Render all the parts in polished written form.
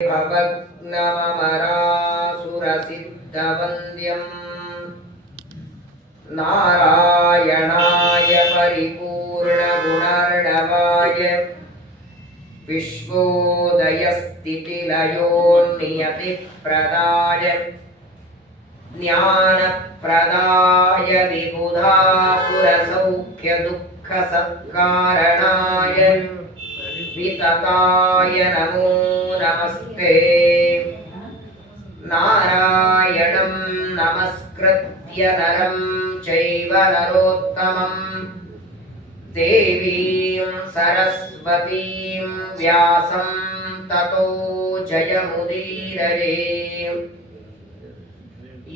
भवग्नमरासुरसिद्धवन्द्यं नारायणाय परिपूर्णगुणर्णवाय विश्वोदयस्थितिलयोन्नियतिप्रदाय ज्ञानप्रदाय विबुधासुरसौख्यदुःखसत्कारणाय वितताय नमो नमस्ते। नारायणं नमस्कृत्य नरं चैव नरोत्तमं देवीं सरस्वतीं व्यासं ततो जयमुदीरये।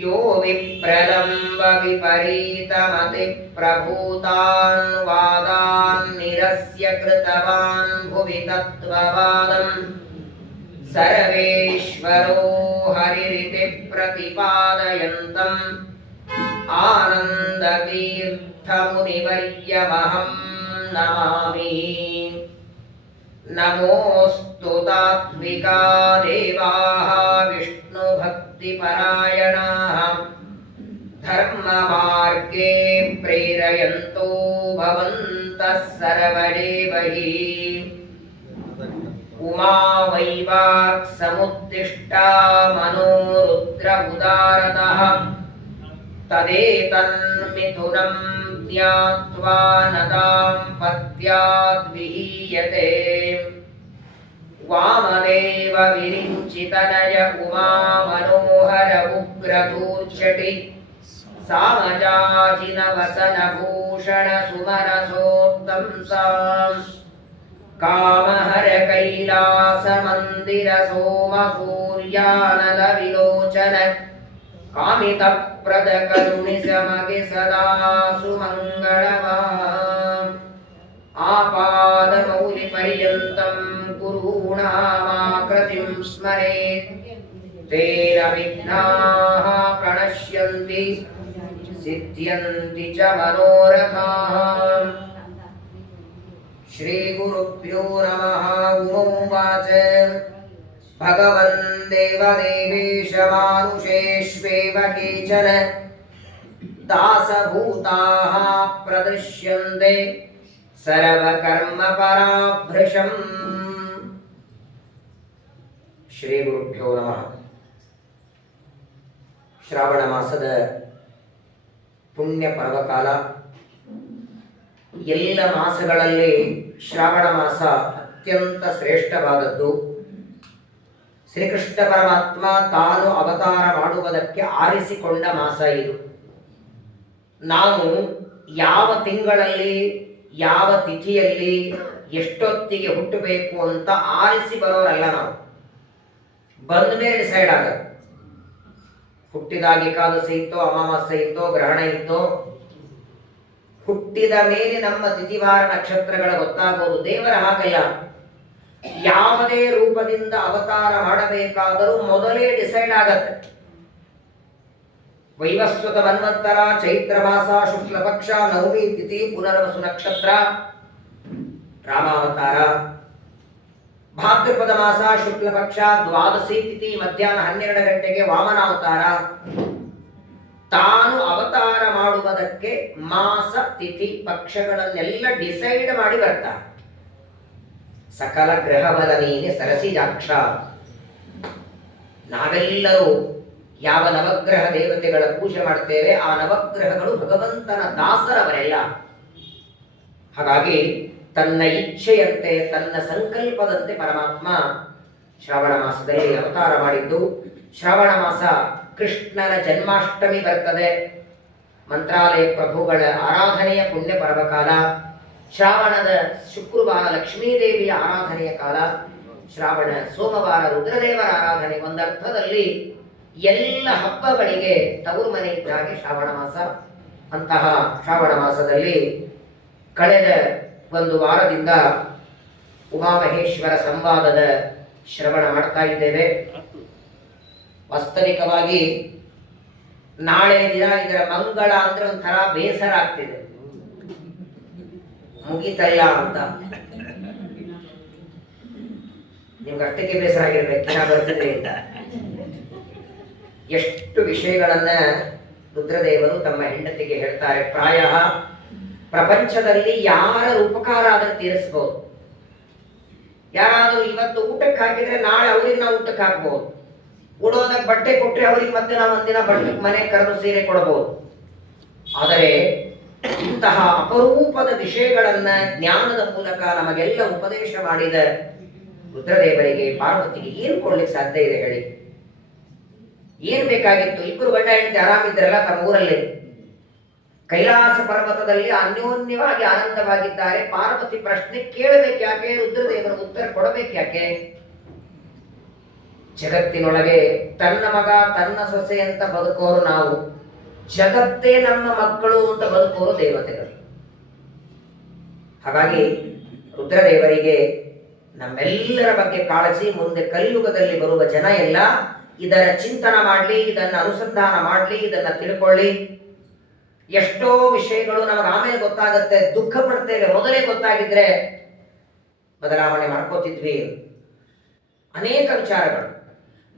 यो विप्रलम्ब विपरीतमतिप्रभूतान् वादान् निरस्य कृतवान् भुवि तत्त्ववादम् सर्वेश्वरो हरिरिति प्रतिपादयन्तम् आनन्दतीर्थमुनिवर्यमहं नमामि। नमोऽस्तु तात्विका देवाः विष्णुभक्तिपरायणाः धर्ममार्गे प्रेरयन्तो भवन्तः सर्वदेवैः। उमा वैवाक्समुद्दिष्टा मनो रुद्र उदारतः तदेतन्मिथुनं ज्ञात्वा न दाम्पत्याद्विहीयते। वामदेव विरिञ्चितनय उमा मनोहर उग्रधूर्जटि सामजाजिनवसनभूषण सुमनसोत्तंसाम् कामहर कैलास मंदिर सोम सूर्यानल विलोचन कामितप्रद करुणि समगे सदा सुमङ्गलवान्। आपादमौलि पर्यन्तं गुरूणामाकृतिं स्मरेत् तेन विघ्नाः प्रणश्यन्ति सिद्ध्यन्ति च मनोरथाः। श्री गुरुभ्यो नमः। उवाच भगवन् देवदेवेश मानुषेष्वेव केचन दासभूताः प्रदृश्यन्ते सर्वकर्मपराभृशम्। श्री गुरुभ्यो नमः। ಶ್ರಾವಣ ಮಾಸದ ಪುಣ್ಯ ಪರ್ವಕಾಲ. ಎಲ್ಲ ಮಾಸಗಳಲ್ಲಿ ಶ್ರಾವಣ ಮಾಸ ಅತ್ಯಂತ ಶ್ರೇಷ್ಠವಾದದ್ದು. ಶ್ರೀಕೃಷ್ಣ ಪರಮಾತ್ಮ ತಾನು ಅವತಾರ ಮಾಡುವುದಕ್ಕೆ ಆರಿಸಿಕೊಂಡ ಮಾಸ ಇದು. ನಾವು ಯಾವ ತಿಂಗಳಲ್ಲಿ ಯಾವ ತಿಥಿಯಲ್ಲಿ ಎಷ್ಟೊತ್ತಿಗೆ ಹುಟ್ಟಬೇಕು ಅಂತ ಆರಿಸಿ ಬರೋರಲ್ಲ. ನಾವು ಬಂದ ಮೇಲೆ ಡಿಸೈಡ್ ಆಗತ್ತೆ. ಹುಟ್ಟಿದಾಗ ಏಕಾದಶಿ ಇತ್ತೋ, ಅಮಾವಾಸ್ಯೆ ಇತ್ತೋ, ಗ್ರಹಣ ಇತ್ತೋ, ಹುಟ್ಟಿದ ಮೇಲೆ ನಮ್ಮ ತಿಥಿವಾರ ನಕ್ಷತ್ರಗಳ ಗೊತ್ತಾಗೋದು. ದೇವರ ಹಾಗಲ್ಲ. ಯಾವುದೇ ರೂಪದಿಂದ ಅವತಾರ ಮಾಡಬೇಕಾದರೂ ಮೊದಲೇ ಡಿಸೈಡ್ ಆಗತ್ತೆ. ವೈವಸ್ವತ ಮನ್ವಂತರ ಚೈತ್ರ ಮಾಸ ಶುಕ್ಲ ಪಕ್ಷ ನವಮಿ ತಿಥಿ ಪುನರ್ವಸು ನಕ್ಷತ್ರ ರಾಮಾವತಾರ. ಭಾದ್ರಪದ ಮಾಸ ಶುಕ್ಲ ಪಕ್ಷ ದ್ವಾದಶಿ ತಿಥಿ ಮಧ್ಯಾಹ್ನ 12 ಗಂಟೆಗೆ ವಾಮನಾವತಾರ. ತಾನು ಅವತಾರ ಮಾಡುವುದಕ್ಕೆ ಮಾಸ ತಿಥಿ ಪಕ್ಷಗಳನ್ನೆಲ್ಲ ಡಿಸೈಡ್ ಮಾಡಿ ಬರ್ತಾರೆ. ಸಕಲ ಗ್ರಹಬಲ ನೀನೆ ಸರಸಿಜಾಕ್ಷ. ನಾವೆಲ್ಲರೂ ಯಾವ ನವಗ್ರಹ ದೇವತೆಗಳ ಪೂಜೆ ಮಾಡ್ತೇವೆ ಆ ನವಗ್ರಹಗಳು ಭಗವಂತನ ದಾಸರವರೆಲ್ಲ. ಹಾಗಾಗಿ ತನ್ನ ಇಚ್ಛೆಯಂತೆ ತನ್ನ ಸಂಕಲ್ಪದಂತೆ ಪರಮಾತ್ಮ ಶ್ರಾವಣ ಮಾಸದಲ್ಲಿ ಅವತಾರ ಮಾಡಿದ್ದು. ಶ್ರಾವಣ ಮಾಸ ಕೃಷ್ಣನ ಜನ್ಮಾಷ್ಟಮಿ ಬರ್ತದೆ. ಮಂತ್ರಾಲಯ ಪ್ರಭುಗಳ ಆರಾಧನೆಯ ಪುಣ್ಯ ಪರ್ವಕಾಲ. ಶ್ರಾವಣದ ಶುಕ್ರವಾರ ಲಕ್ಷ್ಮೀದೇವಿಯ ಆರಾಧನೆಯ ಕಾಲ. ಶ್ರಾವಣ ಸೋಮವಾರ ರುದ್ರದೇವರ ಆರಾಧನೆ. ಒಂದರ್ಥದಲ್ಲಿ ಎಲ್ಲ ಹಬ್ಬಗಳಿಗೆ ತವರು ಮನೆ ಇದ್ದಾಗೆ ಶ್ರಾವಣ ಮಾಸ. ಅಂತಹ ಶ್ರಾವಣ ಮಾಸದಲ್ಲಿ ಕಳೆದ ಒಂದು ವಾರದಿಂದ ಉಮಾಮಹೇಶ್ವರ ಸಂವಾದದ ಶ್ರವಣ ಮಾಡ್ತಾ ಇದ್ದೇವೆ. ವಾಸ್ತವಿಕವಾಗಿ ನಾಳೆ ದಿನ ಇದರ ಮಂಗಳ ಅಂದ್ರೆ ಒಂಥರ ಬೇಸರ ಆಗ್ತಿದೆ. ಮುಗಿತಲ್ಲ ಅಂತ. ನಿಮ್ಗೆ ಅಷ್ಟಕ್ಕೆ ಬೇಸರ ಆಗಿರ್ಬೇಕು ನಾ ಬರ್ತಿದ್ರೆ ಅಂತ. ಎಷ್ಟು ವಿಷಯಗಳನ್ನ ರುದ್ರದೇವರು ತಮ್ಮ ಹೆಂಡತಿಗೆ ಹೇಳ್ತಾರೆ. ಪ್ರಾಯ ಪ್ರಪಂಚದಲ್ಲಿ ಯಾರ ಉಪಕಾರ ಆದ್ರೆ ತೀರಿಸ್ಬೋದು. ಯಾರಾದರೂ ಇವತ್ತು ಊಟಕ್ಕೆ ಹಾಕಿದ್ರೆ ನಾಳೆ ಅವ್ರಿಗೆ ನಾವು ಊಟಕ್ಕೆ ಹಾಕ್ಬಹುದು. ಉಡೋದಕ್ಕೆ ಬಟ್ಟೆ ಕೊಟ್ಟರೆ ಅವ್ರಿಗೆ ಮತ್ತೆ ನಾವು ಒಂದಿನ ಬಟ್ಟೆ ಮನೆ ಕರೆದು ಸೀರೆ ಕೊಡಬಹುದು. ಆದರೆ ಇಂತಹ ಅಪರೂಪದ ವಿಷಯಗಳನ್ನ ಜ್ಞಾನದ ಮೂಲಕ ನಮಗೆಲ್ಲ ಉಪದೇಶ ಮಾಡಿದ ರುದ್ರದೇವರಿಗೆ ಪಾರ್ವತಿಗೆ ಏನು ಕೊಡ್ಲಿಕ್ಕೆ ಸಾಧ್ಯ ಇದೆ ಹೇಳಿ? ಏನ್ ಬೇಕಾಗಿತ್ತು? ಇಬ್ಬರು ಗಂಡ ಹೆಂಡತಿ ಆರಾಮಿದ್ರಲ್ಲ ತಮ್ಮ ಊರಲ್ಲಿ, ಕೈಲಾಸ ಪರ್ವತದಲ್ಲಿ ಅನ್ಯೋನ್ಯವಾಗಿ ಆನಂದವಾಗಿದ್ದಾರೆ. ಪಾರ್ವತಿ ಪ್ರಶ್ನೆ ಕೇಳಬೇಕು ಯಾಕೆ? ರುದ್ರದೇವರ ಉತ್ತರ ಕೊಡಬೇಕು ಯಾಕೆ? ಜಗತ್ತಿನೊಳಗೆ ತನ್ನ ಮಗ ತನ್ನ ಸೊಸೆ ಅಂತ ಬದುಕೋರು ನಾವು, ಜಗತ್ತೇ ನಮ್ಮ ಮಕ್ಕಳು ಅಂತ ಬದುಕೋರು ದೇವತೆಗಳು. ಹಾಗಾಗಿ ರುದ್ರದೇವರಿಗೆ ನಮ್ಮೆಲ್ಲರ ಬಗ್ಗೆ ಕಾಳಜಿ. ಮುಂದೆ ಕಲಿಯುಗದಲ್ಲಿ ಬರುವ ಜನ ಎಲ್ಲ ಇದರ ಚಿಂತನ ಮಾಡಲಿ, ಇದನ್ನು ಅನುಸಂಧಾನ ಮಾಡಲಿ, ಇದನ್ನು ತಿಳ್ಕೊಳ್ಳಿ. ಎಷ್ಟೋ ವಿಷಯಗಳು ನಮಗೆ ಆಮೇಲೆ ಗೊತ್ತಾಗುತ್ತೆ, ದುಃಖ ಪಡ್ತೇವೆ. ಮೊದಲೇ ಗೊತ್ತಾಗಿದ್ರೆ ಬದಲಾವಣೆ ಮಾಡ್ಕೋತಿದ್ವಿ. ಅನೇಕ ವಿಚಾರಗಳು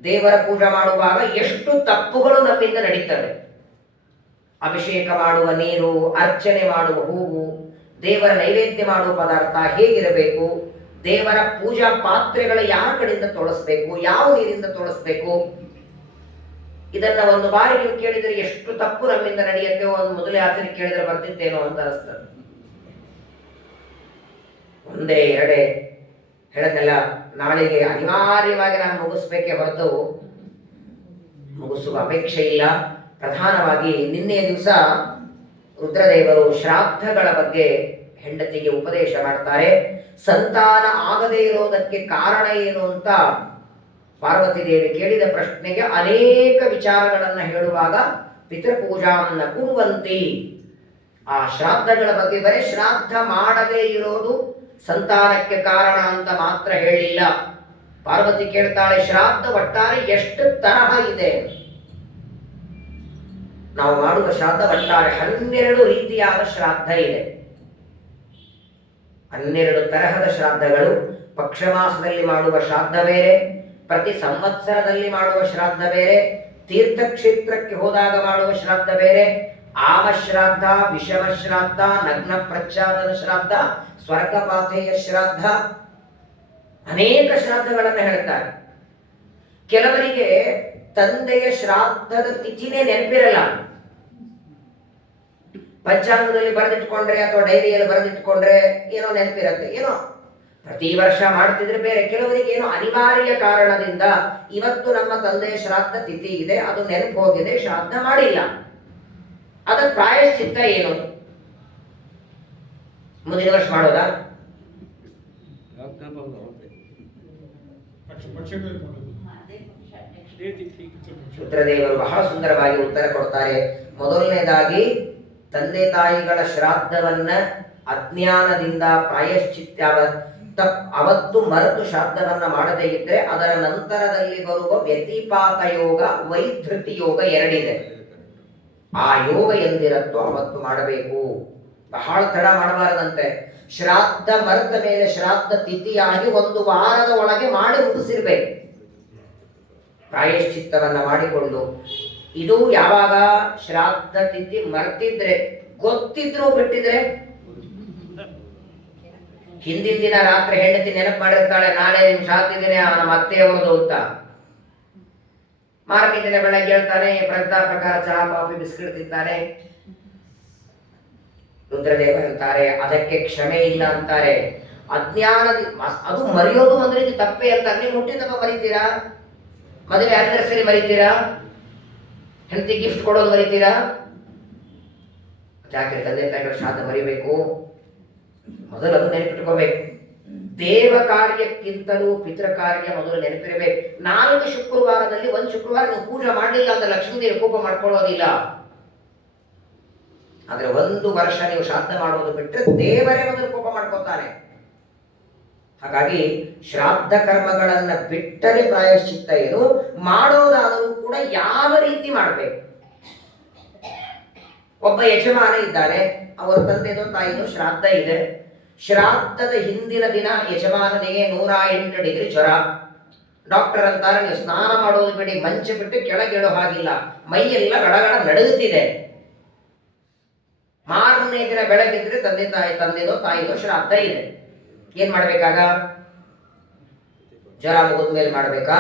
ದೇವರ ಪೂಜೆ ಮಾಡುವಾಗ ಎಷ್ಟು ತಪ್ಪುಗಳು ನಮ್ಮಿಂದ ನಡೀತವೆ. ಅಭಿಷೇಕ ಮಾಡುವ ನೀರು, ಅರ್ಚನೆ ಮಾಡುವ ಹೂವು, ದೇವರ ನೈವೇದ್ಯ ಮಾಡುವ ಪದಾರ್ಥ ಹೇಗಿರಬೇಕು, ದೇವರ ಪೂಜಾ ಪಾತ್ರೆಗಳ ಯಾರ ಕಡೆಯಿಂದ ತೊಳಸ್ಬೇಕು, ಯಾವ ನೀರಿಂದ ತೊಳಸ್ಬೇಕು, ಇದನ್ನ ಒಂದು ಬಾರಿ ನೀವು ಕೇಳಿದರೆ ಎಷ್ಟು ತಪ್ಪು ನಮ್ಮಿಂದ ನಡೆಯುತ್ತೆ. ಒಂದು ಮೊದಲೇ ಆಚರಣೆ ಕೇಳಿದ್ರೆ ಬರ್ತಿದ್ದೇನೋ ಅಂತ ಅನಿಸ್ತದೆ. ಒಂದೇ ಎರಡೇ ಹೇಳದ್ನೆಲ್ಲ ನಾಳೆಗೆ ಅನಿವಾರ್ಯವಾಗಿ ನಾನು ಮುಗಿಸ್ಬೇಕೇ ಹೊರತು ಮುಗಿಸುವ ಅಪೇಕ್ಷೆ ಇಲ್ಲ. ಪ್ರಧಾನವಾಗಿ ನಿನ್ನೆಯ ದಿವಸ ರುದ್ರದೇವರು ಶ್ರಾದ್ದಗಳ ಬಗ್ಗೆ ಹೆಂಡತಿಗೆ ಉಪದೇಶ ಮಾಡ್ತಾರೆ. ಸಂತಾನ ಆಗದೇ ಇರೋದಕ್ಕೆ ಕಾರಣ ಏನು ಅಂತ ಪಾರ್ವತಿ ದೇವಿ ಕೇಳಿದ ಪ್ರಶ್ನೆಗೆ ಅನೇಕ ವಿಚಾರಗಳನ್ನು ಹೇಳುವಾಗ ಪಿತೃಪೂಜಾನ್ನ ಕುರುವಂತಿ, ಆ ಶ್ರಾದ್ದಗಳ ಬಗ್ಗೆ ಬರೀ ಶ್ರಾದ್ದ ಮಾಡದೇ ಇರೋದು ಸಂತಾನಕ್ಕೆ ಕಾರಣ ಅಂತ ಮಾತ್ರ ಹೇಳಿಲ್ಲ. ಪಾರ್ವತಿ ಕೇಳ್ತಾಳೆ, ಶ್ರಾದ್ದ ಒಟ್ಟಾರೆ ಎಷ್ಟು ತರಹ ಇದೆ? ನಾವು ಮಾಡುವ ಶ್ರಾದ್ದ ಒಟ್ಟಾರೆ 12 ರೀತಿಯಾದ ಶ್ರಾದ್ದ ಇದೆ. 12 ತರಹದ ಶ್ರಾದ್ದಗಳು. ಪಕ್ಷ ಮಾಸದಲ್ಲಿ ಮಾಡುವ ಶ್ರಾದ್ದ ಬೇರೆ, ಪ್ರತಿ ಸಂವತ್ಸರದಲ್ಲಿ ಮಾಡುವ ಶ್ರಾದ್ದ ಬೇರೆ, ತೀರ್ಥಕ್ಷೇತ್ರಕ್ಕೆ ಹೋದಾಗ ಮಾಡುವ ಶ್ರಾದ್ದ ಬೇರೆ, ಆಮ ಶ್ರಾದ್ದ, ವಿಷಮ ಶ್ರಾದ್ದ, ನಗ್ನ ಪ್ರಚ್ಛಾದನ ಶ್ರಾದ್ದ, ಸ್ವರ್ಗಪಾಥೇಯ ಶ್ರಾದ್ದ, ಅನೇಕ ಶ್ರಾದ್ದಗಳನ್ನು ಹೇಳ್ತಾರೆ. ಕೆಲವರಿಗೆ ತಂದೆಯ ಶ್ರಾದ್ದದ ತಿಥಿನೇ ನೆನಪಿರಲ್ಲ. ಪಂಚಾಂಗದಲ್ಲಿ ಬರೆದಿಟ್ಕೊಂಡ್ರೆ ಅಥವಾ ಡೈರಿಯಲ್ಲಿ ಬರೆದಿಟ್ಕೊಂಡ್ರೆ ಏನೋ ನೆನಪಿರುತ್ತೆ, ಏನೋ ಪ್ರತಿ ವರ್ಷ ಮಾಡ್ತಿದ್ರೆ ಬೇರೆ. ಕೆಲವರಿಗೆ ಏನೋ ಅನಿವಾರ್ಯ ಕಾರಣದಿಂದ ಇವತ್ತು ನಮ್ಮ ತಂದೆಯ ಶ್ರಾದ್ದ ತಿಥಿ ಇದೆ, ಅದು ನೆನಪು ಹೋಗಿದೆ, ಶ್ರಾದ್ದ ಮಾಡಿಲ್ಲ. ಅದರ ಪ್ರಾಯಶ್ಚಿತ್ತ ಏನು? ಮುಂದಿನ ವರ್ಷ ಮಾಡೋದಾ? ರುದ್ರದೇವರು ಬಹಳ ಸುಂದರವಾಗಿ ಉತ್ತರ ಕೊಡ್ತಾರೆ. ಮೊದಲನೇದಾಗಿ ತಂದೆ ತಾಯಿಗಳ ಶ್ರಾದ್ದವನ್ನ ಅಜ್ಞಾನದಿಂದ ಪ್ರಾಯಶ್ಚಿತ್ತ ಅವತ್ತು ಮರೆತು ಶ್ರಾದ್ದವನ್ನ ಮಾಡದೇ ಇದ್ರೆ ಅದರ ನಂತರದಲ್ಲಿ ಬರುವ ವ್ಯತಿಪಾತ ಯೋಗ, ವೈಧೃತಿ ಯೋಗ ಎರಡಿದೆ. ಆ ಯೋಗ ಎಂದಿರತ್ತೋ ಅವತ್ತು ಮಾಡಬೇಕು, ಬಹಳ ತಡ ಮಾಡಬಾರದಂತೆ. ಶ್ರಾದ್ದ ಮರೆತ ಮೇಲೆ ಶ್ರಾದ್ದ ತಿಥಿಯಾಗಿ 1 ವಾರದ ಒಳಗೆ ಮಾಡಿ ಮುಗಿಸಿರ್ಬೇಕು. ಪ್ರಾಯಶ್ಚಿತ್ತವನ್ನ ಮಾಡಿಕೊಂಡು ಇದು ಯಾವಾಗ ಶ್ರಾದ್ದ ತಿಥಿ ಮರ್ತಿದ್ರೆ, ಗೊತ್ತಿದ್ರು ಬಿಟ್ಟಿದ್ರೆ, ಹಿಂದಿನ ದಿನ ರಾತ್ರಿ ಹೆಂಡತಿ ನೆನಪು ಮಾಡಿರ್ತಾಳೆ, ನಾಳೆ ನಿಮ್ ಶ್ರಾದ್ದ ದಿನ ನಮ್ಮ ಅತ್ತೆಯವರದು ಅಂತ. ಮಾರನೇ ದಿನ ಬೆಳಗ್ಗೆ ಹೇಳ್ತಾನೆ, ಪ್ರಜ್ಞಾ ಪ್ರಕಾರ ಚಹಾ ಕಾಫಿ ಬಿಸ್ಕಿಟ್ ತಿಂತಾನೆ. ರುದ್ರದೇವ ಹೇಳ್ತಾರೆ ಅದಕ್ಕೆ ಕ್ಷಮೆ ಇಲ್ಲ ಅಂತಾರೆ. ಅಜ್ಞಾನದ ಅದು ಮರೆಯೋದು ಒಂದು ರೀತಿ ತಪ್ಪೇ ಅಂತ. ನೀವು ಹುಟ್ಟಿದಪ್ಪ ಮರಿತೀರಾ? ಮದುವೆ ಆನಿವರ್ಸರಿ ಮರಿತೀರಾ? ಹೆಂಡತಿ ಗಿಫ್ಟ್ ಕೊಡೋದು ಮರಿತೀರಾ? ಯಾಕೆ ತಂದೆ ತಾಯಿಗಳ ಶ್ರಾದ್ದ ಮರಿಬೇಕು? ಮೊದಲು ಅದು ನೆನಪಿಟ್ಕೋಬೇಕು. ದೇವ ಕಾರ್ಯಕ್ಕಿಂತಲೂ ಪಿತೃ ಕಾರ್ಯ ಮೊದಲು ನೆನಪಿರಬೇಕು. 4 ಶುಕ್ರವಾರದಲ್ಲಿ 1 ಶುಕ್ರವಾರ ನೀವು ಪೂಜೆ ಮಾಡಲಿಲ್ಲ ಅಂತ ಲಕ್ಷ್ಮೀದೇವಿ ಕೋಪ ಮಾಡ್ಕೊಳ್ಳೋದಿಲ್ಲ. ಆದ್ರೆ 1 ವರ್ಷ ನೀವು ಶ್ರಾದ್ದ ಮಾಡೋದು ಬಿಟ್ಟರೆ ದೇವರೇ ಮೊದಲು ಕೋಪ ಮಾಡ್ಕೊತಾನೆ. ಹಾಗಾಗಿ ಶ್ರಾದ್ದ ಕರ್ಮಗಳನ್ನ ಬಿಟ್ಟರೆ ಪ್ರಾಯಶ್ಚಿತ್ತ ಏನು, ಮಾಡೋದಾದರೂ ಕೂಡ ಯಾವ ರೀತಿ ಮಾಡಬೇಕು. ಒಬ್ಬ ಯಜಮಾನ ಇದ್ದಾನೆ, ಅವರ ತಂದೆದೋ ತಾಯಿನೋ ಶ್ರಾದ್ದ ಇದೆ. ಶ್ರಾದ್ದದ ಹಿಂದಿನ ದಿನ ಯಜಮಾನನಿಗೆ 108 ಡಿಗ್ರಿ ಜ್ವರ. ಡಾಕ್ಟರ್ ಅಂತಾರೆ ನೀವು ಸ್ನಾನ ಮಾಡೋದು ಬಿಡಿ, ಮಂಚ ಬಿಟ್ಟು ಕೆಳಗಿಳೋ ಹಾಗಿಲ್ಲ, ಮೈಯೆಲ್ಲ ಗಡಗಡ ನಡುಗುತ್ತಿದೆ. ಮಾರನೇ ದಿನ ಬೆಳಗಿದ್ರೆ ತಂದೆದೋ ತಾಯಿದೋ ಶ್ರಾದ್ದ ಇದೆ. ಏನ್ ಮಾಡ್ಬೇಕಾಗ? ಜ್ವರ ಮುಗಿದ್ಮೇಲೆ ಮಾಡ್ಬೇಕಾ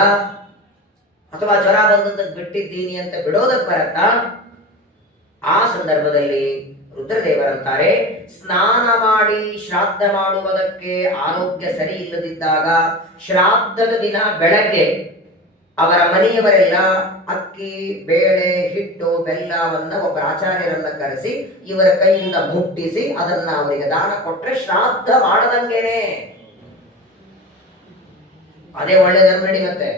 ಅಥವಾ ಜ್ವರ ಬಂದದ್ದಕ್ಕೆ ಬಿಟ್ಟಿದ್ದೀನಿ ಅಂತ ಬಿಡೋದಕ್ಕೆ ಬರತ್ತಾ? ಆ ಸಂದರ್ಭದಲ್ಲಿ ರುದ್ರದೇವರಂತಾರೆ, ಸ್ನಾನ ಮಾಡಿ ಶ್ರಾದ್ದ ಮಾಡುವುದಕ್ಕೆ ಆರೋಗ್ಯ ಸರಿ ಇಲ್ಲದಿದ್ದಾಗ ಶ್ರಾದ್ದದ ದಿನ ಬೆಳಗ್ಗೆ ಅವರ ಮನೆಯವರೆಲ್ಲ ಅಕ್ಕಿ, ಬೇಳೆ, ಹಿಟ್ಟು, ಬೆಲ್ಲವನ್ನ ಒಬ್ಬರ ಆಚಾರ್ಯರನ್ನ ಕರೆಸಿ ಇವರ ಕೈಯಿಂದ ಮುಟ್ಟಿಸಿ ಅದನ್ನ ಅವರಿಗೆ ದಾನ ಕೊಟ್ರೆ ಶ್ರಾದ್ದ ಮಾಡದಂಗೆನೆ. ಅದೇ ಒಳ್ಳೇದನ್ಬೇಡಿ. ಮತ್ತೆ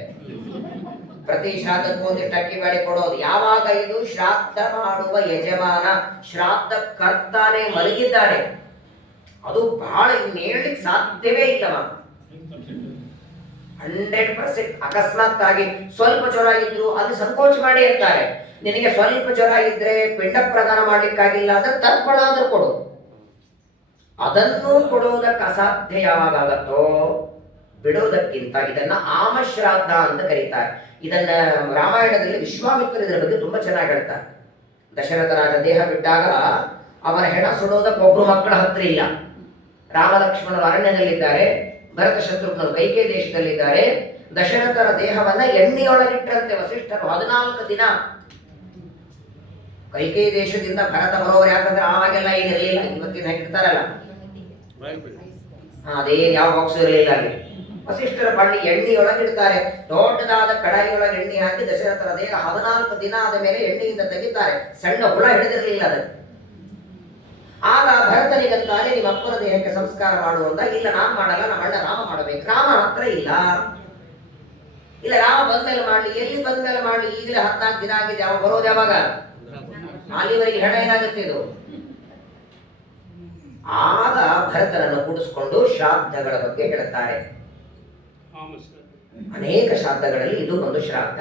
ಪ್ರತಿ ಶ್ರಾದ್ದಕ್ಕೂ ಒಂದಿಷ್ಟು ಅಕ್ಕಿ ಬೇಳೆ ಕೊಡೋದು. ಯಾವಾಗ ಇದು ಶ್ರಾದ್ದ ಮಾಡುವ ಯಜಮಾನ, ಶ್ರಾದ್ದ ಕರ್ತಾನೆ ಮಲಗಿದ್ದಾನೆ, ಅದು ಬಹಳ ಇನ್ನೇಳಲಿಕ್ಕೆ ಸಾಧ್ಯವೇ ಇಲ್ಲವ. 100% ಅಕಸ್ಮಾತ್ ಆಗಿ ಸ್ವಲ್ಪ ಜ್ವರ ಇದ್ರು ಅದು ಸಂಕೋಚ ಮಾಡಿ ಅಂತಾರೆ. ನಿನಗೆ ಸ್ವಲ್ಪ ಜ್ವರ ಇದ್ರೆ ಪಿಂಡ ಪ್ರದಾನ ಮಾಡ್ಲಿಕ್ಕಾಗಿಲ್ಲ ಅಂದ್ರೆ ತರ್ಪಣ ಆದ್ರೂ ಕೊಡು. ಅದನ್ನು ಕೊಡುವುದಕ್ಕೆ ಅಸಾಧ್ಯ ಯಾವಾಗತ್ತೋ ಬಿಡೋದಕ್ಕಿಂತ ಇದನ್ನ ಆಮಶ್ರಾದ್ದ ಅಂತ ಕರೀತಾರೆ. ಇದನ್ನ ರಾಮಾಯಣದಲ್ಲಿ ವಿಶ್ವಾಮಿತ್ರ ಇದರ ಬಗ್ಗೆ ತುಂಬಾ ಚೆನ್ನಾಗಿ ಹೇಳ್ತಾರೆ. ದಶರಥ ರಾಜ ದೇಹ ಬಿಟ್ಟಾಗ ಅವನ ಹೆಣ ಸುಡೋದಕ್ಕೆ ಒಬ್ರು ಮಕ್ಕಳ ಹತ್ರ ಇಲ್ಲ. ರಾಮ ಲಕ್ಷ್ಮಣರು ಅರಣ್ಯದಲ್ಲಿದ್ದಾರೆ, ಭರತ ಶತ್ರುಘ್ನರು ಕೈಕೇಯಿ ದೇಶದಲ್ಲಿದ್ದಾರೆ. ದಶರಥರ ದೇಹವನ್ನ ಎಣ್ಣೆಯೊಳಗಿಟ್ಟರಂತೆ ವಸಿಷ್ಠರು 14 ದಿನ. ಕೈಕೇಯಿ ದೇಶದಿಂದ ಭರತ ಬರೋರು, ಯಾಕಂದ್ರೆ ಆವಾಗೆಲ್ಲ ಏನಿರಲಿಲ್ಲ, ಇವತ್ತಿನ ಇರ್ತಾರಲ್ಲ ಅದೇ ಯಾವ ಬಾಕ್ಸ್ ಇರಲಿಲ್ಲ ಅಲ್ಲಿ. ವಸಿಷ್ಠರ ಬಳ್ಳಿ ಎಣ್ಣೆಯೊಳಗಿಡ್ತಾರೆ, ದೊಡ್ಡದಾದ ಕಡಾಯಿಯೊಳಗೆ ಎಣ್ಣೆ ಹಾಕಿ ದಶರಥರ ದೇಹ 14 ದಿನ ಆದ ಮೇಲೆ ಎಣ್ಣೆಯಿಂದ ತೆಗಿತಾರೆ. ಸಣ್ಣ ಹುಳ ಹಿಡಿದಿರಲಿಲ್ಲ ಅದಕ್ಕೆ. ಆಗ ಭರತನಿಗಂತಾರೆ ನಿಮ್ಮ ಅಪ್ಪನ ದೇಹಕ್ಕೆ ಸಂಸ್ಕಾರ ಮಾಡುವಂತ. ಇಲ್ಲ, ನಾನು ಮಾಡಲ್ಲ, ನಮ್ಮ ಅಣ್ಣ ರಾಮ ಮಾಡಬೇಕು. ರಾಮ ಹತ್ರ ಇಲ್ಲ. ಇಲ್ಲ, ರಾಮ ಬಂದ್ಮೇಲೆ ಮಾಡ್ಲಿ. ಎಲ್ಲಿ ಬಂದ್ಮೇಲೆ ಮಾಡ್ಲಿ? ಈಗಲೇ 14 ದಿನ ಆಗಿದೆ, ಅವ ಬರೋದು ಯಾವಾಗ? ಅಲ್ಲಿವರೆಗೆ ಹೆಣ ಏನಾಗುತ್ತೆ ಇದು? ಆಗ ಭರತನನ್ನು ಕೂಡಿಸ್ಕೊಂಡು ಶ್ರಾದ್ದಗಳ ಬಗ್ಗೆ ಹೇಳುತ್ತಾರೆ. ಅನೇಕ ಶ್ರಾದ್ದಗಳಲ್ಲಿ ಇದು ಒಂದು ಶ್ರಾದ್ದ.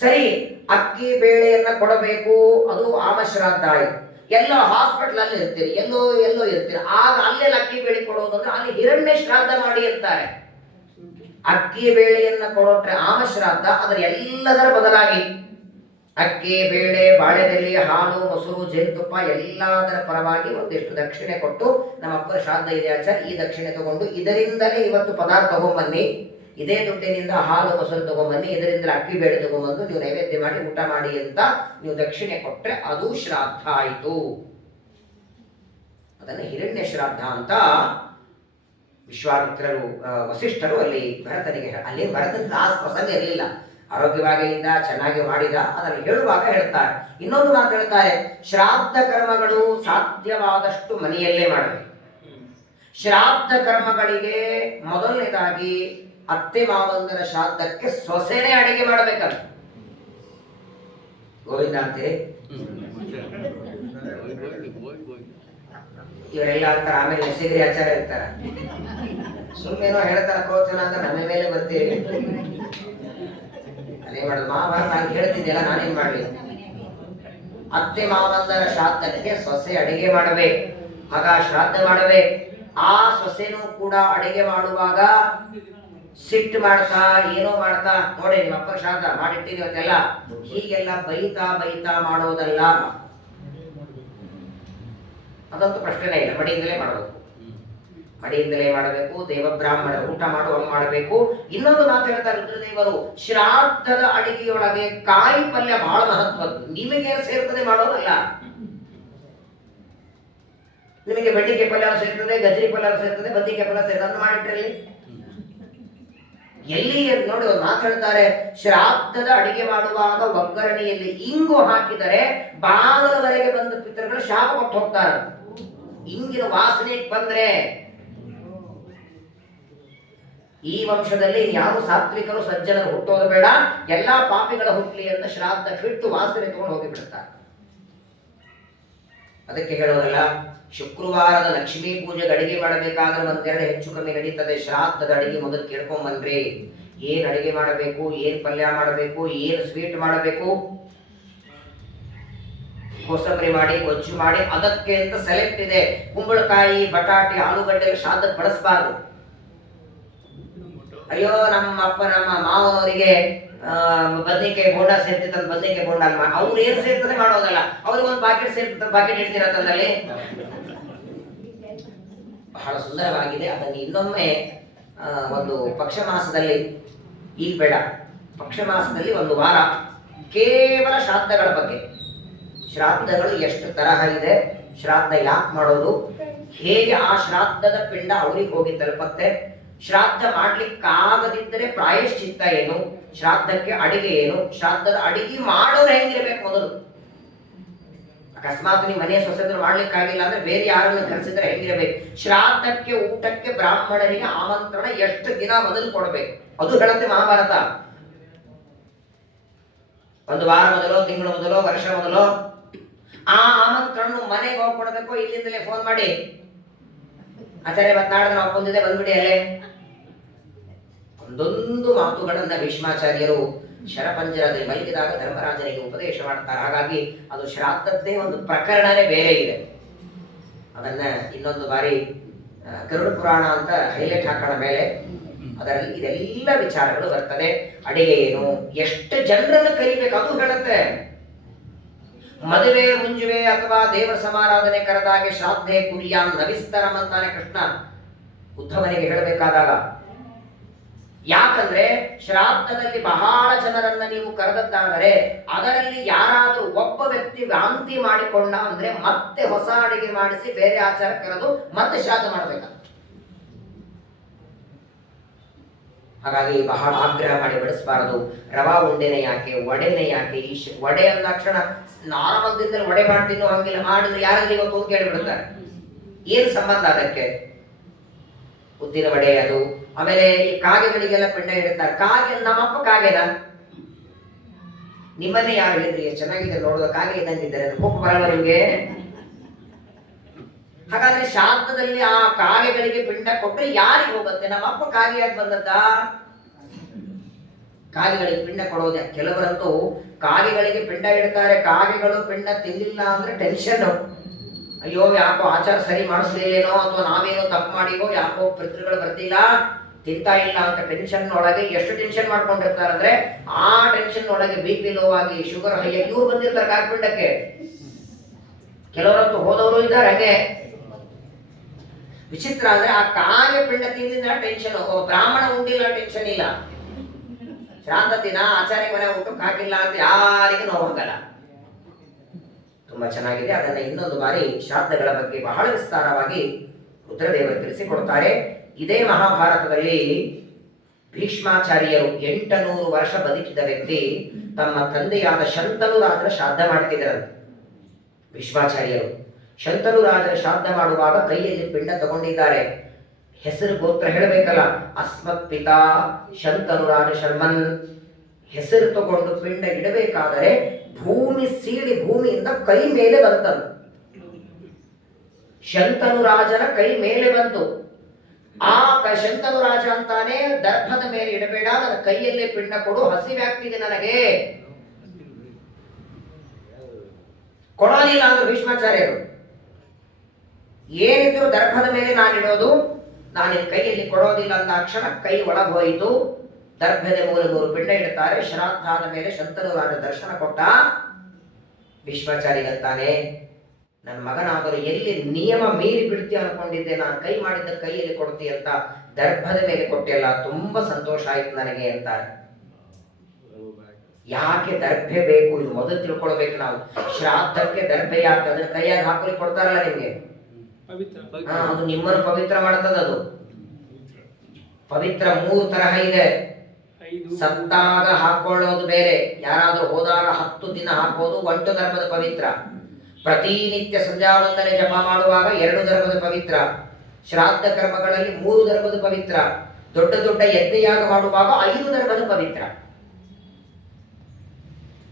ಸರಿ, ಅಕ್ಕಿ ಬೇಳೆಯನ್ನ ಕೊಡಬೇಕು, ಅದು ಆಮಶ್ರಾದ್ದ ಆಯ್ತು. ಎಲ್ಲೋ ಹಾಸ್ಪಿಟಲ್ ಅಲ್ಲಿ ಇರ್ತೀರಿ, ಎಲ್ಲೋ ಇರ್ತೀರಿ, ಆಗ ಅಲ್ಲೆಲ್ಲ ಅಕ್ಕಿ ಬೇಳೆ ಕೊಡೋದು ಅಂದ್ರೆ ಅಲ್ಲಿ ಹಿರಣ್ಯ ಶ್ರಾದ್ದ ಮಾಡಿ ಅಂತಾರೆ. ಅಕ್ಕಿ ಬೇಳೆಯನ್ನ ಕೊಡೋಟ್ರೆ ಆಮಶ್ರಾದ್ದ. ಅದರ ಎಲ್ಲದರ ಬದಲಾಗಿ ಅಕ್ಕಿ, ಬೇಳೆ, ಬಾಳೆದೆಲೆ, ಹಾಲು, ಮೊಸರು, ಜೇನುತುಪ್ಪ ಎಲ್ಲದರ ಪರವಾಗಿ ಒಂದಿಷ್ಟು ದಕ್ಷಿಣೆ ಕೊಟ್ಟು, ನಮ್ಮ ಅಪ್ಪನ ಶ್ರಾದ್ದ ಇದೆ ಆಚಾರ, ಈ ದಕ್ಷಿಣೆ ತಗೊಂಡು ಇದರಿಂದಲೇ ಇವತ್ತು ಪದಾರ್ಥ ತಗೊಂಡ್ಬನ್ನಿ, ಇದೇ ದುಡ್ಡಿನಿಂದ ಹಾಲು ಮೊಸರು ತಗೊಂಡ್ಬನ್ನಿ, ಇದರಿಂದ ಅಕ್ಕಿ ಬೇಳೆ ತಗೊಂಡ್ಬಂದು ನೀವು ನೈವೇದ್ಯ ಮಾಡಿ ಊಟ ಮಾಡಿ ಅಂತ ನೀವು ದಕ್ಷಿಣೆ ಕೊಟ್ರೆ ಅದು ಶ್ರಾದ್ದ ಆಯಿತು. ಅದನ್ನು ಹಿರಣ್ಯ ಶ್ರಾದ್ದ ಅಂತ ವಿಶ್ವಾಮಿತ್ರರು ವಸಿಷ್ಠರು ಅಲ್ಲಿ ಭರತನಿಗೆ, ಅಲ್ಲಿ ಭರತನಿಗೆ ಆ ಪ್ರಸಂಗ ಇರಲಿಲ್ಲ, ಆರೋಗ್ಯವಾಗಿ ಇದ್ದ, ಚೆನ್ನಾಗಿ ಮಾಡಿದ. ಅದನ್ನು ಹೇಳುವಾಗ ಹೇಳ್ತಾರೆ. ಇನ್ನೊಂದು ಮಾತು ಹೇಳ್ತಾರೆ, ಶ್ರಾದ್ದ ಕರ್ಮಗಳು ಸಾಧ್ಯವಾದಷ್ಟು ಮನೆಯಲ್ಲೇ ಮಾಡಬೇಕು. ಶ್ರಾದ್ದ ಕರ್ಮಗಳಿಗೆ ಮೊದಲನೇದಾಗಿ ಅತ್ತೆ ಮಾವಂದರ ಶ್ರಾದ್ದಕ್ಕೆ ಸೊಸೆನೇ ಅಡಿಗೆ ಮಾಡಬೇಕಲ್ಲ. ಗೋವಿಂದ ಅಂತೀರಿ, ಇವರೆಲ್ಲ ಅಂತಾರೆ. ಆಮೇಲೆ ಸಿಗರಿ ಆಚಾರ ಇರ್ತಾರ, ಸುಮ್ಮನೇನೋ ಹೇಳ್ತಾರ ಪ್ರೋತ್ಸಾಹ ಅಂದ್ರೆ ನಮ್ಮ ಮೇಲೆ ಬರ್ತೀವಿ. ಅದೇನ್ ಮಾಡುದು? ಮಹಾಭಾರತ ಹಂಗೆ ಹೇಳ್ತಿದ್ದೆಲ್ಲ, ನಾನೇನ್ ಮಾಡ್ಲಿ? ಅತ್ತೆ ಮಾವಂದರ ಶ್ರಾದ್ದಕ್ಕೆ ಸೊಸೆ ಅಡಿಗೆ ಮಾಡಬೇಕು, ಮಗ ಶ್ರಾದ್ದ ಮಾಡಬೇಕು. ಆ ಸೊಸೆನೂ ಕೂಡ ಅಡಿಗೆ ಮಾಡುವಾಗ ಸಿಟ್ಟು ಮಾಡ್ತಾ ಏನೋ ಮಾಡ್ತಾ, ನೋಡಿ ನಿಮ್ಮ ಅಪ್ಪ ಶ್ರಾದ್ದ ಮಾಡಿಟ್ಟಿರಿ ಇವತ್ತೆಲ್ಲ, ಹೀಗೆಲ್ಲ ಬೈತಾ ಮಾಡೋದಲ್ಲ. ಅದಂತೂ ಪ್ರಶ್ನೆನೇ ಇಲ್ಲ. ಮಡಿಯಿಂದಲೇ ಮಾಡಬೇಕು, ಮಡಿಯಿಂದಲೇ ಮಾಡಬೇಕು. ದೇವಬ್ರಾಹ್ಮಣ ಊಟ ಮಾಡುವ ಮಾಡಬೇಕು. ಇನ್ನೊಂದು ಮಾತು ಹೇಳ್ತಾರೆ ರುದ್ರದೇವರು, ಶ್ರಾದ್ದದ ಅಡಿಗೆಯೊಳಗೆ ಕಾಯಿ ಪಲ್ಯ ಬಹಳ ಮಹತ್ವದ್ದು. ನಿಮಗೆ ಸೇರ್ತದೆ ಮಾಡೋದಲ್ಲ. ನಿಮಗೆ ಬೆಂಡಿಕಾಯಿ ಪಲ್ಯ ಸೇರ್ತದೆ, ಗಜರಿ ಪಲ್ಯ ಸೇರ್ತದೆ, ಬದ್ನಿಕಾಯಿ ಪಲ್ಯ ಸೇರ್ತದೆ, ಅದನ್ನು ಮಾಡಿಟ್ರಲ್ಲಿ ಎಲ್ಲಿ ನೋಡಿ. ಒಂದು ಮಾತು ಹೇಳ್ತಾರೆ, ಶ್ರಾದ್ದದ ಅಡಿಗೆ ಮಾಡುವಾಗ ಒಗ್ಗರಣೆಯಲ್ಲಿ ಇಂಗು ಹಾಕಿದರೆ ಬಾಗಲವರೆಗೆ ಬಂದ ಪಿತೃಗಳು ಶಾಪ ಕೊಟ್ಟು ಹೋಗ್ತಾರೆ. ಇಂಗಿನ ವಾಸನೆ ಬಂದ್ರೆ ಈ ವಂಶದಲ್ಲಿ ಯಾರು ಸಾತ್ವಿಕರು ಸಜ್ಜನರು ಹುಟ್ಟೋದು ಬೇಡ, ಎಲ್ಲಾ ಪಾಪಿಗಳ ಹುಟ್ಟಲಿ ಅಂತ ಶ್ರಾದ್ದ ಬಿಟ್ಟು ವಾಸನೆ ತಗೊಂಡು ಹೋಗಿಬಿಡುತ್ತಾರೆ. ಅದಕ್ಕೆ ಹೇಳೋದಲ್ಲ, ಶುಕ್ರವಾರದ ಲಕ್ಷ್ಮೀ ಪೂಜೆಗೆ ಅಡಿಗೆ ಮಾಡಬೇಕಾದ್ರೆ ಒಂದೆರಡು ಹೆಚ್ಚು ಕಮ್ಮಿ ನಡೀತದೆ. ಶ್ರಾದ್ದದ ಅಡಿಗೆ ಮೊದಲು ಕೇಳ್ಕೊಂಬನ್ರಿ. ಏನ್ ಅಡಿಗೆ ಮಾಡಬೇಕು, ಏನ್ ಪಲ್ಯ ಮಾಡಬೇಕು, ಏನ್ ಸ್ವೀಟ್ ಮಾಡಬೇಕು. ಕೋಸಂಬರಿ ಮಾಡಿ ಗೊಜ್ಜು ಮಾಡಿ ಅದಕ್ಕೆ ಅಂತ ಸೆಲೆಕ್ಟ್ ಇದೆ. ಕುಂಬಳಕಾಯಿ, ಬಟಾಟೆ, ಆಲೂಗಡ್ಡೆ ಶ್ರಾದ್ದಕ್ಕೆ ಬಳಸಬಾರ್ದು. ಅಯ್ಯೋ ನಮ್ಮ ಅಪ್ಪ ನಮ್ಮ ಮಾವನವರಿಗೆ ಬದ್ನಿಕಾಯಿ ಬೋಂಡ ಸೇರ್ತಿತ್ತಂತ ಬದ್ನಿಕಾಯಿ ಬೋಂಡ ಅವ್ರು ಏನ್ ಸೇರ್ತದೆ ಮಾಡೋದಲ್ಲ, ಅವ್ರಿಗೆ ಒಂದು ಪಾಕೆಟ್ ಸೇರ್ತಿತ್ತ, ಪಾಕೆಟ್ ಇಡ್ತಿರತ್ತಲ್ಲಿ. ಬಹಳ ಸುಂದರವಾಗಿದೆ. ಅದನ್ನು ಇನ್ನೊಮ್ಮೆ ಒಂದು ಪಕ್ಷ ಮಾಸದಲ್ಲಿ, ಈಗ ಬೇಡ, ಪಕ್ಷ ಮಾಸದಲ್ಲಿ ಒಂದು ವಾರ ಕೇವಲ ಶ್ರಾದ್ದಗಳ ಬಗ್ಗೆ, ಶ್ರಾದ್ದಗಳು ಎಷ್ಟು ತರಹ ಇದೆ, ಶ್ರಾದ್ದ ಯಾಕೆ ಮಾಡೋದು, ಹೇಗೆ ಆ ಶ್ರಾದ್ದದ ಪಿಂಡ ಅವ್ರಿಗೆ ಹೋಗಿ ತಲುಪತ್ತೆ, ಶ್ರಾದ್ದ ಮಾಡ್ಲಿಕ್ಕಾಗದಿದ್ದರೆ ಪ್ರಾಯಶ್ಚಿತ್ತ ಏನು, ಶ್ರಾದ್ದಕ್ಕೆ ಅಡಿಗೆ ಏನು, ಶ್ರಾದ್ದದ ಅಡಿಗೆ ಮಾಡೋರು ಹೆಂಗಿರ್ಬೇಕು ಮೊದಲು, ಅಕಸ್ಮಾತ್ ನೀವು ಮನೆ ಸೊಸೆದ್ರು ಮಾಡ್ಲಿಕ್ಕಾಗಿಲ್ಲ ಅಂದ್ರೆ ಬೇರೆ ಯಾರನ್ನು ಕರೆಸಿದ್ರೆ ಹೆಂಗಿರಬೇಕು, ಶ್ರಾದ್ದಕ್ಕೆ ಊಟಕ್ಕೆ ಬ್ರಾಹ್ಮಣರಿಗೆ ಆಮಂತ್ರಣ ಎಷ್ಟು ದಿನ ಮೊದಲು ಕೊಡಬೇಕು, ಅದು ಹೇಳುತ್ತೆ ಮಹಾಭಾರತ. ಒಂದು ವಾರ ಮೊದಲು, ತಿಂಗಳು ಮೊದಲು, ವರ್ಷ ಮೊದಲು ಆ ಆಮಂತ್ರಣ ಮನೆಗೆ ಹೋಗಿ ಕೊಡಬೇಕು. ಇಲ್ಲಿಂದಲೇ ಫೋನ್ ಮಾಡಿ, ಆಚಾರ್ಯ ಇವತ್ತು ನಾಡ್ದು ನಾವು ಬಂದಿದೆ ಬಂದ್ಬಿಡಿ ಅಲ್ಲೇ. ಒಂದೊಂದು ಮಾತುಗಳನ್ನ ಭೀಷ್ಮಾಚಾರ್ಯರು ಶರಪಂಜರದಲ್ಲಿ ಮಲಗಿದಾಗ ಧರ್ಮರಾಜನಿಗೆ ಉಪದೇಶ ಮಾಡ್ತಾರೆ. ಹಾಗಾಗಿ ಅದು ಶ್ರಾದ್ದದ್ದೇ ಒಂದು ಪ್ರಕರಣನೇ ಬೇರೆ ಇದೆ. ಅದನ್ನ ಇನ್ನೊಂದು ಬಾರಿ ಗರುಡ ಪುರಾಣ ಅಂತ ಹೈಲೈಟ್ ಹಾಕೋಣ ಮೇಲೆ ಅದರಲ್ಲಿ ಇದೆಲ್ಲ ವಿಚಾರಗಳು ಬರ್ತದೆ. ಅಡಿಗೆ ಏನು, ಎಷ್ಟು ಜನರನ್ನು ಕರಿಬೇಕು ಅದು ಹೇಳುತ್ತೆ. ಮದುವೆ ಮುಂಜುವೆ ಅಥವಾ ದೇವರ ಸಮಾರಾಧನೆ ಕರೆದಾಗೆ ಶ್ರಾದ್ಧೆ ಕುರಿಯಾಂ ನವಿಸ್ತರಂ ಅಂತಾನೆ ಕೃಷ್ಣ ಉದ್ಧವನಿಗೆ ಹೇಳಬೇಕಾದಾಗ. ಯಾಕಂದ್ರೆ ಶ್ರಾದ್ದದಲ್ಲಿ ಬಹಳ ಜನರನ್ನ ನೀವು ಕರೆದದ್ದಾದರೆ ಅದರಲ್ಲಿ ಯಾರಾದರೂ ಒಬ್ಬ ವ್ಯಕ್ತಿ ವಾಂತಿ ಮಾಡಿಕೊಂಡ ಅಂದ್ರೆ ಮತ್ತೆ ಹೊಸ ಅಡಿಗೆ ಮಾಡಿಸಿ ಬೇರೆ ಆಚಾರ ಕರೆದು ಮತ್ತೆ ಶ್ರಾದ್ದ ಮಾಡಬೇಕಂತ. ಹಾಗಾಗಿ ಬಹಳ ಆಗ್ರಹ ಮಾಡಿ ಬಡಿಸಬಾರದು. ರವಾ ಉಂಡೆನೆ ಯಾಕೆ, ವಡೆನೆ ಯಾಕೆ, ಈ ವಡೆ ಅಂದ ತಕ್ಷಣ ನಾರ್ಮಲ್ ದಿನದಲ್ಲಿ ವಡೆ ಮಾಡ್ತೀನೋ ಹಂಗಿಲ್ಲ, ಮಾಡಿದ್ರೆ ಯಾರಾದ್ರೂ ಇವತ್ತು ಹೋಗಿ ಕೇಳಿಬಿಡ್ತಾರೆ. ಏನು ಸಂಬಂಧ ಅದಕ್ಕೆ? ಉದ್ದಿನ ವಡೆ ಅದು. ಆಮೇಲೆ ಈ ಕಾಗೆಗಳಿಗೆಲ್ಲ ಪಿಂಡ ಇಡುತ್ತಾರೆ. ಕಾಗೆ ನಮ್ಮಪ್ಪ ಕಾಗೆನ, ನಿಮ್ಮನ್ನೇ ಯಾರು ಹೇಳಿದ್ರಿ ಚೆನ್ನಾಗಿದೆ ನೋಡೋದು ಕಾಗೆ ಇದ್ದಂಗಿದ್ದಾರೆ, ಕೋಪ ಬರಲ್ಲ ನಿಮ್ಗೆ? ಹಾಗಾದ್ರೆ ಶಾಂತದಲ್ಲಿ ಆ ಕಾಗೆಗಳಿಗೆ ಪಿಂಡ ಕೊಟ್ಟರೆ ಯಾರಿಗೆ ಹೋಗುತ್ತೆ? ನಮ್ಮಪ್ಪ ಕಾಗೆಯಾಗಿ ಬಂದದ್ದ? ಕಾಗೆಗಳಿಗೆ ಪಿಂಡ ಕೊಡೋದೆ. ಕೆಲವರಂತೂ ಕಾಗೆಗಳಿಗೆ ಪಿಂಡ ಇಡ್ತಾರೆ, ಕಾಗೆಗಳು ಪಿಂಡ ತಿನ್ನಿಲ್ಲ ಅಂದ್ರೆ ಟೆನ್ಷನ್. ಅಯ್ಯೋ ಯಾಕೋ ಆಚಾರ ಸರಿ ಮಾಡಿಸ್ಲಿಲ್ಲೇನೋ ಅಥವಾ ನಾವೇನೋ ತಪ್ಪು ಮಾಡಿವೋ, ಯಾಕೋ ಪಿತೃಗಳು ಬರ್ತಿಲ್ಲ, ತಿಂತಾ ಇಲ್ಲ ಅಂತ ಟೆನ್ಷನ್ ಒಳಗೆ ಎಷ್ಟು ಟೆನ್ಷನ್ ಮಾಡ್ಕೊಂಡಿರ್ತಾರೆ ಅಂದ್ರೆ ಆ ಟೆನ್ಷನ್ ಒಳಗೆ BP ಲೋ ಆಗಿ ಶುಗರ್ ಹೈ ಆಗಿ ಇವ್ರು ಬಂದಿರ್ತಾರೆ ಕಾಗೆ ಪಿಂಡಕ್ಕೆ. ಕೆಲವರಂತೂ ಹೋದವರು ಇದ್ದಾರೆ ಹಾಗೆ. ವಿಚಿತ್ರ ಅಂದ್ರೆ ಆ ಕಾಗೆ ಪಿಂಡ ತಿಂದಿದ್ರೆ ಟೆನ್ಷನ್, ಬ್ರಾಹ್ಮಣ ಉಂಡಿಲ್ಲ ಟೆನ್ಷನ್ ಇಲ್ಲ. ಶ್ರಾದ್ದ ದಿನ ಆಚಾರ್ಯ ಮನೆ ಊಟಕ್ಕೆ ಹಾಕಿಲ್ಲ ಅಂತ ಯಾರಿಗೂ ನೋವಾಗಲ್ಲ. ತುಂಬಾ ಚೆನ್ನಾಗಿದೆ. ಅದನ್ನ ಇನ್ನೊಂದು ಬಾರಿ ಶ್ರಾದ್ದಗಳ ಬಗ್ಗೆ ಬಹಳ ವಿಸ್ತಾರವಾಗಿ ರುದ್ರದೇವರು ತಿಳಿಸಿಕೊಡ್ತಾರೆ. ಇದೇ ಮಹಾಭಾರತದಲ್ಲಿ ಭೀಷ್ಮಾಚಾರ್ಯರು 800 ವರ್ಷ ಬದುಕಿದ ವ್ಯಕ್ತಿ ತಮ್ಮ ತಂದೆಯಾದ ಶಂತನು ರಾಜರ ಶ್ರಾದ್ದ ಮಾಡ್ತಿದ್ದರಂತೆ. ಭೀಷ್ಮಾಚಾರ್ಯರು ಶಂತನು ರಾಜರ ಶ್ರಾದ್ದ ಮಾಡುವಾಗ ಕೈಯಲ್ಲಿ ಪಿಂಡ ತಗೊಂಡಿದ್ದಾರೆ. ಹೆಸರು ಗೋತ್ರ ಹೇಳಬೇಕಲ್ಲ. ಅಸ್ಮತ್ ಪಿತಾ ಶಂತನು ರಾಜ ಶರ್ಮನ್. ಹೆಸರು ತಗೊಂಡು ಪಿಂಡ ಇಡಬೇಕಾದರೆ ಭೂಮಿ ಸೀಳಿ ಭೂಮಿಯಿಂದ ಕೈ ಮೇಲೆ ಬಂತನು. ಶಂತನು ರಾಜನ ಕೈ ಮೇಲೆ ಬಂತು. ಆ ಶಂತನು ರಾಜ ಅಂತಾನೆ ದರ್ಭದ ಮೇಲೆ ಇಡಬೇಡ, ನನ್ನ ಕೈಯಲ್ಲೇ ಪಿಂಡ ಕೊಡು, ಹಸಿವಾಗ್ತಿದೆ ನನಗೆ. ಕೊಡಲಿಲ್ಲ ಅಂದ್ರೆ ಭೀಷ್ಮಾಚಾರ್ಯರು ಏನಿದ್ರು ದರ್ಭದ ಮೇಲೆ ನಾನಿಡೋದು, ನಾನಿನ ಕೈಯಲ್ಲಿ ಕೊಡೋದಿಲ್ಲ ಅಂದ ಕ್ಷಣ ಕೈ ಒಳಗೋಯಿತು. ದರ್ಭದ ಮೂಲ 3 ಪಿಂಡ ಇಡ್ತಾರೆ. ಶ್ರಾದ್ದಾದ ಮೇಲೆ ಶಂತನು ರಾಜ ದರ್ಶನ ಕೊಟ್ಟ. ಭೀಷ್ಮಾಚಾರ್ಯಗಂತಾನೆ, ನನ್ನ ಮಗನಾದರೂ ಎಲ್ಲಿ ನಿಯಮ ಮೀರಿ ಬಿಡ್ತೀಯ ಅನ್ಕೊಂಡಿದ್ದೆ, ನಾನು ಕೈ ಮಾಡಿದ್ದ ಕೈಯಲ್ಲಿ ಕೊಡ್ತೀಯ ಅಂತ ದರ್ಭದ ಮೇಲೆ ಕೊಟ್ಟಿಲ್ಲ, ತುಂಬಾ ಸಂತೋಷ ಆಯ್ತು ನನಗೆ ಅಂತಾರೆ. ಯಾಕೆ ದರ್ಭೆ ಬೇಕು ಇದು ಮೊದಲು ತಿಳ್ಕೊಳ್ಬೇಕು ನಾವು. ಶ್ರಾದ್ದಕ್ಕೆ ದರ್ಭೆ ಯಾಕೆ? ಅದನ್ನ ಕೈಯಾಗಿ ಹಾಕಲಿಕ್ಕೆ ಕೊಡ್ತಾರಲ್ಲ ನಿಮ್ಗೆ, ಅದು ನಿಮ್ಮನ್ನು ಪವಿತ್ರ ಮಾಡ್ತದ. ಅದು ಪವಿತ್ರ 3 ತರಹ ಇದೆ. ಸತ್ತಾಗ ಹಾಕೊಳ್ಳೋದು ಬೇರೆ, ಯಾರಾದ್ರೂ ಹೋದಾಗ 10 ದಿನ ಹಾಕೋದು 1 ಧರ್ಮದ ಪವಿತ್ರ. ಪ್ರತಿನಿತ್ಯ ಸಂಧ್ಯಾವಂದನೆ ಜಪ ಮಾಡುವಾಗ 2 ಧರ್ಮದ ಪವಿತ್ರ. ಶ್ರಾದ್ದ ಕರ್ಮಗಳಲ್ಲಿ 3 ಧರ್ಮದ ಪವಿತ್ರ. ದೊಡ್ಡ ದೊಡ್ಡ ಯಜ್ಞಯಾಗ ಮಾಡುವಾಗ 5 ಧರ್ಮದ ಪವಿತ್ರ.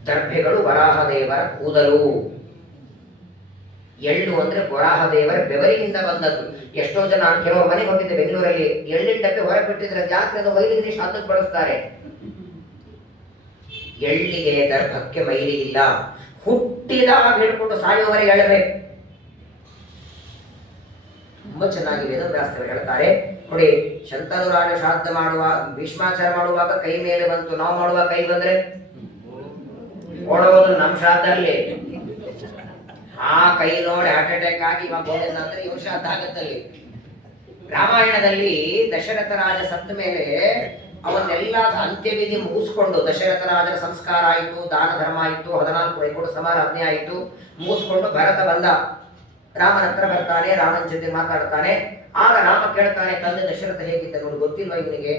ದರ್ಭೆಗಳು ವರಾಹದೇವರ ಕೂದಲು. ಎಳ್ಳು ಅಂದ್ರೆ ವರಾಹದೇವರ ಬೆವರಿನಿಂದ ಬಂದದ್ದು. ಎಷ್ಟೋ ಜನ ಕೆಲವು ಮನೆಗೆ ಹೋಗಿದ್ದೆ ಬೆಂಗಳೂರಲ್ಲಿ, ಎಳ್ಳಿನ ಡಬ್ಬೆ ಹೊರಗೆ ಬಿಟ್ಟಿದ್ರೆ ಜಾತ್ರೆ ಅದು ಮೈಲಿಗೆ ಶ್ರಾದ್ದಕ್ಕೆ ಬಳಸ್ತಾರೆ. ಎಳ್ಳಿಗೆ ದರ್ಭಕ್ಕೆ ಮೈಲಿ ಇಲ್ಲ. ಹುಟ್ಟಿದಾಗ ಹಿಡ್ಕೊಂಡು ಸಾಯುವವರೆಗೆ ಹೇಳಬೇಕು. ತುಂಬಾ ಚೆನ್ನಾಗಿ ವೇದವ್ಯಾಸರು ಹೇಳ್ತಾರೆ ನೋಡಿ. ಶಂತನುರಾಜ ಶ್ರಾದ್ದ ಮಾಡುವಾಗ, ಭೀಷ್ಮಾಚಾರ ಮಾಡುವಾಗ ಕೈ ಮೇಲೆ ಬಂತು, ನಾವು ಮಾಡುವಾಗ ಕೈ ಬಂದ್ರೆ ಓಡೋದು ನಮ್ಮ ಶ್ರಾದ್ದಲ್ಲಿ. ಆ ಕೈ ನೋಡಿ ಹಾರ್ಟ್ ಅಟ್ಯಾಕ್ ಆಗಿ ಇವಾಗ ಗೋವಿಂದ ಅಂದ್ರೆ ಇವ್ರ ಶ್ರಾದ್ದ ಆಗತ್ತಲ್ಲಿ. ರಾಮಾಯಣದಲ್ಲಿ ದಶರಥ ರಾಜ ಸತ್ತ ಮೇಲೆ ಅವನ್ನೆಲ್ಲ ಅಂತ್ಯವಿಧಿ ಮುಗಿಸ್ಕೊಂಡು, ದಶರಥ ರಾಜರ ಸಂಸ್ಕಾರ ಆಯಿತು, ದಾನ ಧರ್ಮ ಆಯಿತು, 14 ವೈಕುಂಠ ಸಮಾರಾಧನೆ ಆಯಿತು, ಮುಗಿಸ್ಕೊಂಡು ಭರತ ಬಂದ. ರಾಮನ ಹತ್ರ ಬರ್ತಾನೆ, ರಾಮನ ಜೊತೆ ಮಾತಾಡ್ತಾನೆ. ಆಗ ರಾಮ ಕೇಳ್ತಾನೆ, ತಂದೆ ದಶರಥ ಹೇಗಿದ್ದ ನೋಡಿ, ಗೊತ್ತಿಲ್ವಾ ಇವನಿಗೆ?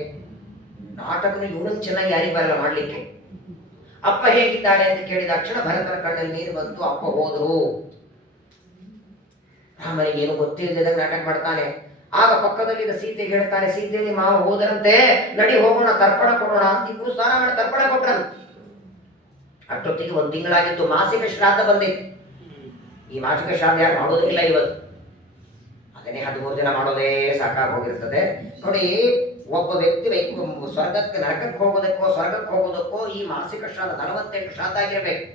ನಾಟಕನು ಇವನನ್ನು ಚೆನ್ನಾಗಿ ಯಾರಿಗೆ ಬರಲ್ಲ ಮಾಡ್ಲಿಕ್ಕೆ. ಅಪ್ಪ ಹೇಗಿದ್ದಾನೆ ಅಂತ ಕೇಳಿದ ತಕ್ಷಣ ಭರತನ ಕಣ್ಣಲ್ಲಿ ನೀರು ಬಂತು. ಅಪ್ಪ ಹೋದ್ರು. ರಾಮನಿಗೆ ಏನು ಗೊತ್ತಿಲ್ಲದಾಗ ನಾಟಕ ಮಾಡ್ತಾನೆ. ಆಗ ಪಕ್ಕದಲ್ಲಿದ್ದ ಸೀತೆಗೆ ಹೇಳ್ತಾನೆ, ಸೀತೆ ನಿಮ್ಮ ಮಾವ ಹೋದರಂತೆ, ನಡಿ ಹೋಗೋಣ, ತರ್ಪಣ ಕೊಡೋಣ ಅಂತ ಇಬ್ರು ಸ್ನಾನ ಮಾಡಿ ತರ್ಪಣ ಕೊಟ್ರ. ಅಷ್ಟೊತ್ತಿಗೆ 1 ತಿಂಗಳಾಗಿತ್ತು, ಮಾಸಿಕ ಶ್ರಾದ್ದ ಬಂದಿತ್ತು. ಈ ಮಾಸಿಕ ಶ್ರಾದ್ದ ಯಾರು ಮಾಡೋದಿಲ್ಲ ಇವತ್ತು. ಅದನ್ನೇ 13 ದಿನ ಮಾಡೋದೇ ಸಾಕಾಗಿ ಹೋಗಿರ್ತದೆ ನೋಡಿ. ಒಬ್ಬ ವ್ಯಕ್ತಿ ಸ್ವರ್ಗಕ್ಕೆ ನರಕಕ್ಕೆ ಹೋಗೋದಕ್ಕೋ ಸ್ವರ್ಗಕ್ಕೆ ಹೋಗೋದಕ್ಕೋ ಈ ಮಾಸಿಕ ಶ್ರಾದ್ದ 48 ಶ್ರಾದ್ದ ಆಗಿರ್ಬೇಕು.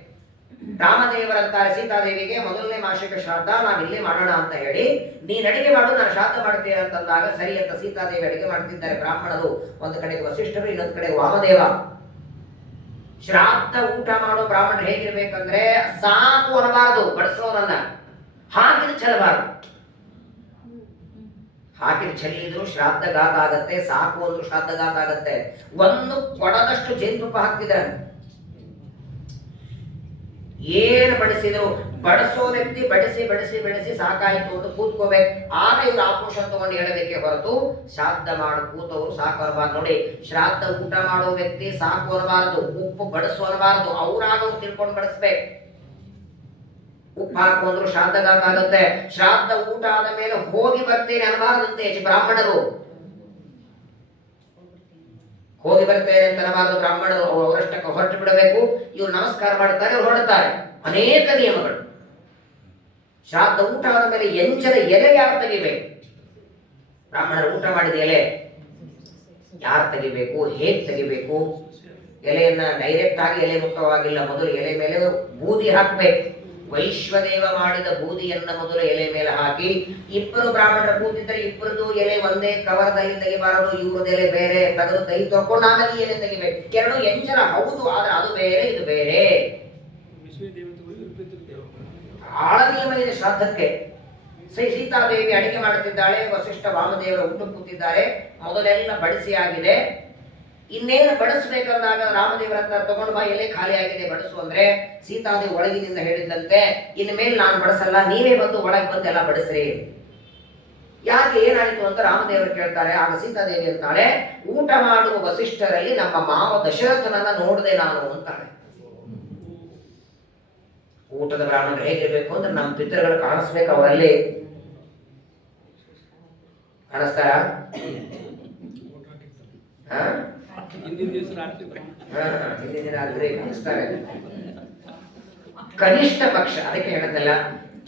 ರಾಮದೇವರಂತಾರೆ ಸೀತಾದೇವಿಗೆ, ಮೊದಲನೇ ಮಾಸಿಕ ಶ್ರಾದ್ದ ನಾವಿಲ್ಲೇ ಮಾಡೋಣ ಅಂತ ಹೇಳಿ, ನೀನ್ ಅಡಿಗೆ ಮಾಡು, ನಾನು ಶ್ರಾದ್ದ ಮಾಡ್ತೇನೆ ಅಂತಂದಾಗ ಸರಿ ಅಂತ ಸೀತಾದೇವಿ ಅಡಿಗೆ ಮಾಡ್ತಿದ್ದಾರೆ. ಬ್ರಾಹ್ಮಣರು ಒಂದು ಕಡೆಗೆ ವಸಿಷ್ಠರು, ಇನ್ನೊಂದು ಕಡೆ ವಾಮದೇವ. ಶ್ರಾದ್ದ ಊಟ ಮಾಡೋ ಬ್ರಾಹ್ಮಣರು ಹೇಗಿರ್ಬೇಕಂದ್ರೆ, ಸಾಕು ಅನ್ನಬಾರದು, ಬಡಿಸೋರನ್ನ ಹಾಕಿದ ಚೆಲ್ಲಬಾರದು. ಹಾಕಿದ ಚೆಲ್ಲಿದ್ರು ಶ್ರಾದ್ದಘಾತ ಆಗತ್ತೆ, ಸಾಕು ಅಂದ್ರು ಶ್ರಾದ್ದಘಾತ ಆಗತ್ತೆ. ಒಂದು ಕೊಡದಷ್ಟು ಜೇನುತುಪ್ಪ ಹಾಕ್ತಿದ್ರೆ ಏನು ಬಡಿಸಿದ್ರು, ಬಡಿಸೋ ವ್ಯಕ್ತಿ ಬಡಿಸಿ ಬಡಿಸಿ ಬೆಳೆಸಿ ಸಾಕಾಯ್ತು ಅಂತ ಕೂತ್ಕೋಬೇಕು. ಆಗ ಇವ್ರು ಆಪೋಷಣ ತಗೊಂಡು ಹೇಳಬೇಕೆ ಹೊರತು ಶ್ರಾದ್ದ ಮಾಡಿ ಕೂತವರು ಸಾಕು ಅನ್ನಬಾರ್ದು ನೋಡಿ. ಶ್ರಾದ್ದ ಊಟ ಮಾಡೋ ವ್ಯಕ್ತಿ ಸಾಕು ಅನ್ನಬಾರದು, ಉಪ್ಪು ಬಡಿಸು ಅನ್ನಬಾರದು, ಅವ್ರಾಗ ಅವ್ರು ತಿಳ್ಕೊಂಡು ಬಡಿಸ್ಬೇಕು. ಉಪ್ಪು ಹಾಕೊಂಡ್ರು ಶ್ರಾದ್ದಘಾತ ಆಗುತ್ತೆ. ಶ್ರಾದ್ದ ಊಟ ಆದ ಮೇಲೆ ಹೋಗಿ ಬರ್ತೇನೆ ಅನ್ನಬಾರದಂತೆ ಬ್ರಾಹ್ಮಣರು. ಹೋಗಿ ಬರ್ತೇನೆ ಅಂತ ಅನ್ನಬಾರದು ಬ್ರಾಹ್ಮಣರು. ಅವರಷ್ಟಕ್ಕೆ ಹೊರಟು ಬಿಡಬೇಕು. ಇವ್ರು ನಮಸ್ಕಾರ ಮಾಡುತ್ತಾರೆ, ಅವ್ರು ಹೊರಡ್ತಾರೆ. ಅನೇಕ ನಿಯಮಗಳು. ಶ್ರಾದ್ದ ಊಟ ಆದ ಮೇಲೆ ಎಂಜಲ ಎಲೆ ಯಾರು ತೆಗಿಬೇಕು? ಬ್ರಾಹ್ಮಣರು ಊಟ ಮಾಡಿದ ಎಲೆ ಯಾರು ತೆಗಿಬೇಕು, ಹೇಗೆ ತೆಗಿಬೇಕು? ಎಲೆಯನ್ನ ಡೈರೆಕ್ಟ್ ಆಗಿ ಎಲೆ ಮುಖವಾಗಿಲ್ಲ, ಮೊದಲು ಎಲೆ ಮೇಲೆ ಬೂದಿ ಹಾಕಬೇಕು. ವೈಶ್ವದೇವ ಮಾಡಿದ ಬೂದಿಯನ್ನ ಮೊದಲು ಎಲೆ ಮೇಲೆ ಹಾಕಿ, ಇಬ್ಬರು ಬ್ರಾಹ್ಮಣರು ಕೂತಿದ್ರೆ ಇಬ್ಬರದು ಎಲೆ ಒಂದೇ ಕವರದಲ್ಲಿ ತೆಗಿಬಾರದು. ಇವ್ರದ್ದು ಎಲೆ ಬೇರೆ ತೆಗೆದು ಕೈ ತಗೊಂಡು ಆಮೇಲೆ ಎಲೆ ತೆಗಿಬೇಕು. ಎರಡು ಎಂಜಲ ಹೌದು, ಆದ್ರೆ ಅದು ಬೇರೆ ಇದು ಬೇರೆ. ಬಹಳ ನಿಯಮ ಇದೆ ಶ್ರಾದ್ದಕ್ಕೆ. ಸೀತಾದೇವಿ ಅಡಿಗೆ ಮಾಡುತ್ತಿದ್ದಾಳೆ, ವಸಿಷ್ಠ ವಾಮದೇವರ ಊಟ ಕೂತಿದ್ದಾರೆ. ಮೊದಲೆಲ್ಲ ಬಡಿಸಿ ಆಗಿದೆ. ಇನ್ನೇನು ಬಡಿಸ್ಬೇಕಂದಾಗ ರಾಮದೇವರ ಹತ್ರ ತಗೊಂಡು ಬಾ, ಎಲೆ ಖಾಲಿ ಆಗಿದೆ ಬಡಿಸು ಅಂದ್ರೆ, ಸೀತಾದೇವಿ ಒಳಗಿನಿಂದ ಹೇಳಿದಂತೆ, ಇನ್ನು ಮೇಲೆ ನಾನು ಬಡಿಸಲ್ಲ, ನೀವೇ ಬಂದು ಒಳಗೆ ಬಂದು ಎಲ್ಲ ಬಡಿಸ್ರಿ. ಯಾಕೆ ಏನಾಯಿತು ಅಂತ ರಾಮದೇವರು ಕೇಳ್ತಾರೆ. ಆಗ ಸೀತಾದೇವಿ ಅಂತಾಳೆ, ಊಟ ಮಾಡುವ ವಸಿಷ್ಠರಲ್ಲಿ ನಮ್ಮ ಮಾವ ದಶರಥನನ್ನ ನೋಡಿದೆ ನಾನು ಅಂತಾಳೆ. ಊಟದ ಬ್ರಾಹ್ಮಣರು ಹೇಗಿರ್ಬೇಕು ಅಂದ್ರೆ ನಮ್ಮ ಪಿತೃಗಳು ಕಾಣಿಸ್ಬೇಕು, ಅವರಲ್ಲಿ ಕಾಣಿಸ್ತಾರ? ಹಿಂದಿನ ದಿನ ರಾತ್ರಿ ಕಾಣಿಸ್ತಾರೆ. ಕನಿಷ್ಠ ಪಕ್ಷ ಅದಕ್ಕೆ ಹೇಳದಲ್ಲ,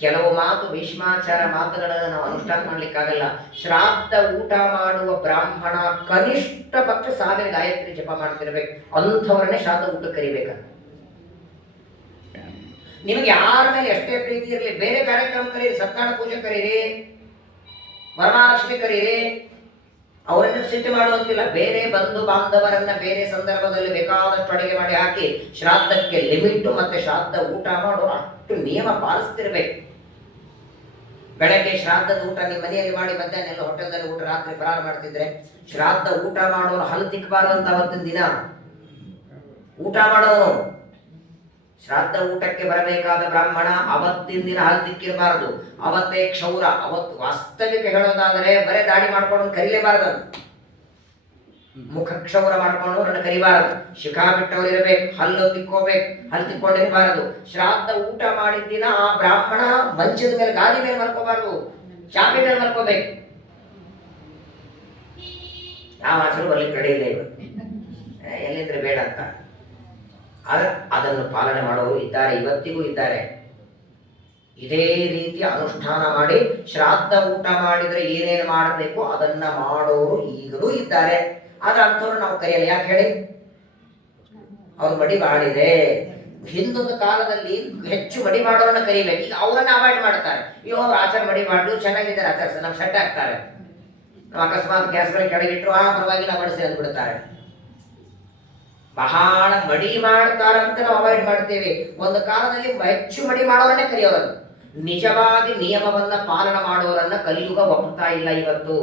ಕೆಲವು ಮಾತು ಭೀಷ್ಮಾಚಾರ ಮಾತುಗಳನ್ನು ನಾವು ಅನುಷ್ಠಾನ ಮಾಡ್ಲಿಕ್ಕಾಗಲ್ಲ. ಶ್ರಾದ್ದ ಊಟ ಮಾಡುವ ಬ್ರಾಹ್ಮಣ ಕನಿಷ್ಠ ಪಕ್ಷ 1000 ಗಾಯತ್ರಿ ಜಪ ಮಾಡ್ತಿರ್ಬೇಕು. ಅಂಥವ್ರನ್ನೇ ಶ್ರಾದ್ದ ಊಟ ಕರಿಬೇಕಂತ. ನಿಮಗೆ ಯಾರ ಮೇಲೆ ಎಷ್ಟೇ ಪ್ರೀತಿ ಇರಲಿ, ಬೇರೆ ಕಾರ್ಯಕ್ರಮ ಕರೀರಿ, ಸತ್ಯನಾರಾಯಣ ಪೂಜೆ ಕರೀರಿ, ವರಮಹಾಲಕ್ಷ್ಮಿ ಕರೀರಿ, ಅವರನ್ನು ಸಿಟ್ಟು ಮಾಡುವಂತಿಲ್ಲ. ಬೇರೆ ಬಂಧು ಬಾಂಧವರನ್ನ ಬೇರೆ ಸಂದರ್ಭದಲ್ಲಿ ಬೇಕಾದಷ್ಟು ಅಡಿಗೆ ಮಾಡಿ ಹಾಕಿ ಶ್ರಾದ್ದಕ್ಕೆ ಲಿಮಿಟ್ ಮತ್ತೆ ಶ್ರಾದ್ದ ಊಟ ಮಾಡೋರು ಅಷ್ಟು ನಿಯಮ ಪಾಲಿಸ್ತಿರ್ಬೇಕು. ಬೆಳಗ್ಗೆ ಶ್ರಾದ್ದದ ಊಟ ನಿಮ್ಮ ಮನೆಯಲ್ಲಿ ಮಾಡಿ ಮಧ್ಯಾಹ್ನ ಎಲ್ಲ ಹೋಟೆಲ್ದಲ್ಲಿ ಊಟ, ರಾತ್ರಿ ಫರಾರ ಮಾಡ್ತಿದ್ರೆ, ಶ್ರಾದ್ದ ಊಟ ಮಾಡೋರು ಹಲ್ಲು ತಿಕ್ಕಬಾರದಂತ ಅವತ್ತಿನ ದಿನ ಊಟ ಮಾಡೋನು. ಶ್ರಾದ್ದ ಊಟಕ್ಕೆ ಬರಬೇಕಾದ ಬ್ರಾಹ್ಮಣ ಅವತ್ತಿನ ದಿನ ಹಲ್ಲು ತಿಕ್ಕಿರಬಾರದು. ಅವತ್ತೇ ಕ್ಷೌರ. ಅವತ್ತು ವಾಸ್ತವಿಕ ಹೇಳೋದಾದರೆ ಬರೇ ದಾಡಿ ಮಾಡ್ಕೊಂಡು ಕರಿಲೇಬಾರದು, ಮುಖ ಕ್ಷೌರ ಮಾಡ್ಕೊಂಡು ನನ್ನ ಕರಿಬಾರದು. ಶಿಖಾ ಬಿಟ್ಟವ್ರು ಇರಬೇಕು, ಹಲ್ಲು ತಿಕ್ಕೋಬೇಕು, ಹಲ್ಲು ತಿಕ್ಕೊಂಡಿರಬಾರದು. ಶ್ರಾದ್ದ ಊಟ ಮಾಡಿದ ದಿನ ಆ ಬ್ರಾಹ್ಮಣ ಮಂಚದ ಮೇಲೆ, ಗಾದಿ ಮೇಲೆ ಮಲ್ಕೋಬಾರದು, ಚಾಪೆ ಮೇಲೆ ಮಲ್ಕೋಬೇಕು. ಯಾವ ಆಚರು ಬರ್ಲಿಕ್ಕೆ ಕಡೆ ಇಲ್ಲ ಇವತ್ತು, ಎಲ್ಲಿದ್ರೆ ಬೇಡ ಅಂತ. ಆದ್ರೆ ಅದನ್ನು ಪಾಲನೆ ಮಾಡೋರು ಇದ್ದಾರೆ, ಇವತ್ತಿಗೂ ಇದ್ದಾರೆ. ಇದೇ ರೀತಿ ಅನುಷ್ಠಾನ ಮಾಡಿ ಶ್ರಾದ್ದ ಊಟ ಮಾಡಿದ್ರೆ ಏನೇನು ಮಾಡಬೇಕು ಅದನ್ನ ಮಾಡೋರು ಈಗಲೂ ಇದ್ದಾರೆ. ಆದ್ರೆ ಅಂಥವ್ರು ನಾವು ಕರೆಯಲ್ಲ. ಯಾಕೆ ಹೇಳಿ? ಅವ್ರ ಮಡಿ ಬಾಳಿದೆ, ಹಿಂದೊಂದು ಕಾಲದಲ್ಲಿ ಹೆಚ್ಚು ಮಡಿ ಮಾಡೋರನ್ನ ಕರಿಬೇಕು, ಈಗ ಅವರನ್ನ ಅವಾಯ್ಡ್ ಮಾಡ್ತಾರೆ. ಅಯ್ಯೋ ಅವ್ರು ಆಚಾರ ಮಡಿ ಮಾಡಿ ಚೆನ್ನಾಗಿದ್ದಾರೆ ಆಚಾರ ನಮ್ಗೆ ಸೆಟ್ ಆಗ್ತಾರೆ, ನಾವು ಅಕಸ್ಮಾತ್ ಗ್ಯಾಸ್ಗಳ ಕೆಳಗಿಟ್ರು ಪರವಾಗಿಲ್ಲ ಬಡಿಸಿ ಅಂದ್ಬಿಡ್ತಾರೆ. ಬಹಳ ಮಡಿ ಮಾಡ್ತಾರಂತ ನಾವು ಅವಾಯ್ಡ್ ಮಾಡ್ತೇವೆ. ಒಂದು ಕಾಲದಲ್ಲಿ ಹೆಚ್ಚು ಮಡಿ ಮಾಡೋರನ್ನೇ ಕರೆಯೋರನ್ನು, ನಿಜವಾಗಿ ನಿಯಮವನ್ನ ಪಾಲನ ಮಾಡೋರನ್ನ ಕಲಿಯುಗ ಒಪ್ತಾ ಇಲ್ಲ ಇವತ್ತು.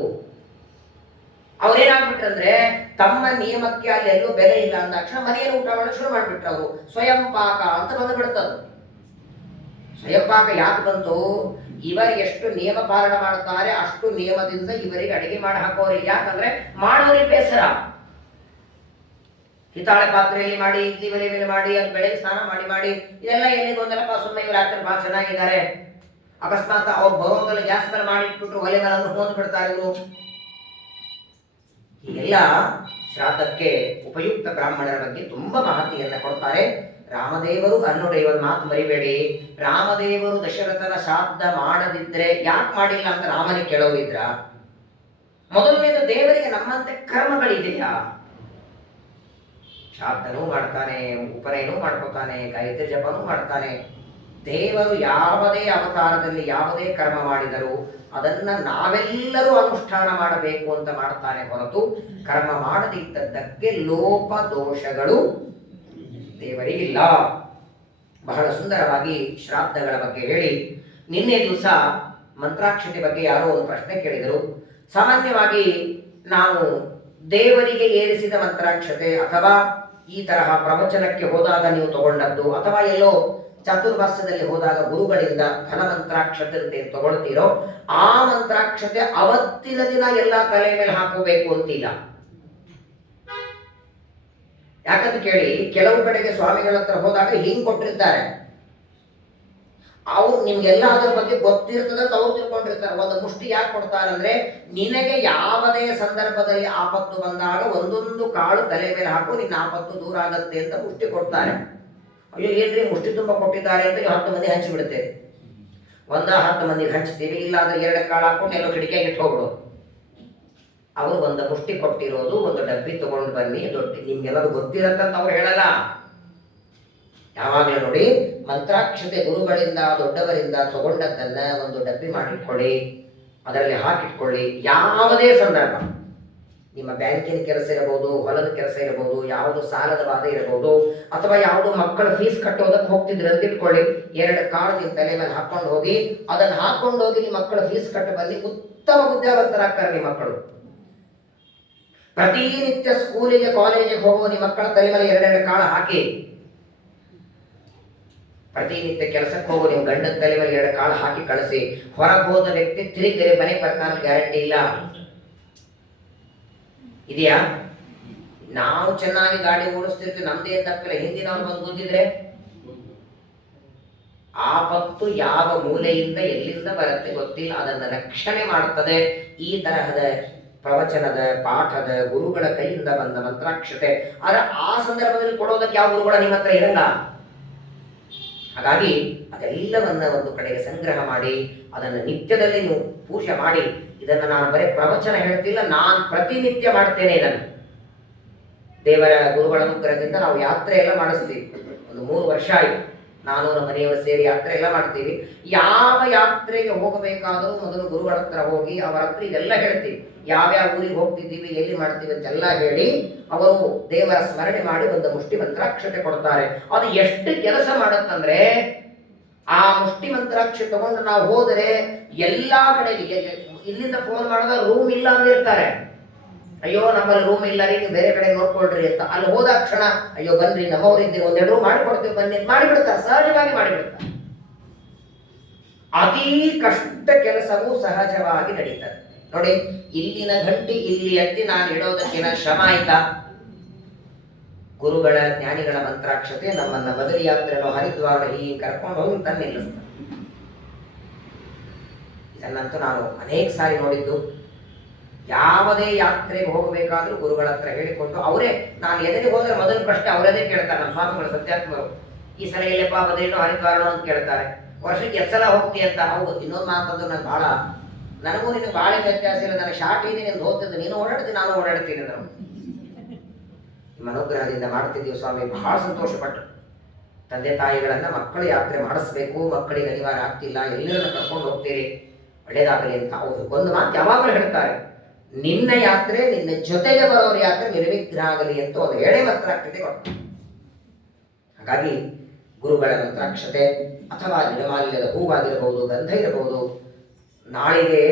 ಅವ್ರೇನಾಗ್ಬಿಟ್ರಂದ್ರೆ ತಮ್ಮ ನಿಯಮಕ್ಕೆ ಅಲ್ಲಿ ಎಲ್ಲೂ ಬೆಲೆ ಇಲ್ಲ ಅಂದಾಕ್ಷಣ ಮನೆಯಲ್ಲಿ ಊಟ ಮಾಡಲು ಶುರು ಮಾಡಿಬಿಟ್ರು. ಅವರು ಸ್ವಯಂ ಪಾಕ ಅಂತ ಬಂದುಬಿಡ್ತದು. ಸ್ವಯಂ ಪಾಕ ಯಾಕೆ ಬಂತು? ಇವರು ಎಷ್ಟು ನಿಯಮ ಪಾಲನ ಮಾಡ್ತಾರೆ ಅಷ್ಟು ನಿಯಮದಿಂದ ಇವರಿಗೆ ಅಡಿಗೆ ಮಾಡಿ ಹಾಕೋರಿಗೆ. ಯಾಕಂದ್ರೆ ಮಾಡೋರಿಗೆ ಬೇಸರ. ಹಿತಾಳೆ ಪಾತ್ರೆಯಲ್ಲಿ ಮಾಡಿ, ಇಡ್ಲಿ ಒಲೆ ಮೇಲೆ ಮಾಡಿ, ಅದು ಬೆಳಗ್ಗೆ ಸ್ನಾನ ಮಾಡಿ ಇದೆಲ್ಲ ಎಲ್ಲಿಗೆ ಒಂದಲ್ಲಪ್ಪ, ಸುಮ್ಮನೆ ಇವ್ರು ರಾತ್ರಿ ಬಹಳ ಚೆನ್ನಾಗಿದ್ದಾರೆ. ಅಕಸ್ಮಾತ್ ಅವ್ರು ಬರೋದಲ್ಲಿ ಗ್ಯಾಸ್ ಮೇಲೆ ಮಾಡಿಟ್ಬಿಟ್ರು, ಒಲೆ ಮೇಲೆ ಹೊಂದ್ಬಿಡ್ತಾರೆ ಇವರು. ಹೀಗೆಲ್ಲ ಶ್ರಾದ್ದಕ್ಕೆ ಉಪಯುಕ್ತ ಬ್ರಾಹ್ಮಣರ ಬಗ್ಗೆ ತುಂಬಾ ಮಾಹಿತಿಯನ್ನ ಕೊಡ್ತಾರೆ ರಾಮದೇವರು. ಅನ್ನೋಡೆ ಒಂದು ಮಾತು ಮರಿಬೇಡಿ, ರಾಮದೇವರು ದಶರಥನ ಶ್ರಾದ್ದ ಮಾಡದಿದ್ರೆ ಯಾಕೆ ಮಾಡಿಲ್ಲ ಅಂತ ರಾಮನಿಗೆ ಕೇಳೋರಿದ್ರ? ಮೊದಲನೇದು, ದೇವರಿಗೆ ನಮ್ಮಂತೆ ಕರ್ಮಗಳಿದೆಯಾ? ಶ್ರಾದ್ದನೂ ಮಾಡ್ತಾನೆ, ಉಪನಯನೂ ಮಾಡ್ಕೊತಾನೆ, ಗಾಯತ್ರಿ ಜಪನೂ ಮಾಡ್ತಾನೆ. ದೇವರು ಯಾವುದೇ ಅವತಾರದಲ್ಲಿ ಯಾವುದೇ ಕರ್ಮ ಮಾಡಿದರೂ ಅದನ್ನ ನಾವೆಲ್ಲರೂ ಅನುಷ್ಠಾನ ಮಾಡಬೇಕು ಅಂತ ಮಾಡ್ತಾನೆ ಹೊರತು ಕರ್ಮ ಮಾಡದಿದ್ದದ್ದಕ್ಕೆ ಲೋಪ ದೋಷಗಳು ದೇವರಿಗಿಲ್ಲ. ಬಹಳ ಸುಂದರವಾಗಿ ಶ್ರಾದ್ದಗಳ ಬಗ್ಗೆ ಹೇಳಿ, ನಿನ್ನೆ ದಿವಸ ಮಂತ್ರಾಕ್ಷತೆ ಬಗ್ಗೆ ಯಾರೋ ಒಂದು ಪ್ರಶ್ನೆ ಕೇಳಿದರು. ಸಾಮಾನ್ಯವಾಗಿ ನಾವು ದೇವರಿಗೆ ಏರಿಸಿದ ಮಂತ್ರಾಕ್ಷತೆ ಅಥವಾ ಈ ತರಹ ಪ್ರವಚನಕ್ಕೆ ಹೋದಾಗ ನೀವು ತಗೊಂಡದ್ದು ಅಥವಾ ಎಲ್ಲೋ ಚಾತುರ್ಮಾಸ್ಯದಲ್ಲಿ ಹೋದಾಗ ಗುರುಗಳಿಂದ ಫಲ ಮಂತ್ರಾಕ್ಷತೆ ಅಂತ ತಗೊಳ್ತೀರೋ ಆ ಮಂತ್ರಾಕ್ಷತೆ ಅವತ್ತಿನ ದಿನ ಎಲ್ಲ ತಲೆ ಮೇಲೆ ಹಾಕೋಬೇಕು ಅಂತಿಲ್ಲ. ಯಾಕಂತ ಕೇಳಿ, ಕೆಲವು ಕಡೆಗೆ ಸ್ವಾಮಿಗಳ ಹತ್ರ ಹೋದಾಗ ಹಿಂಗ್ ಕೊಟ್ಟಿರ್ತಾರೆ. ಅವ್ರು ನಿಮ್ಗೆಲ್ಲ ಅದರ ಬಗ್ಗೆ ಗೊತ್ತಿರ್ತದಂತ ಅವ್ರು ತಿಳ್ಕೊಂಡಿರ್ತಾರೆ. ಒಂದು ಮುಷ್ಟಿ ಯಾಕೆ ಕೊಡ್ತಾರಂದ್ರೆ, ನಿನಗೆ ಯಾವುದೇ ಸಂದರ್ಭದಲ್ಲಿ ಆಪತ್ತು ಬಂದಾಗ ಒಂದೊಂದು ಕಾಳು ತಲೆ ಮೇಲೆ ಹಾಕು, ನಿನ್ನ ಆಪತ್ತು ದೂರ ಆಗತ್ತೆ ಅಂತ ಮುಷ್ಟಿ ಕೊಡ್ತಾರೆ. ಅಯ್ಯೋ ಏನ್ರಿ ಮುಷ್ಟಿ ತುಂಬ ಕೊಟ್ಟಿದ್ದಾರೆ ಅಂತ ನೀವು 10 ಮಂದಿ ಹಂಚಿಬಿಡ್ತೇವೆ. 10 ಮಂದಿಗೆ ಹಂಚ್ತೀವಿ, ಇಲ್ಲ ಅಂದ್ರೆ 2 ಕಾಳು ಹಾಕೊಂಡು ಎಲ್ಲೋ ಕಿಟಕಿಯಾಗಿ ಇಟ್ಟು ಹೋಗ್ಬಿಡು. ಅವರು ಒಂದು ಮುಷ್ಟಿ ಕೊಟ್ಟಿರೋದು ಒಂದು ಡಬ್ಬಿ ತಗೊಂಡು ಬನ್ನಿ, ದೊಡ್ಡ ನಿಮ್ಗೆಲ್ಲರೂ ಗೊತ್ತಿರತ್ತಂತ ಅವ್ರು ಹೇಳಲ್ಲ. ಯಾವಾಗಲೂ ನೋಡಿ, ಮಂತ್ರಾಕ್ಷತೆ ಗುರುಗಳಿಂದ ದೊಡ್ಡವರಿಂದ ತಗೊಂಡದ್ದನ್ನ ಒಂದು ಡಬ್ಬಿ ಮಾಡಿಟ್ಕೊಳ್ಳಿ, ಅದರಲ್ಲಿ ಹಾಕಿಟ್ಕೊಳ್ಳಿ. ಯಾವುದೇ ಸಂದರ್ಭ, ನಿಮ್ಮ ಬ್ಯಾಂಕಿನ ಕೆಲಸ ಇರಬಹುದು, ಹೊಲದ ಕೆಲಸ ಇರಬಹುದು, ಯಾವುದು ಸಾಲದ ಬಾಧೆ ಇರಬಹುದು, ಅಥವಾ ಯಾವುದು ಮಕ್ಕಳ ಫೀಸ್ ಕಟ್ಟೋದಕ್ಕೆ ಹೋಗ್ತಿದ್ರೆ ಅಂತ ಇಟ್ಕೊಳ್ಳಿ. 2 ಕಾಳು ನಿಮ್ಮ ತಲೆ ಮೇಲೆ ಹಾಕೊಂಡು ಹೋಗಿ, ಅದನ್ನು ಹಾಕೊಂಡು ಹೋಗಿ ನಿಮ್ಮ ಮಕ್ಕಳ ಫೀಸ್ ಕಟ್ಟ ಬಂದು ಉತ್ತಮ ವಿದ್ಯಾವಂತರಾಗ್ತಾರೆ ನಿಮ್ಮ ಮಕ್ಕಳು. ಪ್ರತಿನಿತ್ಯ ಸ್ಕೂಲಿಗೆ ಕಾಲೇಜಿಗೆ ಹೋಗುವ ನಿಮ್ಮ ಮಕ್ಕಳ ತಲೆ ಮೇಲೆ 2 ಕಾಳು ಹಾಕಿ, ಪ್ರತಿನಿತ್ಯ ಕೆಲಸಕ್ಕೆ ಹೋಗೋ ನಿಮ್ಮ ಗಂಡನ ತಲೆ ಮೇಲೆ 2 ಕಾಳು ಹಾಕಿ ಕಳಿಸಿ. ಹೊರಗೆ ಹೋದ ವ್ಯಕ್ತಿ ತಿರುಗಿ ಮನೆಗೆ ಬರ್ತಾನೆ ಗ್ಯಾರಂಟಿ ಇಲ್ಲ. ಇದೆಯಾ? ನಾವು ಚೆನ್ನಾಗಿ ಗಾಡಿ ಓಡಿಸ್ತಿರ್ತೀವಿ, ನಮ್ದೇನ್ ತಪ್ಪಿಲ್ಲ. ಹಿಂದಿನವ್ರು ಬಂದು ಗುದ್ದಿದ್ರೆ ಆಪತ್ತು ಯಾವ ಮೂಲೆಯಿಂದ ಎಲ್ಲಿಂದ ಬರುತ್ತೆ ಗೊತ್ತಿಲ್ಲ, ಅದನ್ನ ರಕ್ಷಣೆ ಮಾಡುತ್ತದೆ ಈ ತರಹದ ಪ್ರವಚನದ ಪಾಠದ ಗುರುಗಳ ಕೈಯಿಂದ ಬಂದ ಮಂತ್ರಾಕ್ಷತೆ. ಆದ್ರೆ ಆ ಸಂದರ್ಭದಲ್ಲಿ ಕೊಡೋದಕ್ಕೆ ಯಾವ ಗುರುಗಳ ನಿಮ್ಮ ಹತ್ರ ಇರಲ್ಲ. ಹಾಗಾಗಿ ಅದೆಲ್ಲವನ್ನ ಒಂದು ಕಡೆಗೆ ಸಂಗ್ರಹ ಮಾಡಿ ಅದನ್ನು ನಿತ್ಯದಲ್ಲಿ ನೀವು ಪೂಜೆ ಮಾಡಿ. ಇದನ್ನು ನಾನು ಬರೀ ಪ್ರವಚನ ಹೇಳ್ತಿಲ್ಲ, ನಾನು ಪ್ರತಿನಿತ್ಯ ಮಾಡ್ತೇನೆ. ಇದನ್ನು ದೇವರ ಗುರುಗಳ ಅನುಗ್ರಹದಿಂದ ನಾವು ಯಾತ್ರೆ ಎಲ್ಲ ಮಾಡಿಸ್ತೀವಿ. ಒಂದು 3 ವರ್ಷ ಆಯ್ತು, ನಾನು ನಮ್ಮ ಮನೆಯವರು ಸೇರಿ ಯಾತ್ರೆ ಎಲ್ಲ ಮಾಡ್ತೀವಿ. ಯಾವ ಯಾತ್ರೆಗೆ ಹೋಗಬೇಕಾದರೂ ಮೊದಲು ಗುರುಗಳ ಹತ್ರ ಹೋಗಿ ಅವರ ಹತ್ರ ಇದೆಲ್ಲ ಹೇಳ್ತೀವಿ. ಯಾವ್ಯಾವ ಊರಿಗೆ ಹೋಗ್ತಿದ್ದೀವಿ, ಎಲ್ಲಿ ಮಾಡ್ತೀವಿ ಅಂತೆಲ್ಲ ಹೇಳಿ ಅವರು ದೇವರ ಸ್ಮರಣೆ ಮಾಡಿ ಒಂದು ಮುಷ್ಟಿ ಮಂತ್ರಾಕ್ಷತೆ ಕೊಡ್ತಾರೆ. ಅದು ಎಷ್ಟು ಕೆಲಸ ಮಾಡುತ್ತಂದ್ರೆ, ಆ ಮುಷ್ಟಿ ಮಂತ್ರಾಕ್ಷತೆ ತಗೊಂಡು ನಾವು ಹೋದರೆ ಎಲ್ಲಾ ಕಡೆಗೆ, ಇಲ್ಲಿಂದ ಫೋನ್ ಮಾಡಿದಾಗ ರೂಮ್ ಇಲ್ಲ ಅಂದಿರ್ತಾರೆ. ಅಯ್ಯೋ ನಮ್ಮಲ್ಲಿ ರೂಮ್ ಇಲ್ಲ ರೀ, ನೀವು ಬೇರೆ ಕಡೆ ನೋಡ್ಕೊಳ್ರಿ ಅಂತ. ಅಲ್ಲಿ ಹೋದ ಕ್ಷಣ ಅಯ್ಯೋ ಬನ್ರಿ ನಮ್ಮವ್ರಿದ್ದೀರಿ, 1-2 ರೂಮ್ ಮಾಡಿಕೊಡ್ತೀವಿ ಬನ್ನಿ ಮಾಡಿಬಿಡ್ತಾರೆ, ಸಹಜವಾಗಿ ಮಾಡಿಬಿಡ್ತಾರೆ. ಅತೀ ಕಷ್ಟ ಕೆಲಸವೂ ಸಹಜವಾಗಿ ನಡೀತದೆ. ನೋಡಿ, ಇಲ್ಲಿನ ಗಂಟಿ ಇಲ್ಲಿ ಎತ್ತಿ ನಾನು ಇಡೋದಕ್ಕಿನ ಶ್ರಮ ಆಯ್ತಾ? ಗುರುಗಳ ಜ್ಞಾನಿಗಳ ಮಂತ್ರಾಕ್ಷತೆ ನಮ್ಮನ್ನ ಬದರಿ ಯಾತ್ರೆನೋ ಹರಿದ್ವಾರ ಹೀಗೆ ಕರ್ಕೊಂಡು ಹೋಗಿ ತಂದು ನಿಲ್ಲಿಸ್ತಾರೆ. ಇದನ್ನಂತೂ ನಾನು ಅನೇಕ ಸಾರಿ ನೋಡಿದ್ದು. ಯಾವುದೇ ಯಾತ್ರೆಗೆ ಹೋಗಬೇಕಾದ್ರೂ ಗುರುಗಳ ಹತ್ರ ಹೇಳಿಕೊಂಡು ಅವರೇ, ನಾನು ಎದುರಿಗೆ ಹೋದ್ರೆ ಮೊದಲ ಪ್ರಶ್ನೆ ಅವರದೇ ಕೇಳ್ತಾರೆ. ನಮ್ಮ ಸ್ವಾಮಿಗಳು ಸತ್ಯಾತ್ಮರು ಈ ಸಲ ಎಲ್ಲಪ್ಪ ಬದರಿನೋ ಹರಿದ್ವಾರನೋ ಅಂತ ಕೇಳ್ತಾರೆ. ವರ್ಷಕ್ಕೆ 2 ಸಲ ಹೋಗ್ತಿ ಅಂತ. ಹೌದು, ಇನ್ನೊಂದು ಮಾತಂದ್ರೆ ನಾನು ಬಹಳ, ನನಗೂ ನಿನಗೆ ಭಾಳ ವ್ಯತ್ಯಾಸ ಇಲ್ಲ. ನನಗೆ ಶಾರ್ಟ್ ಇದೆ, ನೀನು ಹೋಗ್ತಿದ್ದೆ, ನೀನು ಓಡಾಡ್ತೀನಿ ನಾನು ಓಡಾಡ್ತೀನಿ. ನಾವು ನಿಮ್ಮ ಅನುಗ್ರಹದಿಂದ ಮಾಡ್ತಿದ್ದೀವಿ ಸ್ವಾಮಿ, ಬಹಳ ಸಂತೋಷಪಟ್ಟರು. ತಂದೆ ತಾಯಿಗಳನ್ನು ಮಕ್ಕಳು ಯಾತ್ರೆ ಮಾಡಿಸ್ಬೇಕು, ಮಕ್ಕಳಿಗೆ ಅನಿವಾರ್ಯ ಆಗ್ತಿಲ್ಲ, ಎಲ್ಲರನ್ನ ಕರ್ಕೊಂಡು ಹೋಗ್ತೀರಿ, ಒಳ್ಳೇದಾಗಲಿ ಅಂತ ಅವರು ಒಂದು ಮಾತು ಯಾವಾಗಲೂ ಹೇಳ್ತಾರೆ, ನಿನ್ನ ಯಾತ್ರೆ ನಿನ್ನ ಜೊತೆಗೆ ಬರೋರ ಯಾತ್ರೆ ನಿರ್ವಿಘ್ನ ಆಗಲಿ ಅಂತ ಒಂದು ಎಳೆ ಮಂತ್ರಾಕ್ಷತೆ ಕೊಡ್ತಾರೆ. ಹಾಗಾಗಿ ಗುರುಗಳ ಮಂತ್ರಾಕ್ಷತೆ ಅಥವಾ ನಿರ್ಮಾಲ್ಯದ ಹೂವಾಗಿರಬಹುದು, ಗಂಧ ಇರಬಹುದು. ನಾಳೆಗೆ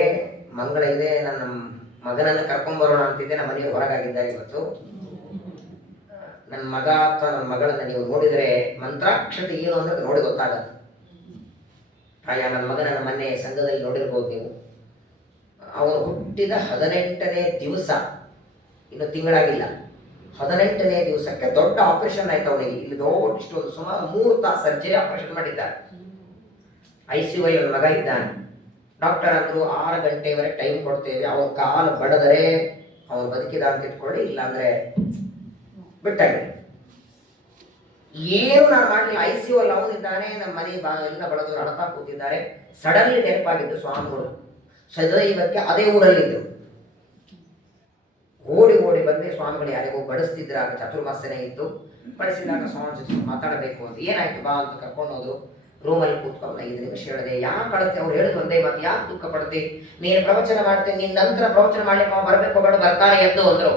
ಮಂಗಳ ಇದೆ, ನನ್ನ ಮಗನನ್ನು ಕರ್ಕೊಂಡ್ಬರೋಣ ಅಂತಿದ್ದೆ, ನಮ್ಮ ಮನೆಯ ಹೊರಗಾಗಿದ್ದಾರೆ ಇವತ್ತು. ನನ್ನ ಮಗ ಅಥವಾ ನನ್ನ ಮಗಳನ್ನು ನೀವು ನೋಡಿದರೆ ಮಂತ್ರಾಕ್ಷತೆ ಏನು ಅನ್ನೋದು ನೋಡಿ ಗೊತ್ತಾಗತ್ತೆ. ಪ್ರಾಯ ನನ್ನ ಮಗನನ್ನು ಮೊನ್ನೆ ಸಂಘದಲ್ಲಿ ನೋಡಿರ್ಬೋದು ನೀವು. ಅವನು ಹುಟ್ಟಿದ 18ನೇ ದಿವಸ, ಇನ್ನು ತಿಂಗಳಾಗಿಲ್ಲ, 18ನೇ ದಿವಸಕ್ಕೆ ದೊಡ್ಡ ಆಪರೇಷನ್ ಆಯ್ತು ಅವನಿಗೆ. ಇಲ್ಲಿ ದೊಡ್ಡ ಇಷ್ಟೊಂದು ಸುಮಾರು 3 ತಾಸು ಸರ್ಜರಿ ಆಪರೇಷನ್ ಮಾಡಿದ್ದಾರೆ. ICU ಒಂದು ಮಗ ಇದ್ದಾನೆ. ಡಾಕ್ಟರ್ ಅಂದರು 6 ಗಂಟೆವರೆಗೆ ಟೈಮ್ ಕೊಡ್ತೇವೆ, ಅವನ ಕಾಲು ಬಡದರೆ ಅವನು ಬದುಕಿದ ಅಂತ ಇಟ್ಕೊಳ್ಳಿ, ಇಲ್ಲಾಂದ್ರೆ ಬಿಟ್ಟಾಗಿ ಏನು ನಾನು ಮಾಡಲಿಲ್ಲ. ICU ಅಲ್ಲಿ ಅವನಿದ್ದಾನೆ, ನಮ್ಮ ಮನೆ ಎಲ್ಲ ಬಳಗರು ಅಳತಾ ಕೂತಿದ್ದಾರೆ. ಸಡನ್ಲಿ ನೆನಪಾಗಿದ್ದು ಸ್ವಾಮಿಗಳು ಸದೈವಕ್ಕೆ ಅದೇ ಊರಲ್ಲಿದ್ದರು. ಓಡಿ ಓಡಿ ಬಂದೆ, ಸ್ವಾಮಿಗಳು ಯಾರಿಗೂ ಬಡಿಸ್ತಿದ್ರಾಗ ಚತುರ್ಮಾಸನೆ ಇತ್ತು. ಬಡಿಸಿದಾಗ ಸ್ವಾಮಿ ಜೊತೆ ಮಾತಾಡಬೇಕು ಅಂತ, ಏನಾಯ್ತು ಬಾ ಅಂತ ಕರ್ಕೊಂಡು ಹೋದ್ರು. ರೂಮಲ್ಲಿ ಕೂತ್ಕೊಂಡು 5 ನಿಮಿಷ ಹೇಳಿದೆ, ಯಾಕೆ ಅಳತೆ? ಅವ್ರು ಹೇಳಿದ್ರು ಒಂದೇ ಮಾತು, ಯಾಕೆ ದುಃಖ ಪಡ್ತಿ? ನೀನು ಪ್ರವಚನ ಮಾಡ್ತೀನಿ, ನಿನ್ನ ನಂತರ ಪ್ರವಚನ ಮಾಡ್ಲಿಕ್ಕೆ ಅವ ಬರಬೇಕು, ಬೇಡ ಬರ್ತಾನೆ ಎದ್ದು ಅಂದ್ರು.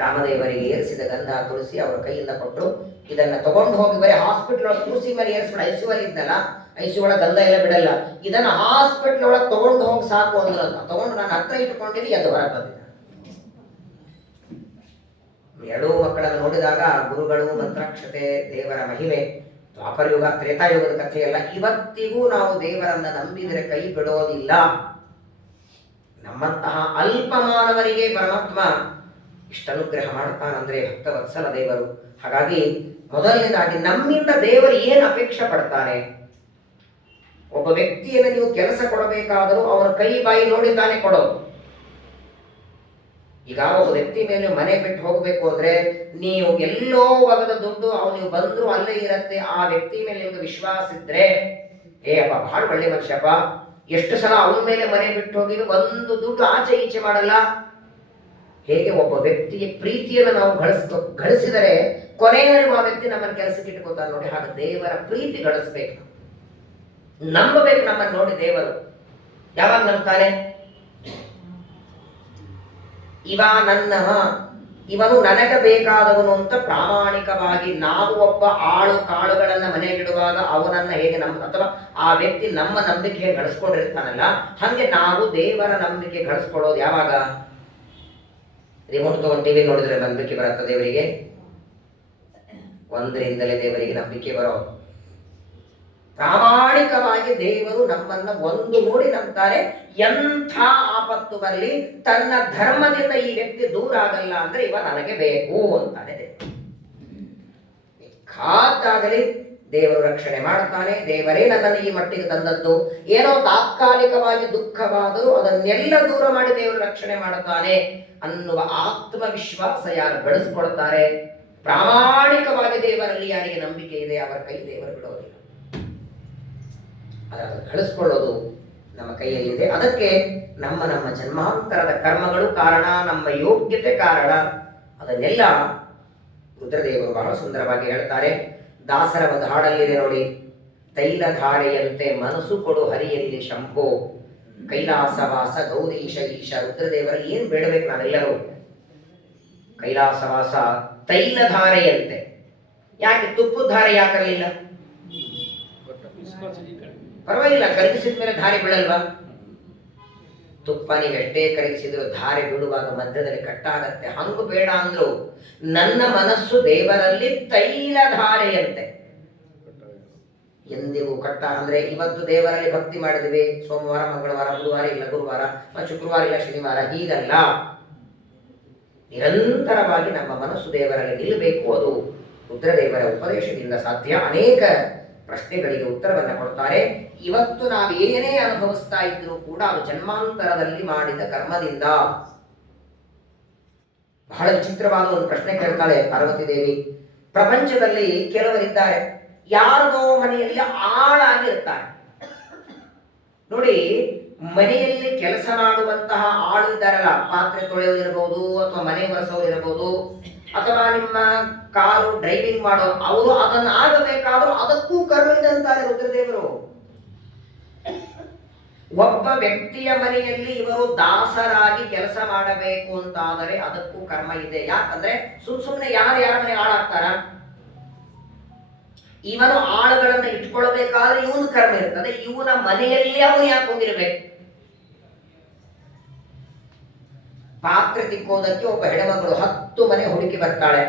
ರಾಮದೇವರಿಗೆ ಏರಿಸಿದ ಗಂಧ ತುಳಸಿ ಅವರ ಕೈಯಿಂದ ಕೊಟ್ಟರು. ಇದನ್ನ ತಗೊಂಡು ಹೋಗಿ ಬರೀ ಹಾಸ್ಪಿಟಲ್ ಒಳಗೆ ತುಳಸಿ ಮೇಲೆ ಏರಿಸ್ಬಿಡ, ICU ಅಲ್ಲಿ ಇದ್ನಲ್ಲ, ICU ಒಳಗೆ ಗಂಧ ಎಲ್ಲ ಬಿಡಲ್ಲ, ಇದನ್ನ ಹಾಸ್ಪಿಟಲ್ ಒಳಗೆ ತಗೊಂಡು ಹೋಗಿ ಸಾಕು ಅಂದ್ರು. ಅಂತ ತಗೊಂಡು ನಾನು ಹತ್ರ ಇಟ್ಕೊಂಡಿದ್ದು ಎದ್ದು ಹೊರಗೆ ಬಂದಿದ್ದ. ಎರಡೂ ಮಕ್ಕಳನ್ನು ನೋಡಿದಾಗ ಗುರುಗಳು, ಮಂತ್ರಾಕ್ಷತೆ, ದೇವರ ಮಹಿಮೆ, ದ್ವಾಪರಯುಗ ತ್ರೇತಾಯುಗದ ಕಥೆಯಲ್ಲ. ಇವತ್ತಿಗೂ ನಾವು ದೇವರನ್ನ ನಂಬಿದರೆ ಕೈ ಬಿಡೋದಿಲ್ಲ. ನಮ್ಮಂತಹ ಅಲ್ಪ ಮಾನವರಿಗೆ ಪರಮಾತ್ಮ ಇಷ್ಟನುಗ್ರಹ ಮಾಡ್ತಾನಂದ್ರೆ ಭಕ್ತವತ್ಸಲ ದೇವರು. ಹಾಗಾಗಿ ಮೊದಲನೇದಾಗಿ ನಮ್ಮಿಂದ ದೇವರು ಏನು ಅಪೇಕ್ಷೆ ಪಡ್ತಾನೆ? ಒಬ್ಬ ವ್ಯಕ್ತಿಯನ್ನು ನೀವು ಕೆಲಸ ಕೊಡಬೇಕಾದರೂ ಅವರ ಕೈ ಬಾಯಿ ನೋಡಿ ತಾನೇ ಕೊಡೋದು. ಈಗ ಒಬ್ಬ ವ್ಯಕ್ತಿ ಮೇಲೆ ಮನೆ ಬಿಟ್ಟು ಹೋಗಬೇಕು ಅಂದ್ರೆ ನೀವು ಎಲ್ಲೋ ಒಗದ ದುಡ್ಡು ನೀವು ಬಂದ್ರು ಅಲ್ಲೇ ಇರತ್ತೆ. ಆ ವ್ಯಕ್ತಿ ಮೇಲೆ ನಿಮ್ಗೆ ವಿಶ್ವಾಸ ಇದ್ರೆ, ಅಪ್ಪ ಬಹಳ ಒಳ್ಳೆ ಮನುಷ್ಯಪ್ಪ, ಎಷ್ಟು ಸಲ ಅವನ ಮೇಲೆ ಮನೆ ಬಿಟ್ಟು ಹೋಗಿ ಒಂದು ದುಡ್ಡು ಆಚೆ ಈಚೆ ಮಾಡಲ್ಲ. ಹೇಗೆ ಒಬ್ಬ ವ್ಯಕ್ತಿಗೆ ಪ್ರೀತಿಯನ್ನು ನಾವು ಗಳಿಸಿದರೆ ಕೊನೆಯವರೆಗೂ ಆ ವ್ಯಕ್ತಿ ನಮ್ಮನ್ನು ಕೆಲಸಕ್ಕೆ ಇಟ್ಕೋತಾನೆ ನೋಡಿ. ಹಾಗೆ ದೇವರ ಪ್ರೀತಿ ಗಳಿಸ್ಬೇಕು, ನಂಬಬೇಕು. ನಮ್ಮನ್ನು ನೋಡಿ ದೇವರು ಯಾವಾಗ ನಂಬ್ತಾನೆ? ಇವನು ನನಗೆ ಬೇಕಾದವನು ಅಂತ ಪ್ರಾಮಾಣಿಕವಾಗಿ ನಾವು ಒಬ್ಬ ಆಳು ಕಾಳುಗಳನ್ನ ಮನೆಗಿಡುವಾಗ ಅವನನ್ನ ಹೇಗೆ ಅಥವಾ ಆ ವ್ಯಕ್ತಿ ನಮ್ಮ ನಂಬಿಕೆ ಹೇಗೆ ಗಳಿಸ್ಕೊಂಡಿರ್ತಾನಲ್ಲ, ಹಾಗೆ ನಾವು ದೇವರ ನಂಬಿಕೆ ಗಳಿಸ್ಕೊಳ್ಳೋದು ಯಾವಾಗ? ರಿಮೋಟ್ ತಗೊಂಡು ಟಿವಿ ನೋಡಿದ್ರೆ ನಂಬಿಕೆ ಬರುತ್ತೆ ದೇವರಿಗೆ. ಒಂದರಿಂದಲೇ ದೇವರಿಗೆ ನಂಬಿಕೆ ಬರೋ. ಪ್ರಾಮಾಣಿಕವಾಗಿ ದೇವರು ನಮ್ಮನ್ನ ಒಂದು ನೋಡಿ ನಂಬ್ತಾರೆ. ಎಂಥ ಆಪತ್ತು ಬರಲಿ ತನ್ನ ಧರ್ಮದಿಂದ ಈ ವ್ಯಕ್ತಿ ದೂರ ಆಗಲ್ಲ ಅಂದ್ರೆ ಇವ ನನಗೆ ಬೇಕು ಅಂತಾನೆ ದೇವರು. ಖಾತಾಗಲಿ ದೇವರು ರಕ್ಷಣೆ ಮಾಡ್ತಾನೆ. ದೇವರೇ ನನ್ನನ್ನು ಈ ಮಟ್ಟಿಗೆ ತಂದದ್ದು. ಏನೋ ತಾತ್ಕಾಲಿಕವಾಗಿ ದುಃಖವಾದರೂ ಅದನ್ನೆಲ್ಲ ದೂರ ಮಾಡಿ ದೇವರು ರಕ್ಷಣೆ ಮಾಡುತ್ತಾನೆ ಅನ್ನುವ ಆತ್ಮವಿಶ್ವಾಸ ಯಾರು ಬೆಳೆಸ್ಕೊಳ್ತಾರೆ, ಪ್ರಾಮಾಣಿಕವಾಗಿ ದೇವರಲ್ಲಿ ಯಾರಿಗೆ ನಂಬಿಕೆ ಇದೆ ಅವರ ಕೈ ದೇವರು ಬಿಡೋದಿಲ್ಲ. ಅದನ್ನು ಗಳಿಸ್ಕೊಳ್ಳೋದು ನಮ್ಮ ಕೈಯಲ್ಲಿದೆ. ಅದಕ್ಕೆ ನಮ್ಮ ಜನ್ಮಾಂತರದ ಕರ್ಮಗಳು ಕಾರಣ, ನಮ್ಮ ಯೋಗ್ಯತೆ ಕಾರಣ. ಅದನ್ನೆಲ್ಲ ರುದ್ರದೇವರು ಬಹಳ ಸುಂದರವಾಗಿ ಹೇಳ್ತಾರೆ. ದಾಸರ ಒಂದು ಹಾಡಲ್ಲಿದೆ ನೋಡಿ, ತೈಲಧಾರೆಯಂತೆ ಮನಸ್ಸು ಕೊಡು ಹರಿಯಲ್ಲಿ ಶಂಭೋ, ಕೈಲಾಸವಾಸ ಗೌರೀಶ ಈಶ. ರುದ್ರದೇವರಲ್ಲಿ ಏನು ಬೇಡಬೇಕು ನಾವೆಲ್ಲರೂ? ಕೈಲಾಸವಾಸ, ತೈಲಧಾರೆಯಂತೆ. ಯಾಕೆ ತುಪ್ಪದ ಧಾರೆ ಯಾಕಲಿಲ್ಲ? ಪರವಾಗಿಲ್ಲ, ಕರಗಿಸಿದ ಮೇಲೆ ಧಾರೆ ಬೀಳಲ್ವಾ? ತುಪ್ಪ ನೀವು ಎಷ್ಟೇ ಕರಗಿಸಿದ್ರು ಧಾರೆ ಬಿಡುವಾಗ ಮಧ್ಯದಲ್ಲಿ ಕಟ್ಟಾಗತ್ತೆ. ಹಂಗು ಬೇಡ ಅಂದ್ರು ನನ್ನ ಮನಸ್ಸು ದೇವರಲ್ಲಿ ತೈಲಧಾರೆಯಂತೆ ಎಂದಿಗೂ ಕಟ್ಟ. ಅಂದ್ರೆ ಇವತ್ತು ದೇವರಲ್ಲಿ ಭಕ್ತಿ ಮಾಡಿದ್ವಿ, ಸೋಮವಾರ, ಮಂಗಳವಾರ, ಬುಧವಾರ ಇಲ್ಲ ಗುರುವಾರ, ಶುಕ್ರವಾರ ಇಲ್ಲ ಶನಿವಾರ, ಹೀಗಲ್ಲ. ನಿರಂತರವಾಗಿ ನಮ್ಮ ಮನಸ್ಸು ದೇವರಲ್ಲಿ ನಿಲ್ಲಬೇಕು. ಅದು ರುದ್ರದೇವರ ಉಪದೇಶದಿಂದ ಸಾಧ್ಯ. ಅನೇಕ ಪ್ರಶ್ನೆಗಳಿಗೆ ಉತ್ತರವನ್ನು ಕೊಡ್ತಾರೆ. ಇವತ್ತು ನಾವು ಏನೇ ಅನುಭವಿಸ್ತಾ ಇದ್ರೂ ಕೂಡ ಅದು ಜನ್ಮಾಂತರದಲ್ಲಿ ಮಾಡಿದ ಕರ್ಮದಿಂದ. ಬಹಳ ವಿಚಿತ್ರವಾದ ಒಂದು ಪ್ರಶ್ನೆ ಕೇಳ್ತಾಳೆ ಪಾರ್ವತಿ ದೇವಿ. ಪ್ರಪಂಚದಲ್ಲಿ ಕೆಲವರಿದ್ದಾರೆ, ಯಾರದೋ ಮನೆಯಲ್ಲಿ ಆಳಾಗಿ ಇರ್ತಾರೆ ನೋಡಿ. ಮನೆಯಲ್ಲಿ ಕೆಲಸ ಮಾಡುವಂತಹ ಆಳು ಇದ್ದಾರಲ್ಲ, ಪಾತ್ರೆ ತೊಳೆಯೋದಿರಬಹುದು ಅಥವಾ ಮನೆ ಒರೆಸೋರು ಇರಬಹುದು, ಅಥವಾ ನಿಮ್ಮ ಕಾರು ಡ್ರೈವಿಂಗ್ ಮಾಡೋ ಅವರು ಅದನ್ನು ಆಗಬೇಕಾದ್ರೂ ಅದಕ್ಕೂ ಕರ್ಮ ಇದೆ ಅಂತಾರೆ ರುದ್ರದೇವರು. ಒಬ್ಬ ವ್ಯಕ್ತಿಯ ಮನೆಯಲ್ಲಿ ಇವರು ದಾಸರಾಗಿ ಕೆಲಸ ಮಾಡಬೇಕು ಅಂತಾದರೆ ಅದಕ್ಕೂ ಕರ್ಮ ಇದೆ. ಯಾಕಂದ್ರೆ ಸುಮ್ಮನೆ ಯಾರ ಮನೆ ಹಾಳಾಗ್ತಾರ? ಇವನು ಆಳುಗಳನ್ನ ಇಟ್ಕೊಳ್ಬೇಕಾದ್ರೆ ಇವನು ಕರ್ಮ ಇರ್ತದೆ, ಇವನ ಮನೆಯಲ್ಲಿ ಅವನು ಯಾಕೆ ಹೋಗಿರ್ಬೇಕು? ಪಾತ್ರೆ ತಿಕ್ಕೋದಕ್ಕೆ ಒಬ್ಬ ಹೆಣ್ಮಗಳು 10 ಮನೆ ಹುಡುಕಿ ಬರ್ತಾಳೆ.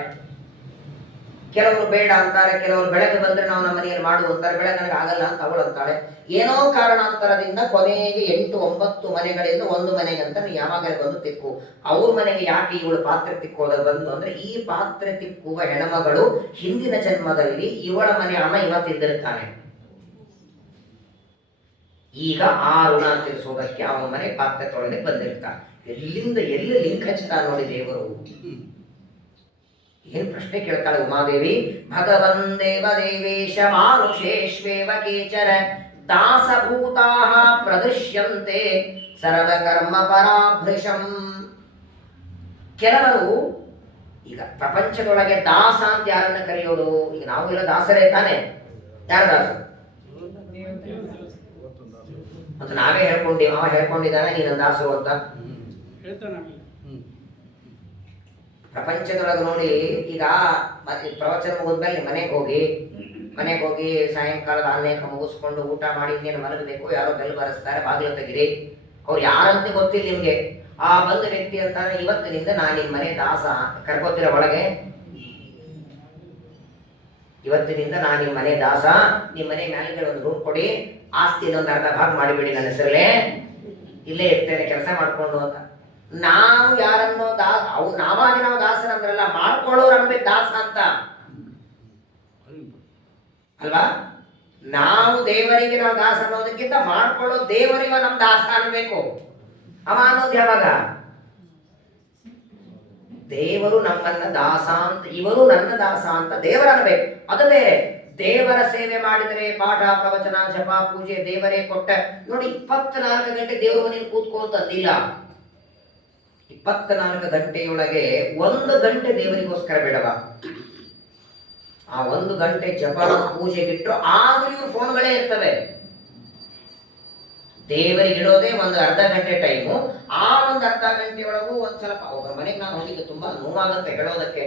ಕೆಲವರು ಬೇಡ ಅಂತಾರೆ, ಕೆಲವರು ಬೆಳಗ್ಗೆ ಬಂದ್ರೆ ನಾವು ನಮ್ಮ ಮನೆಯಲ್ಲಿ ಮಾಡು ಅಂತಾರೆ, ಬೆಳಗ್ಗೆ ನನಗೆ ಆಗಲ್ಲ ಅಂತ ಅವಳು ಅಂತಾಳೆ. ಏನೋ ಕಾರಣಾಂತರದಿಂದ ಕೊನೆಗೆ 8-9 ಮನೆಗಳಿಂದ ಒಂದು ಮನೆಗಂತ ನೀ ಯಾವಾಗಲೇ ಬಂದು ತಿಕ್ಕು. ಅವ್ರ ಮನೆಗೆ ಯಾಕೆ ಇವಳು ಪಾತ್ರೆ ತಿಕ್ಕೋದ ಬಂದು ಅಂದ್ರೆ, ಈ ಪಾತ್ರೆ ತಿಕ್ಕುವ ಹೆಣ್ಮಗಳು ಹಿಂದಿನ ಜನ್ಮದಲ್ಲಿ ಇವಳ ಮನೆ ಅಮ್ಮ ಇವ ತಿಂದಿರ್ತಾನೆ. ಈಗ ಆ ಋಣ ತೀರಿಸೋದಕ್ಕೆ ಅವನ ಮನೆ ಪಾತ್ರೆ ತೊಳೆಗೆ ಬಂದಿರ್ತಾನೆ. ಎಲ್ಲಿಂದ ಎಲ್ಲಿ ಲಿಂಕ್ ಹಚ್ತಾ ನೋಡಿ ದೇವರು. ಏನ್ ಪ್ರಶ್ನೆ ಕೇಳ್ತಾಳೆ ಉಮಾದೇವಿ. ಭಗವನ್ ದೇವ ದೇವೇಶ ಮಾನುಷೇಶ್ವೇವ ಕೇಚರ ದಾಸಭೂತಾಃ ಪ್ರದೃಶ್ಯಂತೆ ಸರ್ವಕರ್ಮ ಪರಾಭೃಶಂ. ಕೆಲವರು ಈಗ ಪ್ರಪಂಚದೊಳಗೆ ದಾಸ ಅಂತ ಯಾರನ್ನ ಕರೆಯೋದು? ಈಗ ನಾವು ಎಲ್ಲ ದಾಸರೇ ತಾನೆ. ಯಾರ ದಾಸ ಅಂತ ನಾವೇ ಅವ ಹೇಳ್ಕೊಂಡಿದ್ದಾನೆ ನೀನು ದಾಸು ಅಂತ. ಪ್ರಪಂಚದೊಳಗೆ ನೋಡಿ, ಈಗ ಪ್ರವಚನ ಮುಗಿದ್ಮೇಲೆ ಮನೆಗೆ ಹೋಗಿ ಸಾಯಂಕಾಲದ ಅನೇಕ ಮುಗಿಸ್ಕೊಂಡು ಊಟ ಮಾಡಿ ಇನ್ನೇನು ಮಲಗಬೇಕು, ಯಾರೋ ಬೆಲ್ ಬರೆಸ್ತಾರೆ, ಬಾಗಿಲು ತೆಗಿರಿ. ಅವ್ರು ಯಾರಂತೆ ಗೊತ್ತಿಲ್ಲ ನಿಮ್ಗೆ. ಆ ಬಂದ ವ್ಯಕ್ತಿ ಅಂತಾನೆ ಇವತ್ತಿನಿಂದ ನಾನು ನಿಮ್ಮ ಮನೆ ದಾಸ ಕರ್ಕೋತೀರ ಒಳಗೆ. ಇವತ್ತಿನಿಂದ ನಾನು ನಿಮ್ಮ ಮನೆ ದಾಸ, ನಿಮ್ಮ ಮನೆ ಮ್ಯಾಲಿಗೆ ಒಂದು ರೂಮ್ ಕೊಡಿ, ಆಸ್ತಿ ಇನ್ನೊಂದು ಅರ್ಧ ಭಾಗ ಮಾಡಿಬಿಡಿ, ನನ್ನ ಹೆಸರಲ್ಲೇ ಇಲ್ಲೇ ಇರ್ತೇನೆ ಕೆಲಸ ಮಾಡ್ಕೊಂಡು ಅಂತ. ನಾವು ಯಾರನ್ನೋ ನಾವಾಗಿ ನಾವು ದಾಸರಂದ್ರಲ್ಲ, ಮಾಡ್ಕೊಳ್ಳೋರು ಅನ್ಬೇಕು ದಾಸ ಅಂತ ಅಲ್ವಾ? ನಾವು ದೇವರಿಗೆ ನಾವು ದಾಸ ಅನ್ನೋದಕ್ಕಿಂತ ಮಾಡ್ಕೊಳ್ಳೋ ದೇವರಿವ ನಮ್ ದಾಸ ಅನ್ಬೇಕು. ಅವ ಅನ್ನೋದು ಯಾವಾಗ? ದೇವರು ನಮ್ಮನ್ನ ದಾಸ ಅಂತ, ಇವರು ನನ್ನ ದಾಸ ಅಂತ ದೇವರ ಅನ್ಬೇಕು. ಅದು ಬೇರೆ. ದೇವರ ಸೇವೆ ಮಾಡಿದರೆ ಪಾಠ ಪ್ರವಚನ ಜಪ ಪೂಜೆ ದೇವರೇ ಕೊಟ್ಟ ನೋಡಿ. 24 ಗಂಟೆ ದೇವರ ಮನೆಯಲ್ಲಿ ಕೂತ್ಕೊಳ್ಳೋದಿಲ್ಲ. 24 ಗಂಟೆಯೊಳಗೆ 1 ಗಂಟೆ ದೇವರಿಗೋಸ್ಕರ ಬೇಡವ? ಆ 1 ಗಂಟೆ ಜಪ ಪೂಜೆ ಬಿಟ್ಟರು ಆದ್ರೂ ಇವ್ರು ಫೋನ್ಗಳೇ ಇರ್ತವೆ. ದೇವರಿಗಿಡೋದೇ ಒಂದು ಅರ್ಧ ಗಂಟೆ ಟೈಮು. ಆ ಒಂದು ಅರ್ಧ ಗಂಟೆಯೊಳಗೂ ಒಂದ್ ಸ್ವಲ್ಪ ಅವ್ರ ಮನೆಗೆ ನಾನು ಹೋಗಿದ್ದು ತುಂಬಾ ನೋವಾಗತ್ತೆ ಹೇಳೋದಕ್ಕೆ.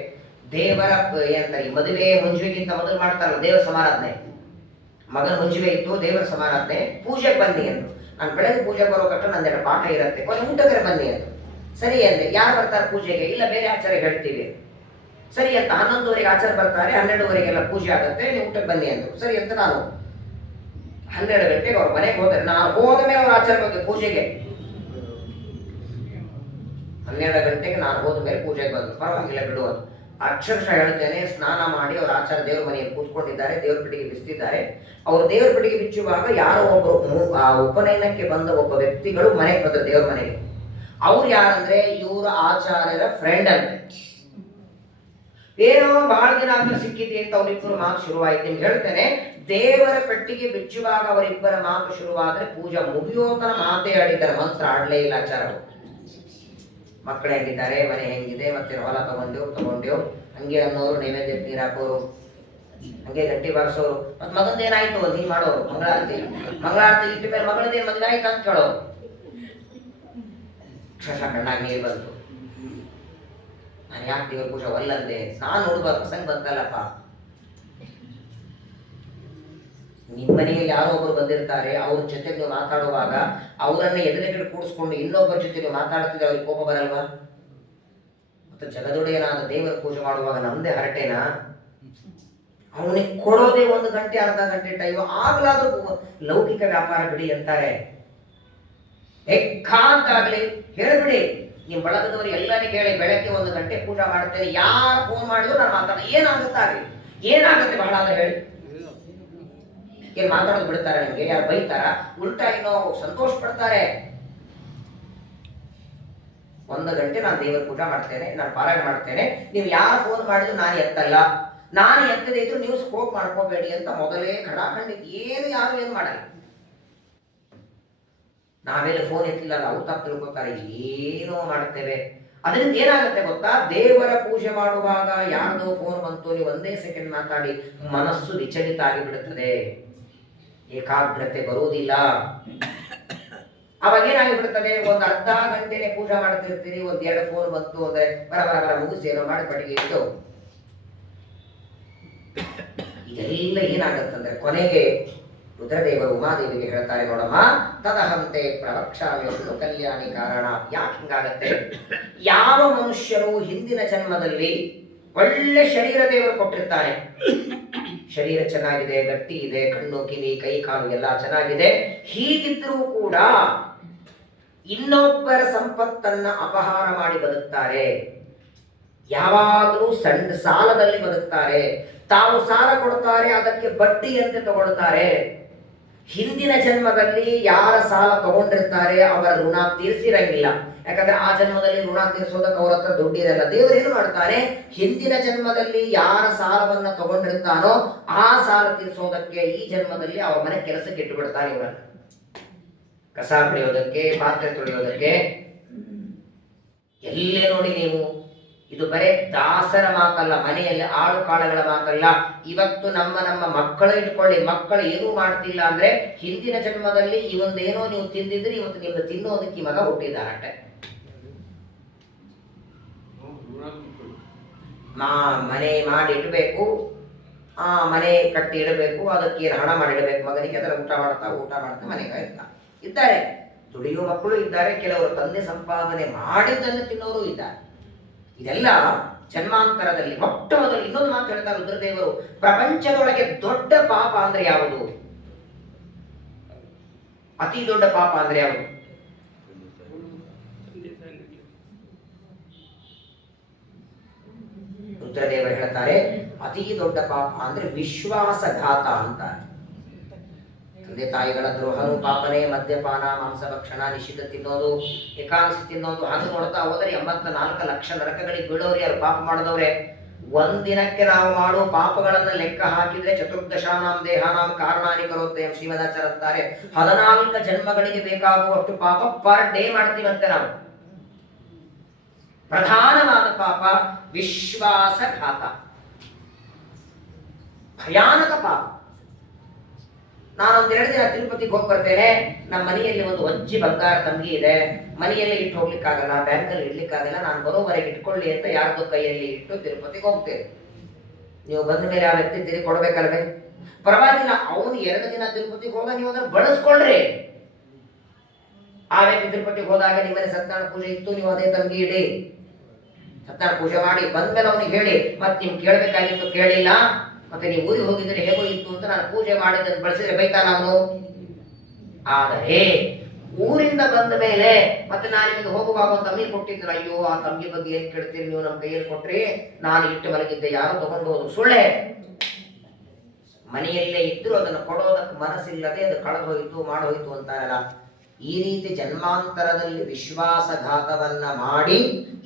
ದೇವರ ಏನಂತಾರೆ, ಈ ಮದುವೆ ಮುಂಜುವೆಗಿಂತ ಮೊದಲು ಮಾಡ್ತಾರಲ್ಲ ದೇವರ ಸಮಾರಾಧನೆ. ಮಗನ ಮುಂಜುವೆ ಇತ್ತು, ದೇವರ ಸಮಾರಾಧನೆ, ಪೂಜೆಗೆ ಬನ್ನಿ ಅಂದ್ರು. ನಾನು ಬೆಳಗ್ಗೆ ಪೂಜೆಗೆ ಬರೋ ಕಟ್ಟ ನಂದೆರಡು ಪಾಠ ಇರುತ್ತೆ, ಕೊನೆ ಊಟಕ್ಕೆ ಬನ್ನಿ ಅಂತ. ಸರಿ ಅಂದೆ. ಯಾರು ಬರ್ತಾರೆ ಪೂಜೆಗೆ? ಇಲ್ಲ ಬೇರೆ ಆಚಾರ ಹೇಳ್ತೀವಿ. ಸರಿ ಅಂತ 11:30ಗೆ ಆಚಾರ ಬರ್ತಾರೆ, 12:30ಗೆಲ್ಲ ಪೂಜೆ ಆಗುತ್ತೆ, ನೀವು ಊಟಕ್ಕೆ ಬನ್ನಿ ಅಂದ್ರು. ಸರಿ ಅಂತ ನಾನು 12 ಗಂಟೆಗೆ ಅವ್ರ ಮನೆಗೆ ಹೋದ್ರೆ, ನಾನು ಹೋದ ಮೇಲೆ ಅವ್ರ ಆಚಾರ ಬಗ್ಗೆ ಪೂಜೆಗೆ 12 ಗಂಟೆಗೆ ನಾನು ಹೋದ ಮೇಲೆ ಪೂಜೆಗೆ ಬಂದ್ರು. ಪರವಾಗಿಲ್ಲ ಬಿಡುವುದು. ಅಕ್ಷರಶಃ ಹೇಳ್ತೇನೆ, ಸ್ನಾನ ಮಾಡಿ ಅವ್ರ ಆಚಾರ ದೇವ್ರ ಮನೆಯಲ್ಲಿ ಕೂತ್ಕೊಂಡಿದ್ದಾರೆ, ದೇವ್ರ ಪೆಟ್ಟಿಗೆ ಬಿಚ್ಚಿದ್ದಾರೆ. ಅವ್ರು ದೇವ್ರ ಪೆಟ್ಟಿಗೆ ಬಿಚ್ಚುವಾಗ ಯಾರೋ ಒಬ್ಬರು ಆ ಉಪನಯನಕ್ಕೆ ಬಂದ ಒಬ್ಬ ವ್ಯಕ್ತಿಗಳು ಮನೆಗೆ ಬಂದ್ರು ದೇವ್ರ ಮನೆಗೆ. ಅವ್ರು ಯಾರಂದ್ರೆ ಇವರ ಆಚಾರ್ಯರ ಫ್ರೆಂಡ್ ಅಂತೆ. ಏನೋ ಬಹಳ ದಿನ ಆದ್ಮೇಲೆ ಸಿಕ್ಕಿದೆ ಅಂತ ಅವರಿಬ್ಬರು ಮಾತು ಶುರುವಾಯ್ತು. ನಿಮ್ಗೆ ಹೇಳ್ತೇನೆ, ದೇವರ ಪೆಟ್ಟಿಗೆ ಬಿಚ್ಚುವಾಗ ಅವರಿಬ್ಬರ ಮಾತು ಶುರುವಾದ್ರೆ ಪೂಜಾ ಮುಗಿಯೋತನ ಮಾತೇ ಆಡಿದ್ದಾರೆ, ಮಂತ್ರ ಆಡ್ಲೇ ಇಲ್ಲ ಆಚಾರರು. ಮಕ್ಕಳು ಹೆಂಗಿದ್ದಾರೆ, ಮನೆ ಹೆಂಗಿದೆ, ಮತ್ತೆ ಹೊಲ ತಗೊಂಡೇವು ಹಂಗೆ ಅನ್ನೋರು, ನೈವೇದ್ಯ ನೀರು ಹಾಕೋರು, ಹಂಗೆ ಗಟ್ಟಿ ಬಾರಿಸೋರು. ಮತ್ ಮಗಂದೇನಾಯ್ತು ನೀ ಮಾಡೋರು, ಮಂಗಳಾರತಿ ಇಟ್ಟ ಮೇಲೆ ಮಗಳದೇನು ಮದುವೆ ಆಯ್ತು ಅಂತ ಕೇಳೋರು. ಅಕ್ಷರಶ ಕಣ್ಣಾಗಿ ನೀರು ಬಂತು. ನಾನು ಯಾಕೆ ದೇವ್ರ ಪೂಜೆ ಒಲ್ಲಂದೆ, ನಾನು ಹುಡುಗ ಪ್ರಸಂಗ ಬಂತಲ್ಲಪ್ಪ. ನಿಮ್ಮ ಮನೆಯಲ್ಲಿ ಯಾರೋ ಒಬ್ರು ಬಂದಿರ್ತಾರೆ, ಅವ್ರ ಜೊತೆ ನೀವು ಮಾತಾಡುವಾಗ ಅವರನ್ನ ಎದುರುಗಡೆ ಕೂಡಿಸ್ಕೊಂಡು ಇನ್ನೊಬ್ಬರ ಜೊತೆ ನೀವು ಮಾತಾಡ್ತಿದ್ರೆ ಅವ್ರಿಗೆ ಕೋಪ ಬರಲ್ವಾ? ಮತ್ತೆ ಜಗದೊಡೆಯನಾದ ದೇವರ ಪೂಜೆ ಮಾಡುವಾಗ ನಮ್ದೇ ಹರಟೆನಾ? ಅವನಿಗೆ ಕೊಡೋದೇ 1 ಗಂಟೆ ಅರ್ಧ ಗಂಟೆ ಟೈಮ್. ಆಗ್ಲಾದ್ರೂ ಲೌಕಿಕ ವ್ಯಾಪಾರ ಬಿಡಿ ಅಂತಾರೆ. ಬೇಕಾಂತಾಗ್ಲಿ ಹೇಳ್ಬಿಡಿ, ನಿಮ್ ಬಳಗದವರು ಎಲ್ಲರಿಗೂ ಹೇಳಿ ಬೆಳಗ್ಗೆ 1 ಗಂಟೆ ಪೂಜೆ ಮಾಡ್ತೇನೆ, ಯಾರು ಫೋನ್ ಮಾಡಿದ್ರು ನಾನು ಮಾತಾಡ. ಏನಾಗುತ್ತಾಗ್ಲಿ, ಏನಾಗುತ್ತೆ ಬಹಳ ಅಂದ್ರೆ ಹೇಳಿ. ಏನ್ ಮಾತಾಡೋದು ಬಿಡ್ತಾರೆ ನಿಮ್ಗೆ? ಯಾರು ಬೈತಾರ? ಉಲ್ಟಾ ಇನ್ನೋ ಸಂತೋಷ ಪಡ್ತಾರೆ. 1 ಗಂಟೆ ನಾನು ದೇವರ ಪೂಜೆ ಮಾಡ್ತೇನೆ, ನಾನು ಪಾರಾಯಣ ಮಾಡ್ತೇನೆ, ನೀವು ಯಾರು ಫೋನ್ ಮಾಡಿದ್ರು ನಾನು ಎತ್ತಲ್ಲ, ನಾನು ಎತ್ತದೇ ಇದ್ರು ನೀವು ಸ್ಕೋಪ್ ಮಾಡ್ಕೋಬೇಡಿ ಅಂತ ಮೊದಲೇ ಖಡಾಖಂಡಿತ್. ಯಾರು ಮಾಡಲ್ಲ. ನಾವೆಲ್ಲ ಫೋನ್ ಎತ್ತಿಲ್ಲ, ಅವ್ರು ತಪ್ಪು ತಿಳ್ಕೊತಾರೆ, ಏನೋ ಮಾಡ್ತೇವೆ. ಅದರಿಂದ ಏನಾಗುತ್ತೆ ಗೊತ್ತಾ, ದೇವರ ಪೂಜೆ ಮಾಡುವಾಗ ಯಾರ್ದೋ ಫೋನ್ ಬಂತು, ನೀವು ಒಂದೇ ಸೆಕೆಂಡ್ ಮಾತಾಡಿ ಮನಸ್ಸು ವಿಚಲಿತ ಆಗಿಬಿಡುತ್ತದೆ, ಏಕಾಗ್ರತೆ ಬರುವುದಿಲ್ಲ. ಅವಾಗ ಏನಾಗಿಬಿಡ್ತದೆ, ಒಂದು ಅರ್ಧ ಗಂಟೆನೆ ಪೂಜೆ ಮಾಡ್ತಿರ್ತೀರಿ, ಒಂದೆರಡು ಫೋನ್ ಬಂತು ಅಂದ್ರೆ ಬರ ಬರ ಬರ ಮುಗಿಸಿ ಏನೋ ಮಾಡಿ ಪಟ್ಟಿಗೆ ಇಟ್ಟು ಇದೆಲ್ಲ ಏನಾಗತ್ತಂದ್ರೆ ಕೊನೆಗೆ ರುದ್ರದೇವರು ಉಮಾದೇವಿಗೆ ಹೇಳ್ತಾರೆ, ನೋಡಮ್ಮ ತದಹಂತೆ ಪ್ರವಕ್ಷಾಮಿ ಕಲ್ಯಾಣಿ ಕಾರಣ. ಯಾಕೆ ಹಿಂಗಾಗತ್ತೆ, ಯಾವ ಮನುಷ್ಯರು ಹಿಂದಿನ ಜನ್ಮದಲ್ಲಿ ಒಳ್ಳೆ ಶರೀರ ದೇವರು ಕೊಟ್ಟಿರ್ತಾನೆ, ಶರೀರ ಚೆನ್ನಾಗಿದೆ, ಗಟ್ಟಿ ಇದೆ, ಕಣ್ಣು ಕಿವಿ ಕೈ ಕಾಲು ಎಲ್ಲ ಚೆನ್ನಾಗಿದೆ, ಹೀಗಿದ್ರೂ ಕೂಡ ಇನ್ನೊಬ್ಬರ ಸಂಪತ್ತನ್ನ ಅಪಹಾರ ಮಾಡಿ ಬದುಕ್ತಾರೆ, ಯಾವಾಗಲೂ ಸಣ್ಣ ಸಾಲದಲ್ಲಿ ಬದುಕ್ತಾರೆ, ತಾವು ಸಾಲ ಕೊಡ್ತಾರೆ ಅದಕ್ಕೆ ಬಡ್ಡಿಯಂತೆ ತಗೊಳ್ತಾರೆ. ಹಿಂದಿನ ಜನ್ಮದಲ್ಲಿ ಯಾರ ಸಾಲ ತಗೊಂಡಿರ್ತಾರೆ ಅವರ ಋಣ ತೀರಿಸಿರಂಗಿಲ್ಲ, ಯಾಕಂದ್ರೆ ಆ ಜನ್ಮದಲ್ಲಿ ಋಣ ತೀರಿಸೋದಕ್ಕೆ ಅವ್ರ ಹತ್ರ ದುಡ್ಡಿರಲ್ಲ. ದೇವರೇನು ಮಾಡ್ತಾನೆ, ಹಿಂದಿನ ಜನ್ಮದಲ್ಲಿ ಯಾರ ಸಾಲವನ್ನ ತಗೊಂಡಿರ್ತಾನೋ ಆ ಸಾಲ ತೀರಿಸೋದಕ್ಕೆ ಈ ಜನ್ಮದಲ್ಲಿ ಅವ್ರ ಮನೆ ಕೆಲಸಕ್ಕೆ ಇಟ್ಟು ಬಿಡ್ತಾನೆ, ಇವರನ್ನ ಕಸ ಬೆಳೆಯೋದಕ್ಕೆ, ಪಾತ್ರೆ ತೊಳೆಯೋದಕ್ಕೆ. ಎಲ್ಲೇ ನೋಡಿ ನೀವು, ಇದು ಬರೇ ದಾಸರ ಮಾತಲ್ಲ, ಮನೆಯಲ್ಲಿ ಆಳು ಕಾಳುಗಳ ಮಾತಲ್ಲ. ಇವತ್ತು ನಮ್ಮ ಮಕ್ಕಳು ಇಟ್ಕೊಳ್ಳಿ, ಮಕ್ಕಳು ಏನೂ ಮಾಡ್ತಿಲ್ಲ ಅಂದ್ರೆ ಹಿಂದಿನ ಜನ್ಮದಲ್ಲಿ ಇವೊಂದೇನೋ ನೀವು ತಿಂದಿದ್ರೆ ಇವತ್ತು ನಿಮ್ಗೆ ತಿನ್ನೋದಕ್ಕೆ ಮಗ ಹುಟ್ಟಿದ್ದಾರಟ್ಟೆ. ಮನೆ ಮಾಡಿ ಇಡಬೇಕು, ಮನೆ ಕಟ್ಟಿ ಇಡಬೇಕು, ಅದಕ್ಕೆ ಹಣ ಮಾಡಿ ಇಡಬೇಕು ಮಗನಿಗೆ, ಅದರ ಊಟ ಮಾಡ್ತಾ ಮನೆಗೆ ಇದ್ದಾರೆ. ದುಡಿಯುವ ಮಕ್ಕಳು ಇದ್ದಾರೆ, ಕೆಲವರು ತಂದೆ ಸಂಪಾದನೆ ಮಾಡಿದ್ದನ್ನು ತಿನ್ನೋರು ಇದ್ದಾರೆ. ಇದೆಲ್ಲ ಜನ್ಮಾಂತರದಲ್ಲಿ. ಮೊಟ್ಟ ಮೊದಲು ಇನ್ನೊಂದು ಮಾತು ಹೇಳ್ತಾರೆ ರುದ್ರದೇವರು, ಪ್ರಪಂಚದೊಳಗೆ ದೊಡ್ಡ ಪಾಪ ಅಂದ್ರೆ ಯಾವುದು, ಅತಿ ದೊಡ್ಡ ಪಾಪ ಅಂದ್ರೆ ಯಾವುದು? ರುದ್ರದೇವರು ಹೇಳ್ತಾರೆ, ಅತಿ ದೊಡ್ಡ ಪಾಪ ಅಂದ್ರೆ ವಿಶ್ವಾಸಘಾತ ಅಂತ. ತಂದೆ ತಾಯಿಗಳ ದ್ರೋಹನು ಪಾಪನೇ, ಮದ್ಯಪಾನ, ಮಾಂಸಭಕ್ಷಣ, ನಿಷಿದ್ಧ ತಿನ್ನೋದು, ಏಕಾಂಶ ತಿನ್ನೋದು, ಹಾಗೆ ನೋಡ್ತಾ ಹೋದರೆ 84 ಲಕ್ಷ ನರಕಗಳಿಗೆ ಬೀಳೋರು ಯಾರು? ಪಾಪ ಮಾಡಿದವ್ರೆ. ಒಂದಿನಕ್ಕೆ ನಾವು ಮಾಡುವ ಪಾಪಗಳನ್ನ ಲೆಕ್ಕ ಹಾಕಿದ್ರೆ ಚತುರ್ದಶಾನಾಂ ದೇಹಾನಾಂ ಕಾರಣಾನಿ ಕರೋತ್ತೆ ಶ್ರೀಮದಾಚಾರ್ಯ ಅಂತಾರೆ. 14 ಜನ್ಮಗಳಿಗೆ ಬೇಕಾಗುವಷ್ಟು ಪಾಪ ಪರ್ ಡೇ ಮಾಡ್ತೀವಂತೆ ನಾವು. ಪ್ರಧಾನವಾದ ಪಾಪ ವಿಶ್ವಾಸಘಾತ, ಭಯಾನಕ ಪಾಪ. ನಾನೊಂದು 2 ದಿನ ತಿರುಪತಿಗೆ ಹೋಗಿ ಬರ್ತೇನೆ, ನಮ್ಮ ಮನೆಯಲ್ಲಿ ಒಂದು ಅಜ್ಜಿ ಬಂಗಾರ ತಂಗಿ ಇದೆ, ಮನೆಯಲ್ಲೇ ಇಟ್ಟು ಹೋಗ್ಲಿಕ್ಕಾಗಲ್ಲ, ಬ್ಯಾಂಕಲ್ಲಿ ಇಡ್ಲಿಕ್ಕಾಗಲ್ಲ, ನಾನು ಬರೋವರೆಗೆ ಇಟ್ಕೊಳ್ಳಿ ಅಂತ ಯಾರ್ದು ಕೈಯಲ್ಲಿ ಇಟ್ಟು ತಿರುಪತಿಗೆ ಹೋಗ್ತೇನೆ. ನೀವು ಬಂದ ಮೇಲೆ ಆ ವ್ಯಕ್ತಿ ತಿರುಗಿ ಕೊಡ್ಬೇಕಲ್ವೇ? ಪರವಾಗಿಲ್ಲ, ಅವನು 2 ದಿನ ತಿರುಪತಿಗೆ ಹೋದ, ನೀವು ಅದನ್ನು ಬಳಸ್ಕೊಳ್ರಿ. ಆ ವ್ಯಕ್ತಿ ತಿರುಪತಿಗೆ ಹೋದಾಗ ನಿಮ್ಮನೆ ಸತ್ಯನಾರಾಯಣ ಪೂಜೆ ಇತ್ತು, ನೀವು ಅದೇ ತಂಗಿ ಇಡಿ, ಸತ್ಯನಾರಾಯಣ ಪೂಜೆ ಮಾಡಿ ಬಂದ್ಮೇಲೆ ಅವನಿಗೆ ಹೇಳಿ, ಮತ್ತೆ ನಿಮ್ಗೆ ಕೇಳಬೇಕಾಗಿತ್ತು ಕೇಳಿಲ್ಲ, ಮತ್ತೆ ನೀವು ಊರಿಗೆ ಹೋಗಿದ್ರೆ ಹೇಗೋ ಇತ್ತು ಅಂತ ನಾನು ಪೂಜೆ ಮಾಡಿದ್ದನ್ನು ಬಳಸಿದ್ರೆ ಬೈತಾನ ಅವನು. ಆದರೆ ಊರಿಂದ ಬಂದ ಮೇಲೆ ಮತ್ತೆ ನಾನು ನಿಮಗೆ ಹೋಗುವಾಗ ಒಂದು ತಂಗಿ ಕೊಟ್ಟಿದ್ರೆ, ಅಯ್ಯೋ ಆ ತಂಗಿ ಬಗ್ಗೆ ಏನ್ ಕೇಳ್ತೀರಿ ನೀವು, ನಮ್ಮ ಕೈಯಲ್ಲಿ ಕೊಟ್ರಿ, ನಾನು ಇಟ್ಟು ಮಲಗಿದ್ದೆ, ಯಾರೋ ತಗೊಂಡು ಹೋದ್ರು, ಸುಳ್ಳೆ. ಮನೆಯಲ್ಲೇ ಇದ್ರು ಅದನ್ನು ಕೊಡೋದಕ್ಕೆ ಮನಸ್ಸಿಲ್ಲದೆ ಅದು ಕಳೆದು ಹೋಯಿತು ಮಾಡೋಯ್ತು ಅಂತಾರಲ್ಲ, ಈ ರೀತಿ ಜನ್ಮಾಂತರದಲ್ಲಿ ವಿಶ್ವಾಸಘಾತವನ್ನ ಮಾಡಿ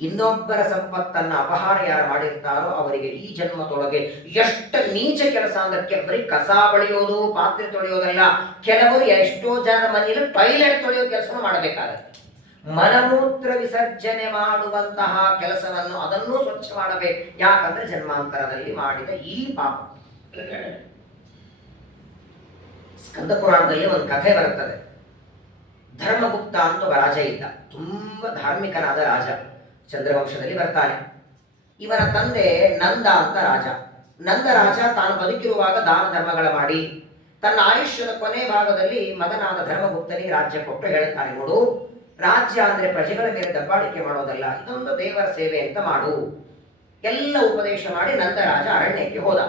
ಇನ್ನೊಬ್ಬರ ಸಂಪತ್ತನ್ನ ಅಪಹಾರ ಯಾರು ಮಾಡಿರ್ತಾರೋ ಅವರಿಗೆ ಈ ಜನ್ಮದೊಳಗೆ ಎಷ್ಟು ನೀಚ ಕೆಲಸ ಅಂದ್ರೆ ಬರೀ ಕಸ ಬಳಿಯೋದು, ಪಾತ್ರೆ ತೊಳೆಯೋದಲ್ಲ, ಕೆಲವರು ಎಷ್ಟೋ ಜನ ಮನೆಯಲ್ಲಿ ಟಾಯ್ಲೆಟ್ ತೊಳೆಯೋ ಕೆಲಸ ಮಾಡಬೇಕಾಗತ್ತೆ. ಮಲಮೂತ್ರ ವಿಸರ್ಜನೆ ಮಾಡುವಂತಹ ಕೆಲಸವನ್ನು ಅದನ್ನೂ ಸ್ವಚ್ಛ ಮಾಡಬೇಕು. ಯಾಕಂದ್ರೆ ಜನ್ಮಾಂತರದಲ್ಲಿ ಮಾಡಿದ ಈ ಪಾಪ. ಸ್ಕಂದ ಪುರಾಣದಲ್ಲಿ ಒಂದು ಕಥೆ ಬರುತ್ತದೆ. ಧರ್ಮಗುಪ್ತ ಅಂತ ಒಬ್ಬ ರಾಜ ಇದ್ದ, ತುಂಬಾ ಧಾರ್ಮಿಕನಾದ ರಾಜ, ಚಂದ್ರವಂಶದಲ್ಲಿ ಬರ್ತಾನೆ. ಇವನ ತಂದೆ ನಂದ ಅಂತ ರಾಜ. ನಂದ ರಾಜ ತಾನು ಬದುಕಿರುವಾಗ ದಾನ ಧರ್ಮಗಳ ಮಾಡಿ ತನ್ನ ಆಯುಷ್ಯದ ಕೊನೆ ಭಾಗದಲ್ಲಿ ಮಗನಾದ ಧರ್ಮಗುಪ್ತನಿಗೆ ರಾಜ್ಯ ಕೊಟ್ಟು ಹೇಳ್ತಾನೆ, ನೋಡು, ರಾಜ್ಯ ಅಂದ್ರೆ ಪ್ರಜೆಗಳ ಮೇಲೆ ದಬ್ಬಾಳಿಕೆ ಮಾಡೋದಲ್ಲ, ಇದೊಂದು ದೇವರ ಸೇವೆ ಅಂತ ಮಾಡು. ಎಲ್ಲ ಉಪದೇಶ ಮಾಡಿ ನಂದ ರಾಜ ಅರಣ್ಯಕ್ಕೆ ಹೋದ.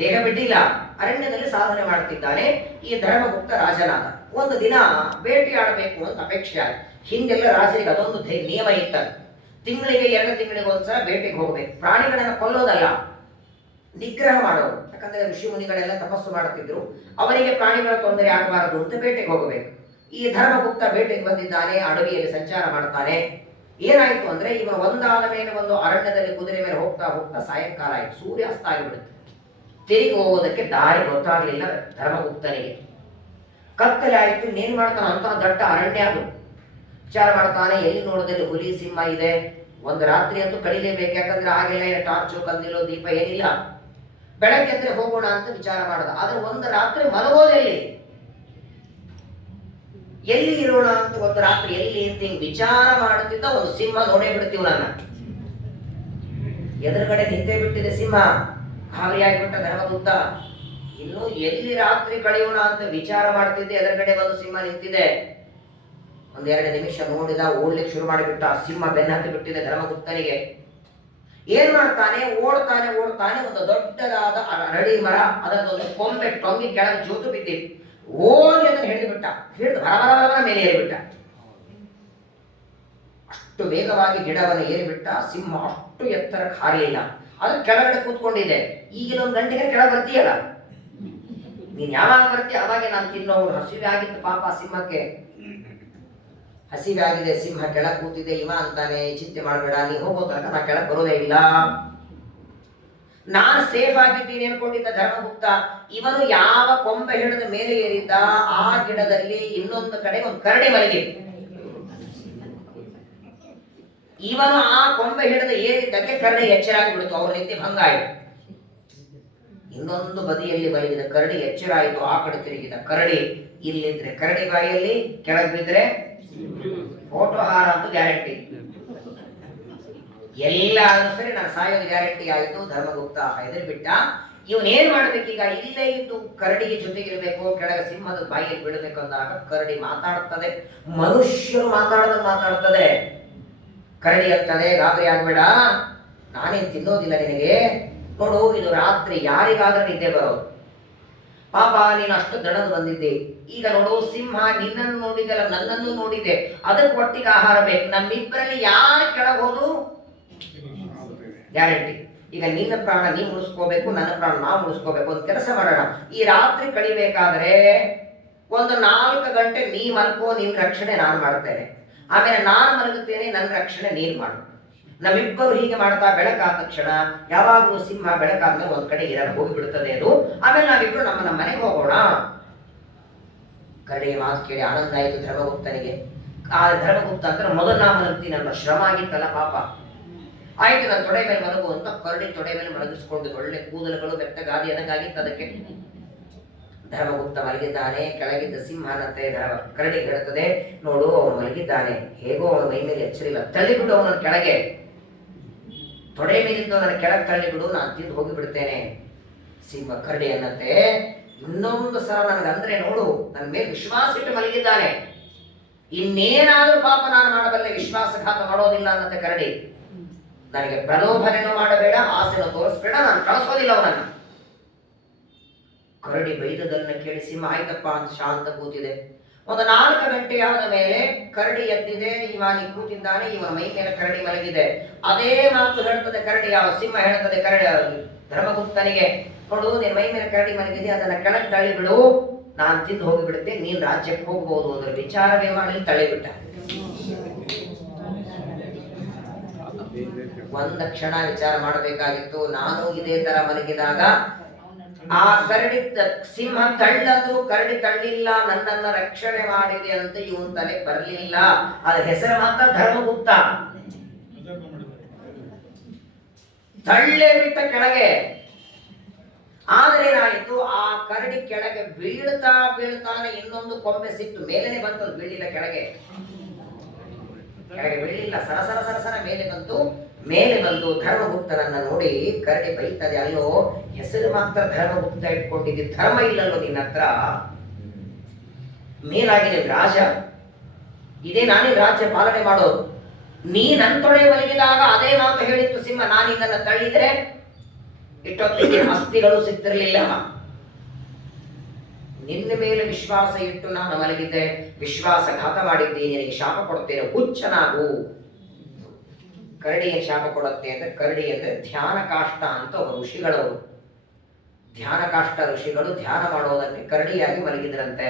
ದೇಹ ಬಿಡ್ಡಿಲ್ಲ, ಅರಣ್ಯದಲ್ಲಿ ಸಾಧನೆ ಮಾಡುತ್ತಿದ್ದಾನೆ ಈ ಧರ್ಮಗುಪ್ತ ರಾಜನಾದ. ಒಂದು ದಿನ ಬೇಟೆ ಆಡಬೇಕು ಅಂತ ಅಪೇಕ್ಷೆ ಆಗಿ, ಹಿಂದೆಲ್ಲ ರಾಜರಿಗೆ ಅದೊಂದು ನಿಯಮ ಇತ್ತ, ತಿಂಗಳಿಗೆ 2 ತಿಂಗಳಿಗೆ ಒಂದ್ಸಲ ಬೇಟೆಗೆ ಹೋಗ್ಬೇಕು. ಪ್ರಾಣಿಗಳನ್ನ ಕೊಲ್ಲೋದಲ್ಲ, ನಿಗ್ರಹ ಮಾಡೋದು. ಯಾಕಂದ್ರೆ ಋಷಿ ಮುನಿಗಳೆಲ್ಲ ತಪಸ್ಸು ಮಾಡುತ್ತಿದ್ರು, ಅವರಿಗೆ ಪ್ರಾಣಿಗಳ ತೊಂದರೆ ಆಗಬಾರದು ಅಂತ ಬೇಟೆಗೆ ಹೋಗಬೇಕು. ಈ ಧರ್ಮಗುಪ್ತ ಬೇಟೆಗೆ ಬಂದಿದ್ದಾನೆ, ಅಡವಿಯಲ್ಲಿ ಸಂಚಾರ ಮಾಡ್ತಾನೆ. ಏನಾಯ್ತು ಅಂದ್ರೆ ಇವನು ಒಂದಾದ ಮೇಲೆ ಒಂದು ಅರಣ್ಯದಲ್ಲಿ ಕುದುರೆ ಮೇಲೆ ಹೋಗ್ತಾ ಹೋಗ್ತಾ ಸಾಯಂಕಾಲ ಆಯ್ತು, ಸೂರ್ಯಾಸ್ತ ಆಗಿಬಿಡುತ್ತೆ. ತಿರುಗಿ ಹೋಗೋದಕ್ಕೆ ದಾರಿ ಗೊತ್ತಾಗ್ಲಿಲ್ಲ ಧರ್ಮಗುಪ್ತನಿಗೆ. ಕತ್ತಲೆ ಆಯ್ತು, ಇನ್ನೇನ್ ಮಾಡ್ತಾನ ಅಂತ ದಟ್ಟ ಅರಣ್ಯ ಅದು. ವಿಚಾರ ಮಾಡ್ತಾನೆ. ಎಲ್ಲಿ ನೋಡಿದಲ್ಲಿ ಹುಲಿ ಸಿಂಹ ಇದೆ, ಒಂದು ರಾತ್ರಿ ಅಂತೂ ಕಳಿಲೇಬೇಕು, ಯಾಕಂದ್ರೆ ಹಾಗೆಲ್ಲ ಟಾರ್ಚು ಕಂದಿಲು ದೀಪ ಏನಿಲ್ಲ. ಬೆಳಗ್ಗೆ ಅಂದ್ರೆ ಹೋಗೋಣ ಅಂತ ವಿಚಾರ ಮಾಡದ. ಆದ್ರೆ ಒಂದು ರಾತ್ರಿ ಮಲಗೋದೆಲ್ಲಿ, ಎಲ್ಲಿ ಇರೋಣ ಅಂತ ಒಂದು ರಾತ್ರಿ ಎಲ್ಲಿ ಅಂತ ಹಿಂಗ್ ವಿಚಾರ ಮಾಡುತ್ತಿದ್ದ ಒಂದು ಸಿಂಹ ನೋಡೇ ಬಿಡ್ತೀವಿ ನನ್ನ ಎದುರುಗಡೆ ನಿಂತೇ ಬಿಟ್ಟಿದೆ ಸಿಂಹ. ಖಾಲಿಯಾಗಿಬಿಟ್ಟ ಧರ್ಮಗುಪ್ತ. ಇನ್ನು ಎಲ್ಲಿ ರಾತ್ರಿ ಕಳೆಯೋಣ ಅಂತ ವಿಚಾರ ಮಾಡ್ತಿದ್ದೆ, ಎದುರುಗಡೆ ಬಂದು ಸಿಂಹ ನಿಂತಿದೆ. ಒಂದೆರಡು ನಿಮಿಷ ನೋಡಿದ, ಓಡ್ಲಿಕ್ಕೆ ಶುರು ಮಾಡಿಬಿಟ್ಟ. ಸಿಂಹ ಬೆನ್ನ ಹತ್ತಿ ಬಿಟ್ಟಿದೆ ಧರ್ಮಗುಪ್ತನಿಗೆ. ಏನ್ ಮಾಡ್ತಾನೆ, ಓಡ್ತಾನೆ ಓಡ್ತಾನೆ, ಒಂದು ದೊಡ್ಡದಾದ ಅರಳಿ ಮರ, ಅದರದೊಂದು ಕೊಂಬೆ ಟೊಂಗಿ ಕೆಳಗೆ ಜೋತು ಬಿದ್ದಿತ್ತು. ಹೋಗಿ ಅದನ್ನು ಹಿಡಿದು ಬಿಟ್ಟ. ಹಿಡಿದು ಬರಬರ ಮೇಲೆ ಏರಿಬಿಟ್ಟ. ಅಷ್ಟು ವೇಗವಾಗಿ ಗಿಡವನ್ನು ಏರಿಬಿಟ್ಟ. ಸಿಂಹ ಅಷ್ಟು ಎತ್ತರಕ್ಕೆ ಹಾರಲಿಲ್ಲ, ಅದು ಕೆಳಗಡೆ ಕೂತ್ಕೊಂಡಿದೆ. ಈಗಿನ ಒಂದು ಗಂಟೆಗೆ ಕೆಳಗೆ ಬರ್ತೀಯಲ್ಲ, ನೀನ್ ಯಾವಾಗ ಬರ್ತೀಯ ಅವಾಗೆ ನಾನು ತಿನ್ನೋರು. ಹಸಿವೆ ಆಗಿತ್ತು ಪಾಪ ಸಿಂಹಕ್ಕೆ, ಹಸಿವೆ ಆಗಿದೆ. ಸಿಂಹ ಕೆಳಗೆ ಕೂತಿದೆ. ಇವ ಅಂತಾನೆ, ಚಿಂತೆ ಮಾಡಬೇಡ, ನೀ ಹೋಗೋ ತನಕ ನಾ ಕೆಳಗೆ ಬರೋದೇ ಇಲ್ಲ, ನಾನು ಸೇಫ್ ಆಗಿದ್ದೀನಿ ಅನ್ಕೊಂಡಿದ್ದ ಧರ್ಮಗುಪ್ತ. ಇವನು ಯಾವ ಕೊಂಬೆ ಹಿಡಿದ ಮೇಲೆ ಏರಿದ್ದ, ಆ ಗಿಡದಲ್ಲಿ ಇನ್ನೊಂದು ಕಡೆ ಒಂದು ಕರಡಿ ಮಲಗಿತ್ತು. ಇವನು ಆ ಕೊಂಬೆ ಹಿಡಿದು ಏರಿದ್ದಕ್ಕೆ ಕರಡಿ ಎಚ್ಚರಾಗಿ ಬಿಡ್ತು. ಅವ್ರ ನಿಂತೆ ಭಂಗ ಆಯಿತು. ಇನ್ನೊಂದು ಬದಿಯಲ್ಲಿ ಮಲಗಿದ ಕರಡಿ ಎಚ್ಚರ ಆಯಿತು. ಆ ಕಡೆ ತಿರುಗಿದ ಕರಡಿ. ಇಲ್ಲಿದ್ರೆ ಕರಡಿ ಬಾಯಲ್ಲಿ, ಕೆಳಗೆ ಬಿದ್ರೆ ಫೋಟೋ ಹಾರ ಅಂತೂ ಗ್ಯಾರಂಟಿ. ಎಲ್ಲ ಸರಿ, ನಾನು ಸಾಯೋದು ಗ್ಯಾರಂಟಿ ಆಯಿತು. ಧರ್ಮಗುಪ್ತ ಹೆದರಿ ಬಿಟ್ಟ. ಇವನೇನ್ ಮಾಡ್ಬೇಕೀಗ, ಇಲ್ಲೇ ಇದ್ದು ಕರಡಿಗೆ ಜೊತೆಗಿರ್ಬೇಕು, ಕೆಳಗೆ ಸಿಂಹದ ಬಾಯಿಗೆ ಬೀಳಬೇಕು ಅಂದಾಗ ಕರಡಿ ಮಾತಾಡ್ತದೆ. ಮನುಷ್ಯರು ಮಾತಾಡ್ತದೆ. ಕರಡಿ ಆಗ್ತದೆ, ಗಾಬರಿ ಆಗ್ಬೇಡ, ನಾನೇನ್ ತಿನ್ನೋದಿಲ್ಲ ನಿನಗೆ. ನೋಡು, ಇದು ರಾತ್ರಿ ಯಾರಿಗಾದ್ರೂ ನಿದ್ದೆ ಬರೋದು. ಪಾಪ ನೀನು ಅಷ್ಟು ದಣದು ಬಂದಿದ್ದೆ. ಈಗ ನೋಡು, ಸಿಂಹ ನಿನ್ನನ್ನು ನೋಡಿದೆಲ್ಲ, ನನ್ನನ್ನು ನೋಡಿದೆ, ಅದಕ್ಕೆ ಒಟ್ಟಿಗೆ ಆಹಾರ ಬೇಕು. ನಮ್ಮಿಬ್ಬರಲ್ಲಿ ಯಾರು ಕೆಳಗೆ ಹೋದ್ರು ಗ್ಯಾರಂಟಿ. ಈಗ ನಿನ್ನ ಪ್ರಾಣ ನೀ ಉಳಿಸ್ಕೋಬೇಕು, ನನ್ನ ಪ್ರಾಣ ನಾವು ಉಳಿಸ್ಕೋಬೇಕು. ಒಂದು ಕೆಲಸ ಮಾಡೋಣ, ಈ ರಾತ್ರಿ ಕಳಿಬೇಕಾದ್ರೆ ಒಂದು 4 ಗಂಟೆ ನೀ ಮಲ್ಕೋ, ನಿನ್ನ ರಕ್ಷಣೆ ನಾನು ಮಾಡ್ತೇನೆ. ಆಮೇಲೆ ನಾನು ಮಲಗುತ್ತೇನೆ, ನನ್ನ ರಕ್ಷಣೆ ನೀನು ಮಾಡು. ನಮ್ಮಿಬ್ಬರು ಹೀಗೆ ಮಾಡ್ತಾ ಬೆಳಕಾದ ತಕ್ಷಣ ಯಾವಾಗಲೂ ಸಿಂಹ ಬೆಳಕಾದ್ಮೇಲೆ ಒಂದ್ ಕಡೆ ಇರಲು ಹೋಗಿಬಿಡುತ್ತದೆ ಅದು. ಆಮೇಲೆ ನಾವಿಬ್ರು ನಮ್ಮ ಮನೆಗೆ ಹೋಗೋಣ. ಕರಡಿಯ ಮಾತು ಕೇಳಿ ಆನಂದ ಆಯಿತು ಧರ್ಮಗುಪ್ತನಿಗೆ. ಆ ಧರ್ಮಗುಪ್ತ ಅಂದ್ರೆ ಮೊದಲು ನಾ ಮಲಗ್ತೀನಿ ಅನ್ನೋ ಶ್ರಮ ಆಗಿತ್ತಲ್ಲ ಪಾಪ. ಆಯ್ತು, ನಾನು ತೊಡೆ ಮೇಲೆ ಮಲಗು ಅಂತ ಕರಡಿ ತೊಡೆ ಮೇಲೆ ಮಲಗಿಸ್ಕೊಂಡು, ಒಳ್ಳೆ ಕೂದಲುಗಳು ಬೆತ್ತಗಾದಿ ಅದಕ್ಕಾಗಿತ್ತು ಅದಕ್ಕೆ. ಧರ್ಮಗುಪ್ತ ಮಲಗಿದ್ದಾನೆ. ಕೆಳಗಿದ್ದ ಸಿಂಹನಂತೆ ಕರಡಿ ಹೇಳುತ್ತದೆ, ನೋಡು ಅವನು ಮಲಗಿದ್ದಾನೆ, ಹೇಗೋ ಅವನ ಮೈ ಮೇಲೆ ಎಚ್ಚರಿಲ್ಲ, ತಳ್ಳಿಬಿಡು ಅವನ ಕೆಳಗೆ, ತೊಡೆ ಮೇಲಿದ್ದು ನನ್ನ ಕೆಳಗೆ ತಳ್ಳಿಬಿಡು, ನಾನು ತಿಂದು ಹೋಗಿಬಿಡ್ತೇನೆ. ಸಿಂಹ ಕರಡಿ ಅನ್ನಂತೆ, ಇನ್ನೊಂದು ಸಲ ನನಗಂದ್ರೆ ನೋಡು, ನನ್ನ ಮೇಲೆ ವಿಶ್ವಾಸ ಇಟ್ಟು ಮಲಗಿದ್ದಾನೆ, ಇನ್ನೇನಾದ್ರೂ ಪಾಪ ನಾನು ಮಾಡಬಲ್ಲೆ, ವಿಶ್ವಾಸಘಾತ ಮಾಡೋದಿಲ್ಲ ಅನ್ನತ್ತೆ ಕರಡಿ. ನನಗೆ ಪ್ರಲೋಭನೆನೂ ಮಾಡಬೇಡ, ಆಸೆನೂ ತೋರಿಸ್ಬೇಡ, ನಾನು ಕಳಿಸೋದಿಲ್ಲ ಅವನನ್ನ. ಕರಡಿ ಬೈದದನ್ನ ಕೇಳಿ ಸಿಂಹ ಆಯ್ತಪ್ಪ ಅಂತ ಶಾಂತ ಕೂತಿದೆ. ಒಂದು 4 ಗಂಟೆ ಆದ ಮೇಲೆ ಕರಡಿ ಎದ್ದಿದೆ. ಇವನಿಗೆ ಕೂತಿದ್ದಾನೆ, ಇವನ ಮೈ ಮೇಲೆ ಕರಡಿ ಮಲಗಿದೆ. ಅದೇ ಮಾತು ಹೇಳ್ತದೆ ಕರಡಿ. ಯಾವ ಸಿಂಹ ಹೇಳ್ತದೆ ಕರಡಿ ಧರ್ಮಗುಪ್ತನಿಗೆ, ನೋಡು ನಿನ್ನ ಮೈ ಮೇಲೆ ಕರಡಿ ಮಲಗಿದೆ, ಅದನ್ನ ಕೆಳಗೆ ತಳ್ಳಿಬಿಡು, ನಾನು ತಿಂದು ಹೋಗಿಬಿಡುತ್ತೆ, ನೀನ್ ರಾಜ್ಯಕ್ಕೆ ಹೋಗ್ಬೋದು ಅಂದ್ರೆ ವಿಚಾರವೇ ಮಾಡಿ ತಳ್ಳಿಬಿಟ್ಟ. ಒಂದು ಕ್ಷಣ ವಿಚಾರ ಮಾಡಬೇಕಾಗಿತ್ತು. ನಾನು ಇದೇ ತರ ಮಲಗಿದಾಗ ಆ ಕರಡಿ ಸಿಂಹ ತಳ್ಳಂದ್ರು ಕರಡಿ ತಳ್ಳಿಲ್ಲ, ನನ್ನನ್ನ ರಕ್ಷಣೆ ಮಾಡಿದೆ ಅಂತ ಇವನ್ ತಲೆ ಬರಲಿಲ್ಲ. ಅದ್ರ ಹೆಸರು ಮಾತ್ರ ಧರ್ಮಗುಪ್ತ. ತಳ್ಳೇ ಬಿಟ್ಟ ಕೆಳಗೆ. ಆದ್ರೆ ಏನಾಯಿತು, ಆ ಕರಡಿ ಕೆಳಗೆ ಬೀಳ್ತಾನೆ, ಇನ್ನೊಂದು ಕೊಂಬೆ ಸಿಕ್ತು, ಮೇಲೇನೆ ಬಂತು, ಬೀಳಿಲ್ಲ ಕೆಳಗೆ ಬೀಳಿಲ್ಲ, ಸರಸರ ಮೇಲೆ ಬಂದು ಧರ್ಮಗುಪ್ತನನ್ನ ನೋಡಿ ಕರಡಿ ಬೈತದೆ, ಅಲ್ಲೋ ಹೆಸರು ಮಾತ್ರ ಧರ್ಮಗುಪ್ತ ಇಟ್ಕೊಂಡಿದ್ದಿ, ಧರ್ಮ ಇಲ್ಲಲ್ಲೋ ನಿನ್ನ ಹತ್ರ, ಮೇಲಾಗಿದೆ ರಾಜ, ಇದೇ ನಾನೇ ರಾಜ್ಯ ಪಾಲನೆ ಮಾಡೋದು, ನೀ ನನ್ನ ತೊಡೆ ಮಲಗಿದಾಗ ಅದೇ ಮಾತು ಹೇಳಿತ್ತು ಸಿಂಹ, ನಾನು ನಿನ್ನನ್ನು ತಳ್ಳಿದ್ರೆ ಇಷ್ಟೊತ್ತಿಗೆ ಅಸ್ಥಿಗಳು ಸಿಗ್ತಿರ್ಲಿಲ್ಲ. ನಿನ್ನ ಮೇಲೆ ವಿಶ್ವಾಸ ಇಟ್ಟು ನಾನು ಮಲಗಿದ್ದೆ, ವಿಶ್ವಾಸಘಾತ ಮಾಡಿದ್ದೀನಿ, ನಿನಗೆ ಶಾಪ ಕೊಡ್ತೇನೆ, ಹುಚ್ಚನಾಗು. ಕರಡಿಗೆ ಶಾಪ ಕೊಡುತ್ತೆ ಅಂದ್ರೆ, ಕರಡಿ ಅಂದ್ರೆ ಧ್ಯಾನ ಕಾಷ್ಟ ಅಂತ ಒಬ್ಬ ಋಷಿಗಳವರು, ಧ್ಯಾನ ಕಾಷ್ಟ ಋಷಿಗಳು ಧ್ಯಾನ ಮಾಡೋದಕ್ಕೆ ಕರಡಿಯಾಗಿ ಮಲಗಿದ್ರಂತೆ.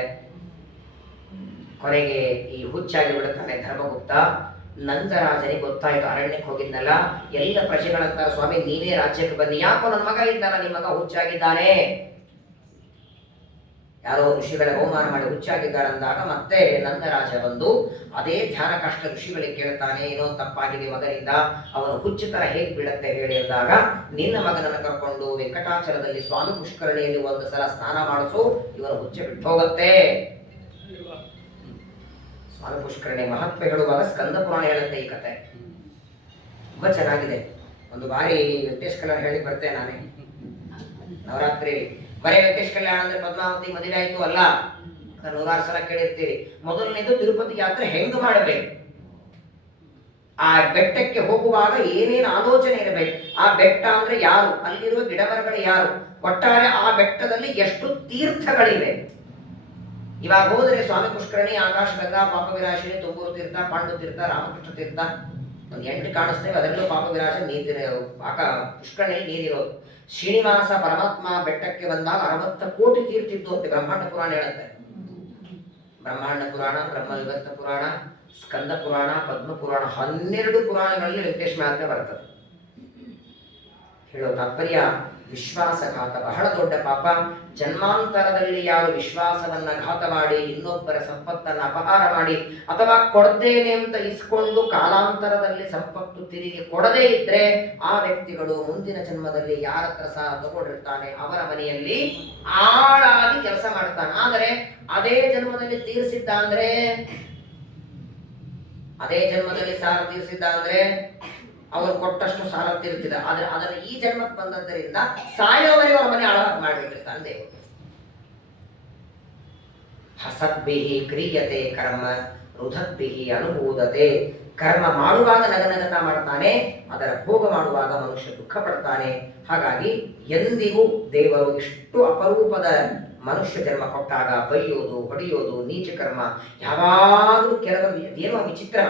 ಕೊನೆಗೆ ಈ ಹುಚ್ಚಾಗಿ ಬಿಡುತ್ತಾನೆ ಧರ್ಮಗುಪ್ತ. ನಂದರಾಜನಿಗೆ ಗೊತ್ತಾಯ್ತು, ಅರಣ್ಯಕ್ಕೆ ಹೋಗಿದ್ನಲ್ಲ, ಎಲ್ಲ ಪ್ರಜೆಗಳಂತಾರೆ, ಸ್ವಾಮಿ ನೀವೇ ರಾಜ್ಯಕ್ಕೆ ಬನ್ನಿ, ಯಾಕೋ ನನ್ನ ಮಗ ಇದ್ದಾನ, ನಿಮ್ಮ ಮಗ ಹುಚ್ಚಾಗಿದ್ದಾನೆ, ಯಾರೋ ಋಷಿಗಳ ಅವಮಾನ ಮಾಡಿ ಹುಚ್ಚಾಗಿದ್ದಾರೆ ಅಂದಾಗ ಮತ್ತೆ ನಂದರಾಜ ಬಂದು ಅದೇ ಧ್ಯಾನ ಕಷ್ಟ ಋಷಿಗಳಿಗೆ ಕೇಳ್ತಾನೆ, ಏನೋ ತಪ್ಪಾಗಿದೆ ಮಗನಿಂದ, ಅವನು ಹುಚ್ಚು ತರ ಹೇಗೆ ಬಿಡತ್ತೆ ಹೇಳಿ ಅಂದಾಗ, ನಿನ್ನ ಮಗನನ್ನು ಕರ್ಕೊಂಡು ವೆಂಕಟಾಚಲದಲ್ಲಿ ಸ್ವಾಮಿ ಪುಷ್ಕರಣಿಯಲ್ಲಿ ಒಂದು ಸಲ ಸ್ನಾನ ಮಾಡಿಸು, ಇವನು ಹುಚ್ಚೆ ಬಿಟ್ಟು ಹೋಗುತ್ತೆ. ಸ್ವಾಮಿ ಪುಷ್ಕರಣಿ ಮಹತ್ವ ಹೇಳುವಾಗ ಸ್ಕಂದ ಪುರಾಣ ಹೇಳುತ್ತೆ ಈ ಕತೆ. ತುಂಬಾ ಚೆನ್ನಾಗಿದೆ. ಒಂದು ಬಾರಿ ವೆಂಕಟೇಶ್ ಕಲ್ಯಾಣ ಹೇಳಿ ಬರ್ತೇನೆ ನಾನೇ. ನವರಾತ್ರಿ ಬರೇ ವೆಂಕಟೇಶ್ ಕಲ್ಯಾಣ ಅಂದ್ರೆ ಪದ್ಮಾವತಿ ಮದುವೆ ಆಯ್ತು ಅಲ್ಲ, 106 ಸಲ ಕೇಳಿರ್ತೀರಿ. ಮೊದಲನೇದು ತಿರುಪತಿ ಯಾತ್ರೆ ಹೆಂಗ್ ಮಾಡಬೇಕು, ಆ ಬೆಟ್ಟಕ್ಕೆ ಹೋಗುವಾಗ ಏನೇನು ಆಲೋಚನೆ ಇರಬೇಕು, ಆ ಬೆಟ್ಟ ಅಂದ್ರೆ ಯಾರು, ಅಲ್ಲಿರುವ ಗಿಡಮರಗಳು ಯಾರು, ಒಟ್ಟಾರೆ ಆ ಬೆಟ್ಟದಲ್ಲಿ ಎಷ್ಟು ತೀರ್ಥಗಳಿವೆ. ಇವಾಗ ಹೋದ್ರೆ ಸ್ವಾಮಿ ಪುಷ್ಕರಣಿ, ಆಕಾಶಗಂಗಾ, ಪಾಪ ವಿರಾಶಿನಿ, ತುಂಬೂರು ತೀರ್ಥ, ಪಾಂಡು ತೀರ್ಥ, ರಾಮಕೃಷ್ಣ ತೀರ್ಥ, ಒಂದು 8 ಕಾಣಿಸ್ತೇವೆ. ಅದರಲ್ಲೂ ಪಾಪ ವಿರಾಶ ಪುಷ್ಕರಣಿಯಲ್ಲಿ ನೀರಿರೋದು. ಶ್ರೀನಿವಾಸ ಪರಮಾತ್ಮ ಬೆಟ್ಟಕ್ಕೆ ಬಂದಾಗ 60 ಕೋಟಿ ತೀರ್ತಿದ್ದು ಅಂತ ಬ್ರಹ್ಮಾಂಡ ಪುರಾಣ ಹೇಳುತ್ತೆ. ಬ್ರಹ್ಮಾಂಡ ಪುರಾಣ, ಬ್ರಹ್ಮ ವಿಭಕ್ತ ಪುರಾಣ, ಸ್ಕಂದ ಪುರಾಣ, ಪದ್ಮ ಪುರಾಣ, 12 ಪುರಾಣಗಳಲ್ಲಿ ವೆಂಕಟೇಶ ಮಹಾತ್ಮೆ ಬರ್ತದೆ. ಹೇಳೋ ತಾತ್ಪರ್ಯ, ವಿಶ್ವಾಸಘಾತ ಬಹಳ ದೊಡ್ಡ ಪಾಪ. ಜನ್ಮಾಂತರದಲ್ಲಿ ಯಾರು ವಿಶ್ವಾಸವನ್ನ ಘಾತ ಮಾಡಿ, ಇನ್ನೊಬ್ಬರ ಸಂಪತ್ತನ್ನು ಅಪಹಾರ ಮಾಡಿ, ಅಥವಾ ಕೊಡ್ತೇನೆ ಅಂತ ಇಸ್ಕೊಂಡು ಕಾಲಾಂತರದಲ್ಲಿ ಸಂಪತ್ತು ತಿರುಗಿ ಕೊಡದೇ ಇದ್ರೆ, ಆ ವ್ಯಕ್ತಿಗಳು ಮುಂದಿನ ಜನ್ಮದಲ್ಲಿ ಯಾರ ಹತ್ರ ಸಹ ತಗೊಂಡಿರ್ತಾನೆ ಅವರ ಮನೆಯಲ್ಲಿ ಆಳಾಗಿ ಕೆಲಸ ಮಾಡ್ತಾನೆ. ಆದರೆ ಅದೇ ಜನ್ಮದಲ್ಲಿ ತೀರಿಸಿದ್ದ ಅಂದ್ರೆ, ಅದೇ ಜನ್ಮದಲ್ಲಿ ಸಾಲ ತೀರಿಸಿದ್ದ ಅಂದ್ರೆ ಅವರು ಕೊಟ್ಟಷ್ಟು ಸಾಲ ತೀರ್ತಿದ. ಆದ್ರೆ ಅದನ್ನು ಈ ಜನ್ಮಕ್ಕೆ ಬಂದದ್ದರಿಂದ ಸಾಯೋವರೆಗೂ ಅವರ ಮನೆ ಹಾಳು ಮಾಡಿಬಿಟ್ಟಿರ್ತಾನೆ ದೇವರು. ಹಸದ್ಭಿಹಿ ಕ್ರಿಯತೆ ಕರ್ಮ ರುಧದ್ಭಿಹಿ ಅನುಭೂದತೆ. ಕರ್ಮ ಮಾಡುವಾಗ ನಗನಗತ ಮಾಡ್ತಾನೆ, ಅದರ ಭೋಗ ಮಾಡುವಾಗ ಮನುಷ್ಯ ದುಃಖ ಪಡ್ತಾನೆ. ಹಾಗಾಗಿ ಎಂದಿಗೂ ದೇವರು ಇಷ್ಟು ಅಪರೂಪದ ಮನುಷ್ಯ ಜನ್ಮ ಕೊಟ್ಟಾಗ ಬೈಯೋದು, ಹೊಡೆಯೋದು, ನೀಚ ಕರ್ಮ ಯಾವಾಗಲೂ ಕೆಲವರು ಏನೋ ವಿಚಿತ್ರ.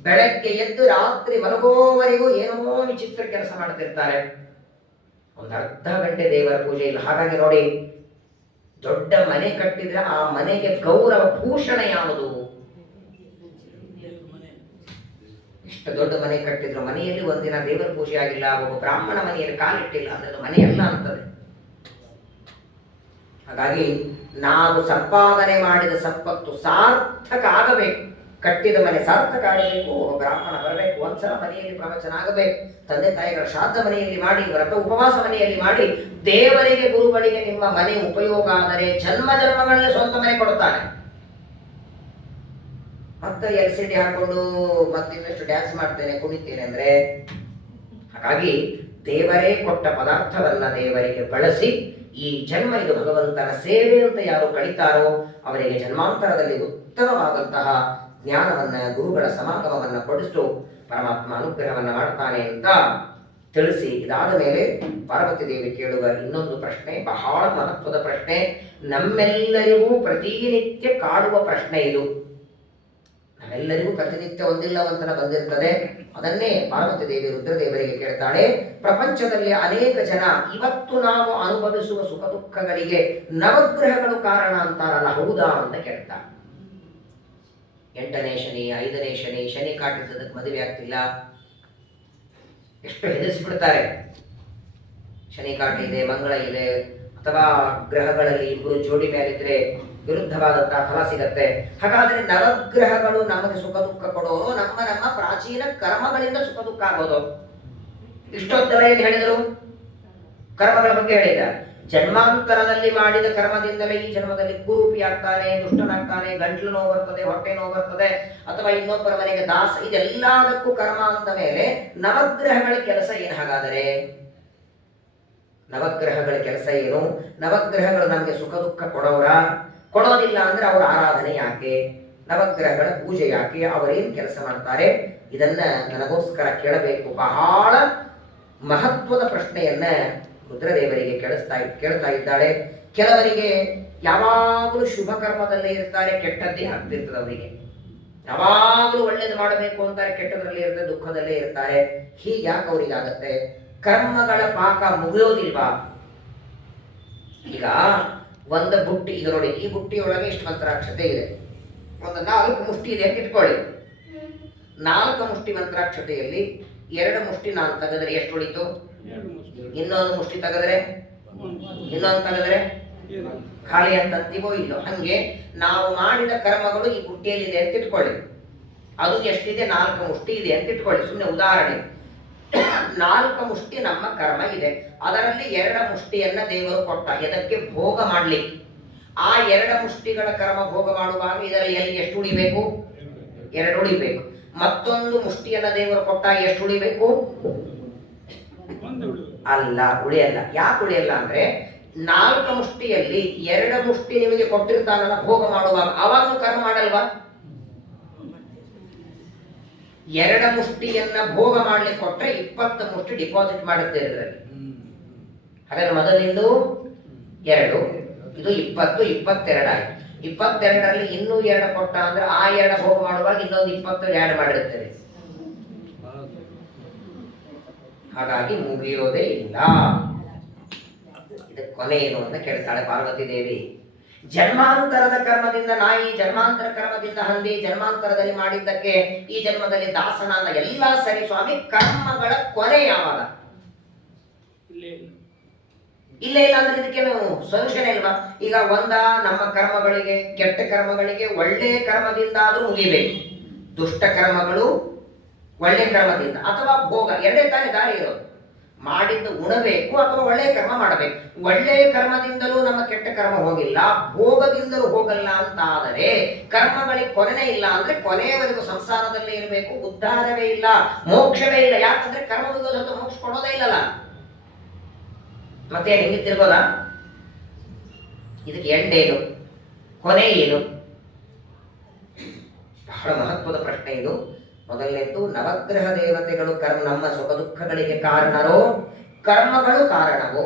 ಬೆಳಗ್ಗೆ ಎದ್ದು ರಾತ್ರಿ ಮಲಗೋವರೆಗೂ ಏನೋ ವಿಚಿತ್ರ ಕೆಲಸ ಮಾಡ್ತಿರ್ತಾರೆ. ಒಂದು ಅರ್ಧ ಗಂಟೆ ದೇವರ ಪೂಜೆ ಇಲ್ಲ. ಹಾಗಾಗಿ ನೋಡಿ, ದೊಡ್ಡ ಮನೆ ಕಟ್ಟಿದ್ರೆ ಆ ಮನೆಗೆ ಗೌರವ ಭೂಷಣ ಯಾವುದು? ಎಷ್ಟು ದೊಡ್ಡ ಮನೆ ಕಟ್ಟಿದ್ರು ಮನೆಯಲ್ಲಿ ಒಂದಿನ ದೇವರ ಪೂಜೆ ಆಗಿಲ್ಲ, ಒಬ್ಬ ಬ್ರಾಹ್ಮಣ ಮನೆಯಲ್ಲಿ ಕಾಲಿಟ್ಟಿಲ್ಲ ಅಂದ್ರೆ ಅದು ಮನೆಯಲ್ಲ ಅಂತದೆ. ಹಾಗಾಗಿ ನಾವು ಸಂಪಾದನೆ ಮಾಡಿದ ಸಂಪತ್ತು ಸಾರ್ಥಕ ಆಗಬೇಕು, ಕಟ್ಟಿದ ಮನೆ ಸಾರ್ಥಕ ಆಗಬೇಕು. ಒಬ್ಬ ಬ್ರಾಹ್ಮಣ ಬರಬೇಕು, ಒಂದ್ಸಲ ಮನೆಯಲ್ಲಿ ಪ್ರವಚನ ಆಗಬೇಕು, ತಂದೆ ತಾಯಿಗಳ ಶ್ರಾದ್ದ ಮನೆಯಲ್ಲಿ ಮಾಡಿ, ವ್ರತ ಉಪವಾಸ ಮನೆಯಲ್ಲಿ ಮಾಡಿ, ದೇವರಿಗೆ ಗುರುಗಳಿಗೆ ನಿಮ್ಮ ಮನೆ ಉಪಯೋಗ ಆದರೆ ಜನ್ಮ ಜನ್ಮಗಳಲ್ಲಿ ಸ್ವಂತ ಮನೆ ಕೊಡುತ್ತಾನೆ. ಮತ್ತೆ LCD ಹಾಕೊಂಡು ಮತ್ತಿನ್ನಷ್ಟು ಡ್ಯಾನ್ಸ್ ಮಾಡ್ತೇನೆ, ಕುಣಿತೇನೆ ಅಂದ್ರೆ. ಹಾಗಾಗಿ ದೇವರೇ ಕೊಟ್ಟ ಪದಾರ್ಥವನ್ನ ದೇವರಿಗೆ ಬಳಸಿ, ಈ ಜನ್ಮ ಇದು ಭಗವಂತನ ಸೇವೆ ಅಂತ ಯಾರು ಕಳಿತಾರೋ ಅವರಿಗೆ ಜನ್ಮಾಂತರದಲ್ಲಿ ಉತ್ತಮವಾದಂತಹ ಜ್ಞಾನವನ್ನ, ಗುರುಗಳ ಸಮಾಗಮವನ್ನ ಕೊಡಿಸು ಪರಮಾತ್ಮ ಅನುಗ್ರಹವನ್ನ ಮಾಡ್ತಾನೆ ಅಂತ ತಿಳಿಸಿ, ಇದಾದ ಮೇಲೆ ಪಾರ್ವತಿ ದೇವಿ ಕೇಳುವ ಇನ್ನೊಂದು ಪ್ರಶ್ನೆ, ಬಹಳ ಮಹತ್ವದ ಪ್ರಶ್ನೆ, ನಮ್ಮೆಲ್ಲರಿಗೂ ಪ್ರತಿನಿತ್ಯ ಕಾಡುವ ಪ್ರಶ್ನೆ ಇದು. ನಮ್ಮೆಲ್ಲರಿಗೂ ಪ್ರತಿನಿತ್ಯ ಒಂದಿಲ್ಲ ಒಂಥರ ಬಂದಿರ್ತದೆ. ಅದನ್ನೇ ಪಾರ್ವತಿ ದೇವಿ ರುದ್ರದೇವರಿಗೆ ಕೇಳ್ತಾಳೆ. ಪ್ರಪಂಚದಲ್ಲಿ ಅನೇಕ ಜನ ಇವತ್ತು ನಾವು ಅನುಭವಿಸುವ ಸುಖ ದುಃಖಗಳಿಗೆ ನವಗ್ರಹಗಳು ಕಾರಣ ಅಂತಾರಲ್ಲ, ಹೌದಾ ಅಂತ ಕೇಳ್ತಾರೆ. 8ನೇ ಶನಿ, 5ನೇ ಶನಿ, ಶನಿ ಕಾಟಿದ್ದಕ್ಕೆ ಮದುವೆ ಆಗ್ತಿಲ್ಲ, ಎಷ್ಟು ಹೆದರಿಸಿಬಿಡ್ತಾರೆ. ಶನಿ ಕಾಟ ಇದೆ, ಮಂಗಳ ಇದೆ, ಅಥವಾ ಗ್ರಹಗಳಲ್ಲಿ ಇಬ್ಬರು ಜೋಡಿ ಮೇಲಿದ್ರೆ ವಿರುದ್ಧವಾದಂತಹ ಫಲ ಸಿಗತ್ತೆ. ಹಾಗಾದ್ರೆ ನವಗ್ರಹಗಳು ನಮಗೆ ಸುಖ ದುಃಖ ಕೊಡೋರು, ನಮ್ಮ ನಮ್ಮ ಪ್ರಾಚೀನ ಕರ್ಮಗಳಿಂದ ಸುಖ ದುಃಖ ಆಗೋದು. ಇಷ್ಟೊತ್ತರ ಏನು ಹೇಳಿದರು? ಕರ್ಮಗಳ ಬಗ್ಗೆ ಹೇಳಿದ್ದಾರೆ. ಜನ್ಮಾಂತರದಲ್ಲಿ ಮಾಡಿದ ಕರ್ಮದಿಂದಲೇ ಈ ಜನ್ಮದಲ್ಲಿ ಕುರೂಪಿ ಆಗ್ತಾನೆ, ದುಷ್ಟನಾಗ್ತಾನೆ, ಗಂಟ್ಲು ನೋವು ಬರ್ತದೆ, ಹೊಟ್ಟೆ ನೋವು ಬರ್ತದೆ, ಅಥವಾ ಇನ್ನೊಬ್ಬರ ಮನೆಗೆ ದಾಸ, ಇದೆಲ್ಲದಕ್ಕೂ ಕರ್ಮ ಅಂದ ಮೇಲೆ ನವಗ್ರಹಗಳ ಕೆಲಸ ಏನು? ಹಾಗಾದರೆ ನವಗ್ರಹಗಳ ಕೆಲಸ ಏನು? ನವಗ್ರಹಗಳು ನಮಗೆ ಸುಖ ದುಃಖ ಕೊಡೋದಿಲ್ಲ ಅಂದ್ರೆ ಅವರ ಆರಾಧನೆ ಯಾಕೆ? ನವಗ್ರಹಗಳ ಪೂಜೆ ಯಾಕೆ? ಅವರೇನು ಕೆಲಸ ಮಾಡ್ತಾರೆ? ಇದನ್ನ ನನಗೋಸ್ಕರ ಕೇಳಬೇಕು. ಬಹಳ ಮಹತ್ವದ ಪ್ರಶ್ನೆಯನ್ನ ರುದ್ರದೇವರಿಗೆ ಕೇಳ್ತಾ ಇದ್ದಾಳೆ. ಕೆಲವರಿಗೆ ಯಾವಾಗಲೂ ಶುಭ ಕರ್ಮದಲ್ಲೇ ಇರ್ತಾರೆ, ಕೆಟ್ಟದ್ದೇ ಆಗ್ತಿರ್ತದೆ ಅವರಿಗೆ. ಯಾವಾಗಲೂ ಒಳ್ಳೇದು ಮಾಡಬೇಕು ಅಂತಾರೆ, ಕೆಟ್ಟದ್ರಲ್ಲೇ ಇರ್ತಾರೆ, ದುಃಖದಲ್ಲೇ ಇರ್ತಾರೆ. ಹೀಗ್ಯಾಕೆ ಅವರಿಗಾಗತ್ತೆ? ಕರ್ಮಗಳ ಪಾಕ ಮುಗಿಯೋದಿಲ್ವಾ? ಈಗ ಒಂದು ಬುಟ್ಟಿ, ಈಗ ನೋಡಿ, ಈ ಬುಟ್ಟಿಯೊಳಗೆ ಇಷ್ಟು ಮಂತ್ರಾಕ್ಷತೆ ಇದೆ, ಒಂದು 4 ಮುಷ್ಟಿ ಇದೆ ಅಂತ ಇಟ್ಕೊಳ್ಳಿ. 4 ಮುಷ್ಟಿ ಮಂತ್ರಾಕ್ಷತೆಯಲ್ಲಿ 2 ಮುಷ್ಟಿ ನಾನು ತೆಗೆದ್ರೆ ಎಷ್ಟು ಉಳಿತು? ಇನ್ನೊಂದು ಮುಷ್ಟಿ ತೆಗೆದ್ರೆ, ಇನ್ನೊಂದು ತೆಗೆದ್ರೆ ಖಾಲಿ ಅಂತಂತೀವೋ ಇಲ್ಲೋ. ಹಂಗೆ ನಾವು ಮಾಡಿದ ಕರ್ಮಗಳು ಈ ಬುಟ್ಟಿಯಲ್ಲಿದೆ ಅಂತ ಇಟ್ಕೊಳ್ಳಿ. ಅದು ಎಷ್ಟಿದೆ? 4 ಮುಷ್ಟಿ ಇದೆ ಅಂತ ಇಟ್ಕೊಳ್ಳಿ. ಸುಮ್ಮನೆ ಉದಾಹರಣೆ, 4 ಮುಷ್ಟಿ ನಮ್ಮ ಕರ್ಮ ಇದೆ. ಅದರಲ್ಲಿ 2 ಮುಷ್ಟಿಯನ್ನ ದೇವರು ಕೊಟ್ಟ. ಎದಕ್ಕೆ? ಭೋಗ ಮಾಡ್ಲಿಕ್ಕೆ. ಆ 2 ಮುಷ್ಟಿಗಳ ಕರ್ಮ ಭೋಗ ಮಾಡುವಾಗ ಇದರಲ್ಲಿ ಎಲ್ಲಿ ಎಷ್ಟು ಉಳಿಬೇಕು? 2 ಉಳಿಬೇಕು. ಮತ್ತೊಂದು ಮುಷ್ಟಿಯನ್ನ ದೇವರು ಕೊಟ್ಟ, ಎಷ್ಟು ಉಳಿಬೇಕು? ಅಲ್ಲ, ಉಳಿಯಲ್ಲ. ಯಾಕೆ ಉಳಿಯಲ್ಲ ಅಂದ್ರೆ 4 ಮುಷ್ಟಿಯಲ್ಲಿ 2 ಮುಷ್ಟಿ ನಿಮಗೆ ಕೊಟ್ಟಿರ್ತಾನಲ್ಲ ಭೋಗ ಮಾಡುವಾಗ, ಅವಾಗಲೂ ಕರ್ಮ ಮಾಡಲ್ವಾ? 2 ಮುಷ್ಟಿಯನ್ನ ಭೋಗ ಮಾಡ್ಲಿಕ್ಕೆ ಕೊಟ್ಟರೆ 20 ಮುಷ್ಟಿ ಡಿಪಾಸಿಟ್ ಮಾಡುತ್ತೆ ಇದರಲ್ಲಿ. ಹಾಗಾದ್ರೆ ಮೊದಲಿಂದು 2, ಇದು 20, 22 ಆಯ್ತು. 22ರಲ್ಲಿ ಇನ್ನೂ 2 ಕೊಟ್ಟ ಅಂದ್ರೆ ಆ 2 ಭೋಗ ಮಾಡುವಾಗ ಇನ್ನೊಂದು 20 ಆ್ಯಡ್ ಮಾಡಿರ್ತೇವೆ. ಹಾಗಾಗಿ ಮುಗಿಯೋದೇ ಇಲ್ಲ. ಇದಕ್ಕೆ ಕೊನೆ ಏನು ಅಂತ ಕೇಳ್ತಾಳೆ ಪಾರ್ವತಿ ದೇವಿ. ಜನ್ಮಾಂತರದ ಕರ್ಮದಿಂದ ನಾಯಿ, ಜನ್ಮಾಂತರ ಕರ್ಮದಿಂದ ಹಂದಿ, ಜನ್ಮಾಂತರದಲ್ಲಿ ಮಾಡಿದ್ದಕ್ಕೆ ಈ ಜನ್ಮದಲ್ಲಿ ದಾಸನಾದ ಎಲ್ಲ ಸರಿ ಸ್ವಾಮಿ. ಕರ್ಮಗಳ ಕೊನೆ ಯಾವಾಗ? ಇಲ್ಲೇ ಇಲ್ಲ ಅಂದ್ರೆ ಇದಕ್ಕೇನು ಸೊಲ್ಯೂಷನ್ ಇಲ್ವಾ? ಈಗ ನಮ್ಮ ಕರ್ಮಗಳಿಗೆ, ಕೆಟ್ಟ ಕರ್ಮಗಳಿಗೆ ಒಳ್ಳೆ ಕರ್ಮದಿಂದ ಆದ್ರೂ ಮುಗಿಬೇಕು. ದುಷ್ಟ ಕರ್ಮಗಳು ಒಳ್ಳೆ ಕರ್ಮದಿಂದ, ಅಥವಾ ಭೋಗ, ಎರಡೇ ತಾನೇ ದಾರಿ ಇರೋದು. ಮಾಡಿದ್ದು ಉಣಬೇಕು ಅಥವಾ ಒಳ್ಳೆ ಕರ್ಮ ಮಾಡಬೇಕು. ಒಳ್ಳೆ ಕರ್ಮದಿಂದಲೂ ನಮ್ಮ ಕೆಟ್ಟ ಕರ್ಮ ಹೋಗಿಲ್ಲ, ಭೋಗದಿಂದಲೂ ಹೋಗಲ್ಲ ಅಂತ ಆದರೆ ಕರ್ಮಗಳಿಗೆ ಕೊನೆನೇ ಇಲ್ಲ ಅಂದ್ರೆ ಕೊನೆಯವರೆಗೂ ಸಂಸಾರದಲ್ಲೇ ಇರಬೇಕು, ಉದ್ಧಾರವೇ ಇಲ್ಲ, ಮೋಕ್ಷವೇ ಇಲ್ಲ. ಯಾಕಂದ್ರೆ ಕರ್ಮ ಮುಗಿದೊತ್ತು ಮೋಕ್ಷ ಕೊಡೋದೇ ಇಲ್ಲಲ್ಲ, ಮತ್ತೆ ಹೆಂಗೆ ತಿರ್ಗೋದ? ಇದಕ್ಕೆ ಎಂಡೇನು, ಕೊನೆ ಏನು? ಬಹಳ ಮಹತ್ವದ ಪ್ರಶ್ನೆ ಇದು. ಮೊದಲನೇದ್ದು, ನವಗ್ರಹ ದೇವತೆಗಳು ನಮ್ಮ ಸುಖ ದುಃಖಗಳಿಗೆ ಕಾರಣರೋ, ಕರ್ಮಗಳು ಕಾರಣವೋ?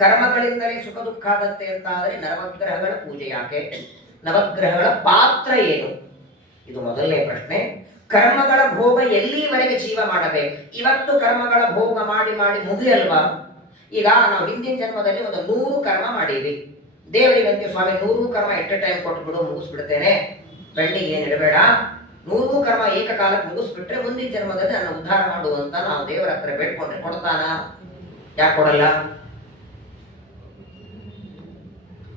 ಕರ್ಮಗಳಿಂದಲೇ ಸುಖ ದುಃಖ ಆಗತ್ತೆ ಅಂತ ಆದರೆ ನವಗ್ರಹಗಳ ಪೂಜೆ ಯಾಕೆ? ನವಗ್ರಹಗಳ ಪಾತ್ರ ಏನು? ಇದು ಮೊದಲನೇ ಪ್ರಶ್ನೆ. ಕರ್ಮಗಳ ಭೋಗ ಎಲ್ಲಿವರೆಗೆ ಜೀವ ಮಾಡಬೇಕು? ಇವತ್ತು ಕರ್ಮಗಳ ಭೋಗ ಮಾಡಿ ಮಾಡಿ ಮುಗಿಯಲ್ವಾ? ಈಗ ನಾವು ಹಿಂದಿನ ಜನ್ಮದಲ್ಲಿ ಒಂದು 100 ಕರ್ಮ ಮಾಡೀವಿ. ದೇವರಿಗಂತೆ ಸ್ವಾಮಿ 100 ಕರ್ಮ ಎಟ್ ಎ ಟೈಮ್ ಕೊಟ್ಬಿಡು, ಮುಗಿಸ್ಬಿಡ್ತೇನೆ, ಪೆಂಡಿಂಗ್ ಏನು ಇಡಬೇಡ, 100 ಕರ್ಮ ಏಕಕಾಲಕ್ಕೆ ಮುಗಿಸ್ಬಿಟ್ರೆ ಮುಂದಿನ ಜನ್ಮದಲ್ಲಿ ನನ್ನ ಉದ್ಧಾರ ಮಾಡುವಂತ ನಾವು ದೇವರ ಹತ್ರ ಬೇಡ್ಕೊಂಡ್ರೆ ಕೊಡ್ತಾನ? ಯಾಕೆ ಕೊಡಲ್ಲ?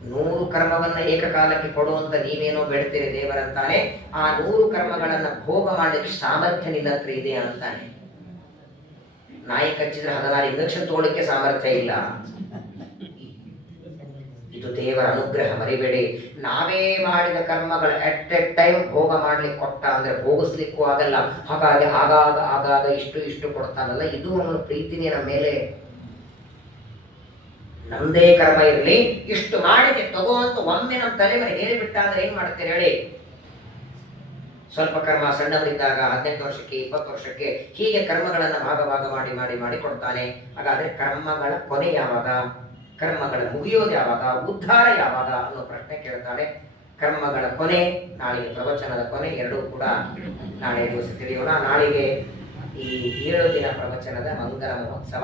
100 ಕರ್ಮವನ್ನ ಏಕಕಾಲಕ್ಕೆ ಕೊಡುವಂತ ನೀವೇನೋ ಬೇಡ್ತೀರಿ ದೇವರಂತಾನೆ. ಆ 100 ಕರ್ಮಗಳನ್ನ ಭೋಗ ಮಾಡಲಿಕ್ಕೆ ಸಾಮರ್ಥ್ಯ ನಿನ್ನ ಹತ್ರ ಇದೆ ಅಂತಾನೆ. ನಾಯಿ ಕಚ್ಚಿದ್ರೆ 16 ಇಂಜೆಕ್ಷನ್ ತಗೊಳ್ಳಿಕ್ಕೆ ಸಾಮರ್ಥ್ಯ ಇಲ್ಲ. ಇದು ದೇವರ ಅನುಗ್ರಹ, ಮರಿಬೇಡಿ. ನಾವೇ ಮಾಡಿದ ಕರ್ಮಗಳು ಎಟ್ ಎ ಟೈಮ್ ಭೋಗ ಮಾಡ್ಲಿಕ್ಕೆ ಕೊಟ್ಟ ಅಂದ್ರೆ ಭೋಗಿಸ್ಲಿಕ್ಕೂ ಆಗಲ್ಲ. ಹಾಗಾಗಿ ಆಗಾಗ ಇಷ್ಟು ಕೊಡ್ತಾನಲ್ಲ, ಇದು ಅವನ ಪ್ರೀತಿನೇ ನಮ್ಮ ಮೇಲೆ. ನಮ್ದೇ ಕರ್ಮ ಇರಲಿ, ಇಷ್ಟು ಮಾಡಿದೆ ತಗೋ ಅಂತ ಒಮ್ಮೆ ನಮ್ಮ ತಲೆ ಮೇಲೆ ಹೇಳಿಬಿಟ್ಟ ಅಂದ್ರೆ ಏನ್ ಮಾಡ್ತೀರಿ ಹೇಳಿ? ಸ್ವಲ್ಪ ಕರ್ಮ ಸಣ್ಣವರಿದ್ದಾಗ 18 ವರ್ಷಕ್ಕೆ 20 ವರ್ಷಕ್ಕೆ ಹೀಗೆ ಕರ್ಮಗಳನ್ನ ಭಾಗ ಮಾಡಿ ಮಾಡಿ ಮಾಡಿ ಕೊಡ್ತಾನೆ. ಹಾಗಾದ್ರೆ ಕರ್ಮಗಳ ಕೊನೆ ಯಾವಾಗ? ಕರ್ಮಗಳ ಮುಗಿಯೋದು ಯಾವಾಗ? ಉದ್ಧಾರ ಯಾವಾಗ ಅನ್ನೋ ಪ್ರಶ್ನೆ ಕೇಳ್ತಾಳೆ. ಕರ್ಮಗಳ ಕೊನೆ ನಾಳಿಗೆ, ಪ್ರವಚನದ ಕೊನೆ ಎರಡೂ ಕೂಡ ನಾಳೆ ದಿವಸ ತಿಳಿಯೋಣ. ನಾಳಿಗೆ ಈ 7 ದಿನ ಪ್ರವಚನದ ಮಂಗಲ ಮಹೋತ್ಸವ.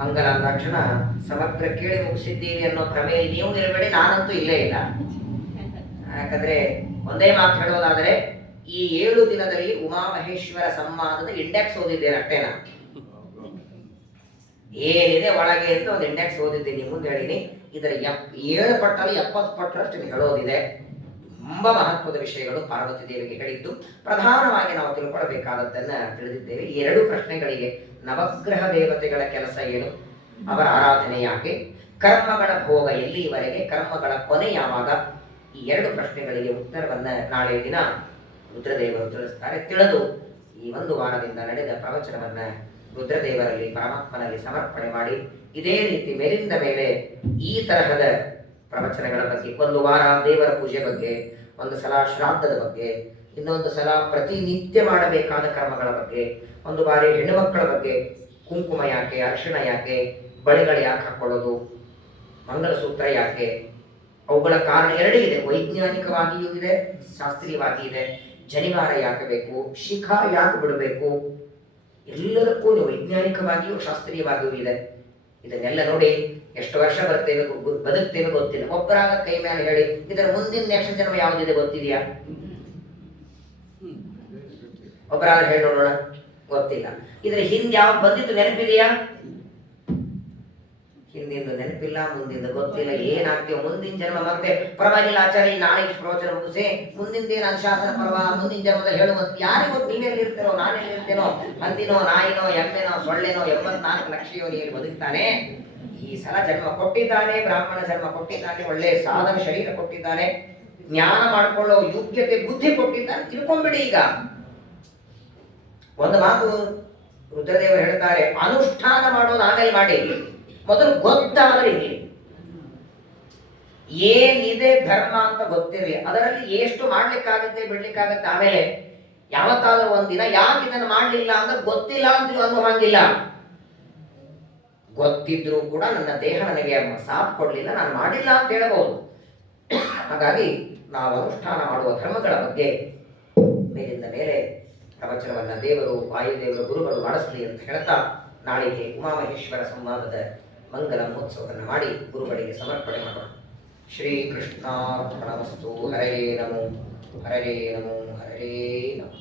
ಮಂಗಲ ಅಂದಾಕ್ಷಣ ಸಮಗ್ರ ಕೇಳಿ ಮುಗಿಸಿದ್ದೀವಿ ಅನ್ನೋ ಭ್ರಮೆಯಲ್ಲಿ ನೀವು ಇರಬೇಡಿ, ನಾನಂತೂ ಇಲ್ಲೇ ಇಲ್ಲ. ಯಾಕಂದ್ರೆ ಒಂದೇ ಮಾತು ಹೇಳೋದಾದ್ರೆ, ಈ 7 ದಿನದಲ್ಲಿ ಉಮಾಮಹೇಶ್ವರ ಸಂವಾದದ ಇಂಡೆಕ್ಸ್ ಓದಿದ್ದೇನೆ ಅಷ್ಟೇನಾ? ಏನಿದೆ ಒಳಗೆ ಅಂತ ಒಂದು ಇಂಡೆಕ್ಸ್ ಓದಿದ್ದೀನಿ, ಮುಂದೆ ಹೇಳಿನಿ. ಇದರ 7 ಪಟ್ಟಲ್ಲಿ 70 ಪಟ್ಟರಷ್ಟು ಹೇಳೋದಿದೆ. ತುಂಬಾ ಮಹತ್ವದ ವಿಷಯಗಳು ಪಾರ್ವತಿ ದೇವಿಗೆ ಹೇಳಿದ್ದು. ಪ್ರಧಾನವಾಗಿ ನಾವು ತಿಳ್ಕೊಳ್ಬೇಕಾದದ್ದನ್ನ ತಿಳಿದಿದ್ದೇವೆ. ಈ 2 ಪ್ರಶ್ನೆಗಳಿಗೆ ನವಗ್ರಹ ದೇವತೆಗಳ ಕೆಲಸ ಏನು, ಅವರ ಆರಾಧನೆ ಯಾಕೆ, ಕರ್ಮಗಳ ಭೋಗ ಎಲ್ಲಿವರೆಗೆ, ಕರ್ಮಗಳ ಕೊನೆ ಯಾವಾಗ, ಈ 2 ಪ್ರಶ್ನೆಗಳಿಗೆ ಉತ್ತರವನ್ನ ನಾಳೆ ದಿನ ರುದ್ರದೇವರು ತಿಳಿಸ್ತಾರೆ. ತಿಳಿದು ಈ 1 ವಾರದಿಂದ ನಡೆದ ಪ್ರವಚನವನ್ನ ರುದ್ರದೇವರಲ್ಲಿ, ಪರಮಾತ್ಮನಲ್ಲಿ ಸಮರ್ಪಣೆ ಮಾಡಿ, ಇದೇ ರೀತಿ ಮೇಲಿಂದ ಮೇಲೆ ಈ ತರಹದ ಪ್ರವಚನಗಳ ಬಗ್ಗೆ, 1 ವಾರ ದೇವರ ಪೂಜೆ ಬಗ್ಗೆ, 1 ಸಲ ಶ್ರಾದ್ದದ ಬಗ್ಗೆ, ಇನ್ನೊಂದು ಸಲ ಪ್ರತಿನಿತ್ಯ ಮಾಡಬೇಕಾದ ಕರ್ಮಗಳ ಬಗ್ಗೆ, 1 ಬಾರಿ ಹೆಣ್ಣುಮಕ್ಕಳ ಬಗ್ಗೆ, ಕುಂಕುಮ ಯಾಕೆ, ಅರಿಶಿಣ ಯಾಕೆ, ಬಳೆಗಳು ಯಾಕೆ ಹಾಕೊಳ್ಳೋದು, ಮಂಗಲಸೂತ್ರ ಯಾಕೆ, ಅವುಗಳ ಕಾರಣ 2 ಇದೆ. ವೈಜ್ಞಾನಿಕವಾಗಿಯೂ ಇದೆ, ಶಾಸ್ತ್ರೀಯವಾಗಿ ಇದೆ. ಜನಿವಾರ ಯಾಕೆ ಬೇಕು, ಶಿಖ ಯಾಕೆ ಬಿಡಬೇಕು, ಎಲ್ಲದಕ್ಕೂ ವೈಜ್ಞಾನಿಕವಾಗಿಯೂ ಶಾಸ್ತ್ರೀಯವಾಗಿಯೂ ಇದೆ. ಇದನ್ನೆಲ್ಲ ನೋಡಿ ಎಷ್ಟು ವರ್ಷ ಬದುಕ್ತೇವೆ ಗೊತ್ತಿಲ್ಲ. ಒಬ್ಬರಾಗ ಕೈ ಮೇಲೆ ಹೇಳಿ ಇದರ ಮುಂದಿನ ನೆಕ್ಸ್ಟ್ ಜನ್ಮ ಯಾವುದಿದೆ ಗೊತ್ತಿದೆಯಾ? ಒಬ್ಬರಾಗ ಹೇಳಿ ನೋಡೋಣ, ಗೊತ್ತಿಲ್ಲ. ಇದ್ರ ಹಿಂದೆ ಯಾವ್ದು ಬಂದಿತ್ತು ನೆನಪಿದೆಯಾ? ಹಿಂದಿಂದು ನೆನಪಿಲ್ಲ, ಮುಂದಿಂದು ಗೊತ್ತಿಲ್ಲ, ಏನಾಗ್ತೀವೋ ಮುಂದಿನ ಜನ್ಮ. ಮತ್ತೆ ಪರವಾಗಿಲ್ಲ ಆಚಾರ್ಯ, ನಾಳೆ ಪ್ರವಚನ ಮುಗಿಸಿ ಮುಂದಿನ ಅನುಶಾಸನ ಪರ್ವ ಮುಂದಿನ ಜನ್ಮದಲ್ಲಿ ಹೇಳುವಂತ ಯಾರಿಗೆ ಗೊತ್ತು? ನೀವೆಲ್ಲಿ ಇರ್ತೀರೋ, ನಾನೆಲ್ಲಿ ಇರ್ತೇನೋ, ಹಂದಿನೋ, ನಾಯಿನೋ, ಎಮ್ಮೆನೋ, ಸೊಳ್ಳೆನೋ, 84 ಲಕ್ಷ ಯೋನಿಯಲ್ಲಿ ಬದುಕ್ತಾನೆ. ಈ ಸಲ ಜನ್ಮ ಕೊಟ್ಟಿದ್ದಾನೆ, ಬ್ರಾಹ್ಮಣ ಜನ್ಮ ಕೊಟ್ಟಿದ್ದಾನೆ, ಒಳ್ಳೆ ಸಾಧನ ಶರೀರ ಕೊಟ್ಟಿದ್ದಾನೆ, ಜ್ಞಾನ ಮಾಡಿಕೊಳ್ಳೋ ಯೋಗ್ಯತೆ ಬುದ್ಧಿ ಕೊಟ್ಟಿದ್ದಾನೆ. ತಿಳ್ಕೊಂಬಿಡಿ. ಈಗ ಒಂದು ಮಾತು ರುದ್ರದೇವರು ಹೇಳ್ತಾರೆ, ಅನುಷ್ಠಾನ ಮಾಡೋದು ಆಮೇಲೆ ಮಾಡಿ, ಮೊದಲು ಗೊತ್ತಾದ್ರೆ ಇಲ್ಲಿ ಏನಿದೆ ಧರ್ಮ ಅಂತ ಗೊತ್ತಿರಲಿ, ಅದರಲ್ಲಿ ಎಷ್ಟು ಮಾಡ್ಲಿಕ್ಕಾಗತ್ತೆ ಬಿಡ್ಲಿಕ್ಕಾಗತ್ತೆ. ಆಮೇಲೆ ಯಾವತ್ತಾದ್ರೂ ಒಂದಿನ ಯಾಕೆ ಇದನ್ನು ಮಾಡಲಿಲ್ಲ ಅಂದ್ರೆ ಗೊತ್ತಿಲ್ಲ ಅಂತ ಅನ್ನೋ ಹಾಗಿಲ್ಲ. ಗೊತ್ತಿದ್ರೂ ಕೂಡ ನನ್ನ ದೇಹ ನನಗೆ ಸಾಥ್ ಕೊಡಲಿಲ್ಲ, ನಾನು ಮಾಡಿಲ್ಲ ಅಂತ ಹೇಳಬಹುದು. ಹಾಗಾಗಿ ನಾವು ಅನುಷ್ಠಾನ ಮಾಡುವ ಧರ್ಮಗಳ ಬಗ್ಗೆ ಮೇಲಿಂದ ಮೇಲೆ ಪ್ರವಚನವನ್ನ ದೇವರು, ವಾಯುದೇವರು, ಗುರುಗಳು ಮಾಡಿಸಲಿ ಅಂತ ಹೇಳ್ತಾ, ನಾಳೆಗೆ ಉಮಾಮಹೇಶ್ವರ ಸಂವಾದದ ಮಂಗಲ ಮಹೋತ್ಸವವನ್ನು ಮಾಡಿ ಗುರುಗಳಿಗೆ ಸಮರ್ಪಣೆ ಮಾಡೋಣ. ಶ್ರೀಕೃಷ್ಣಾರ್ಪಣಮಸ್ತು. ಹರೇ ನಮೋ ಹರೇ ನಮೋ ಹರೇ ನಮೋ.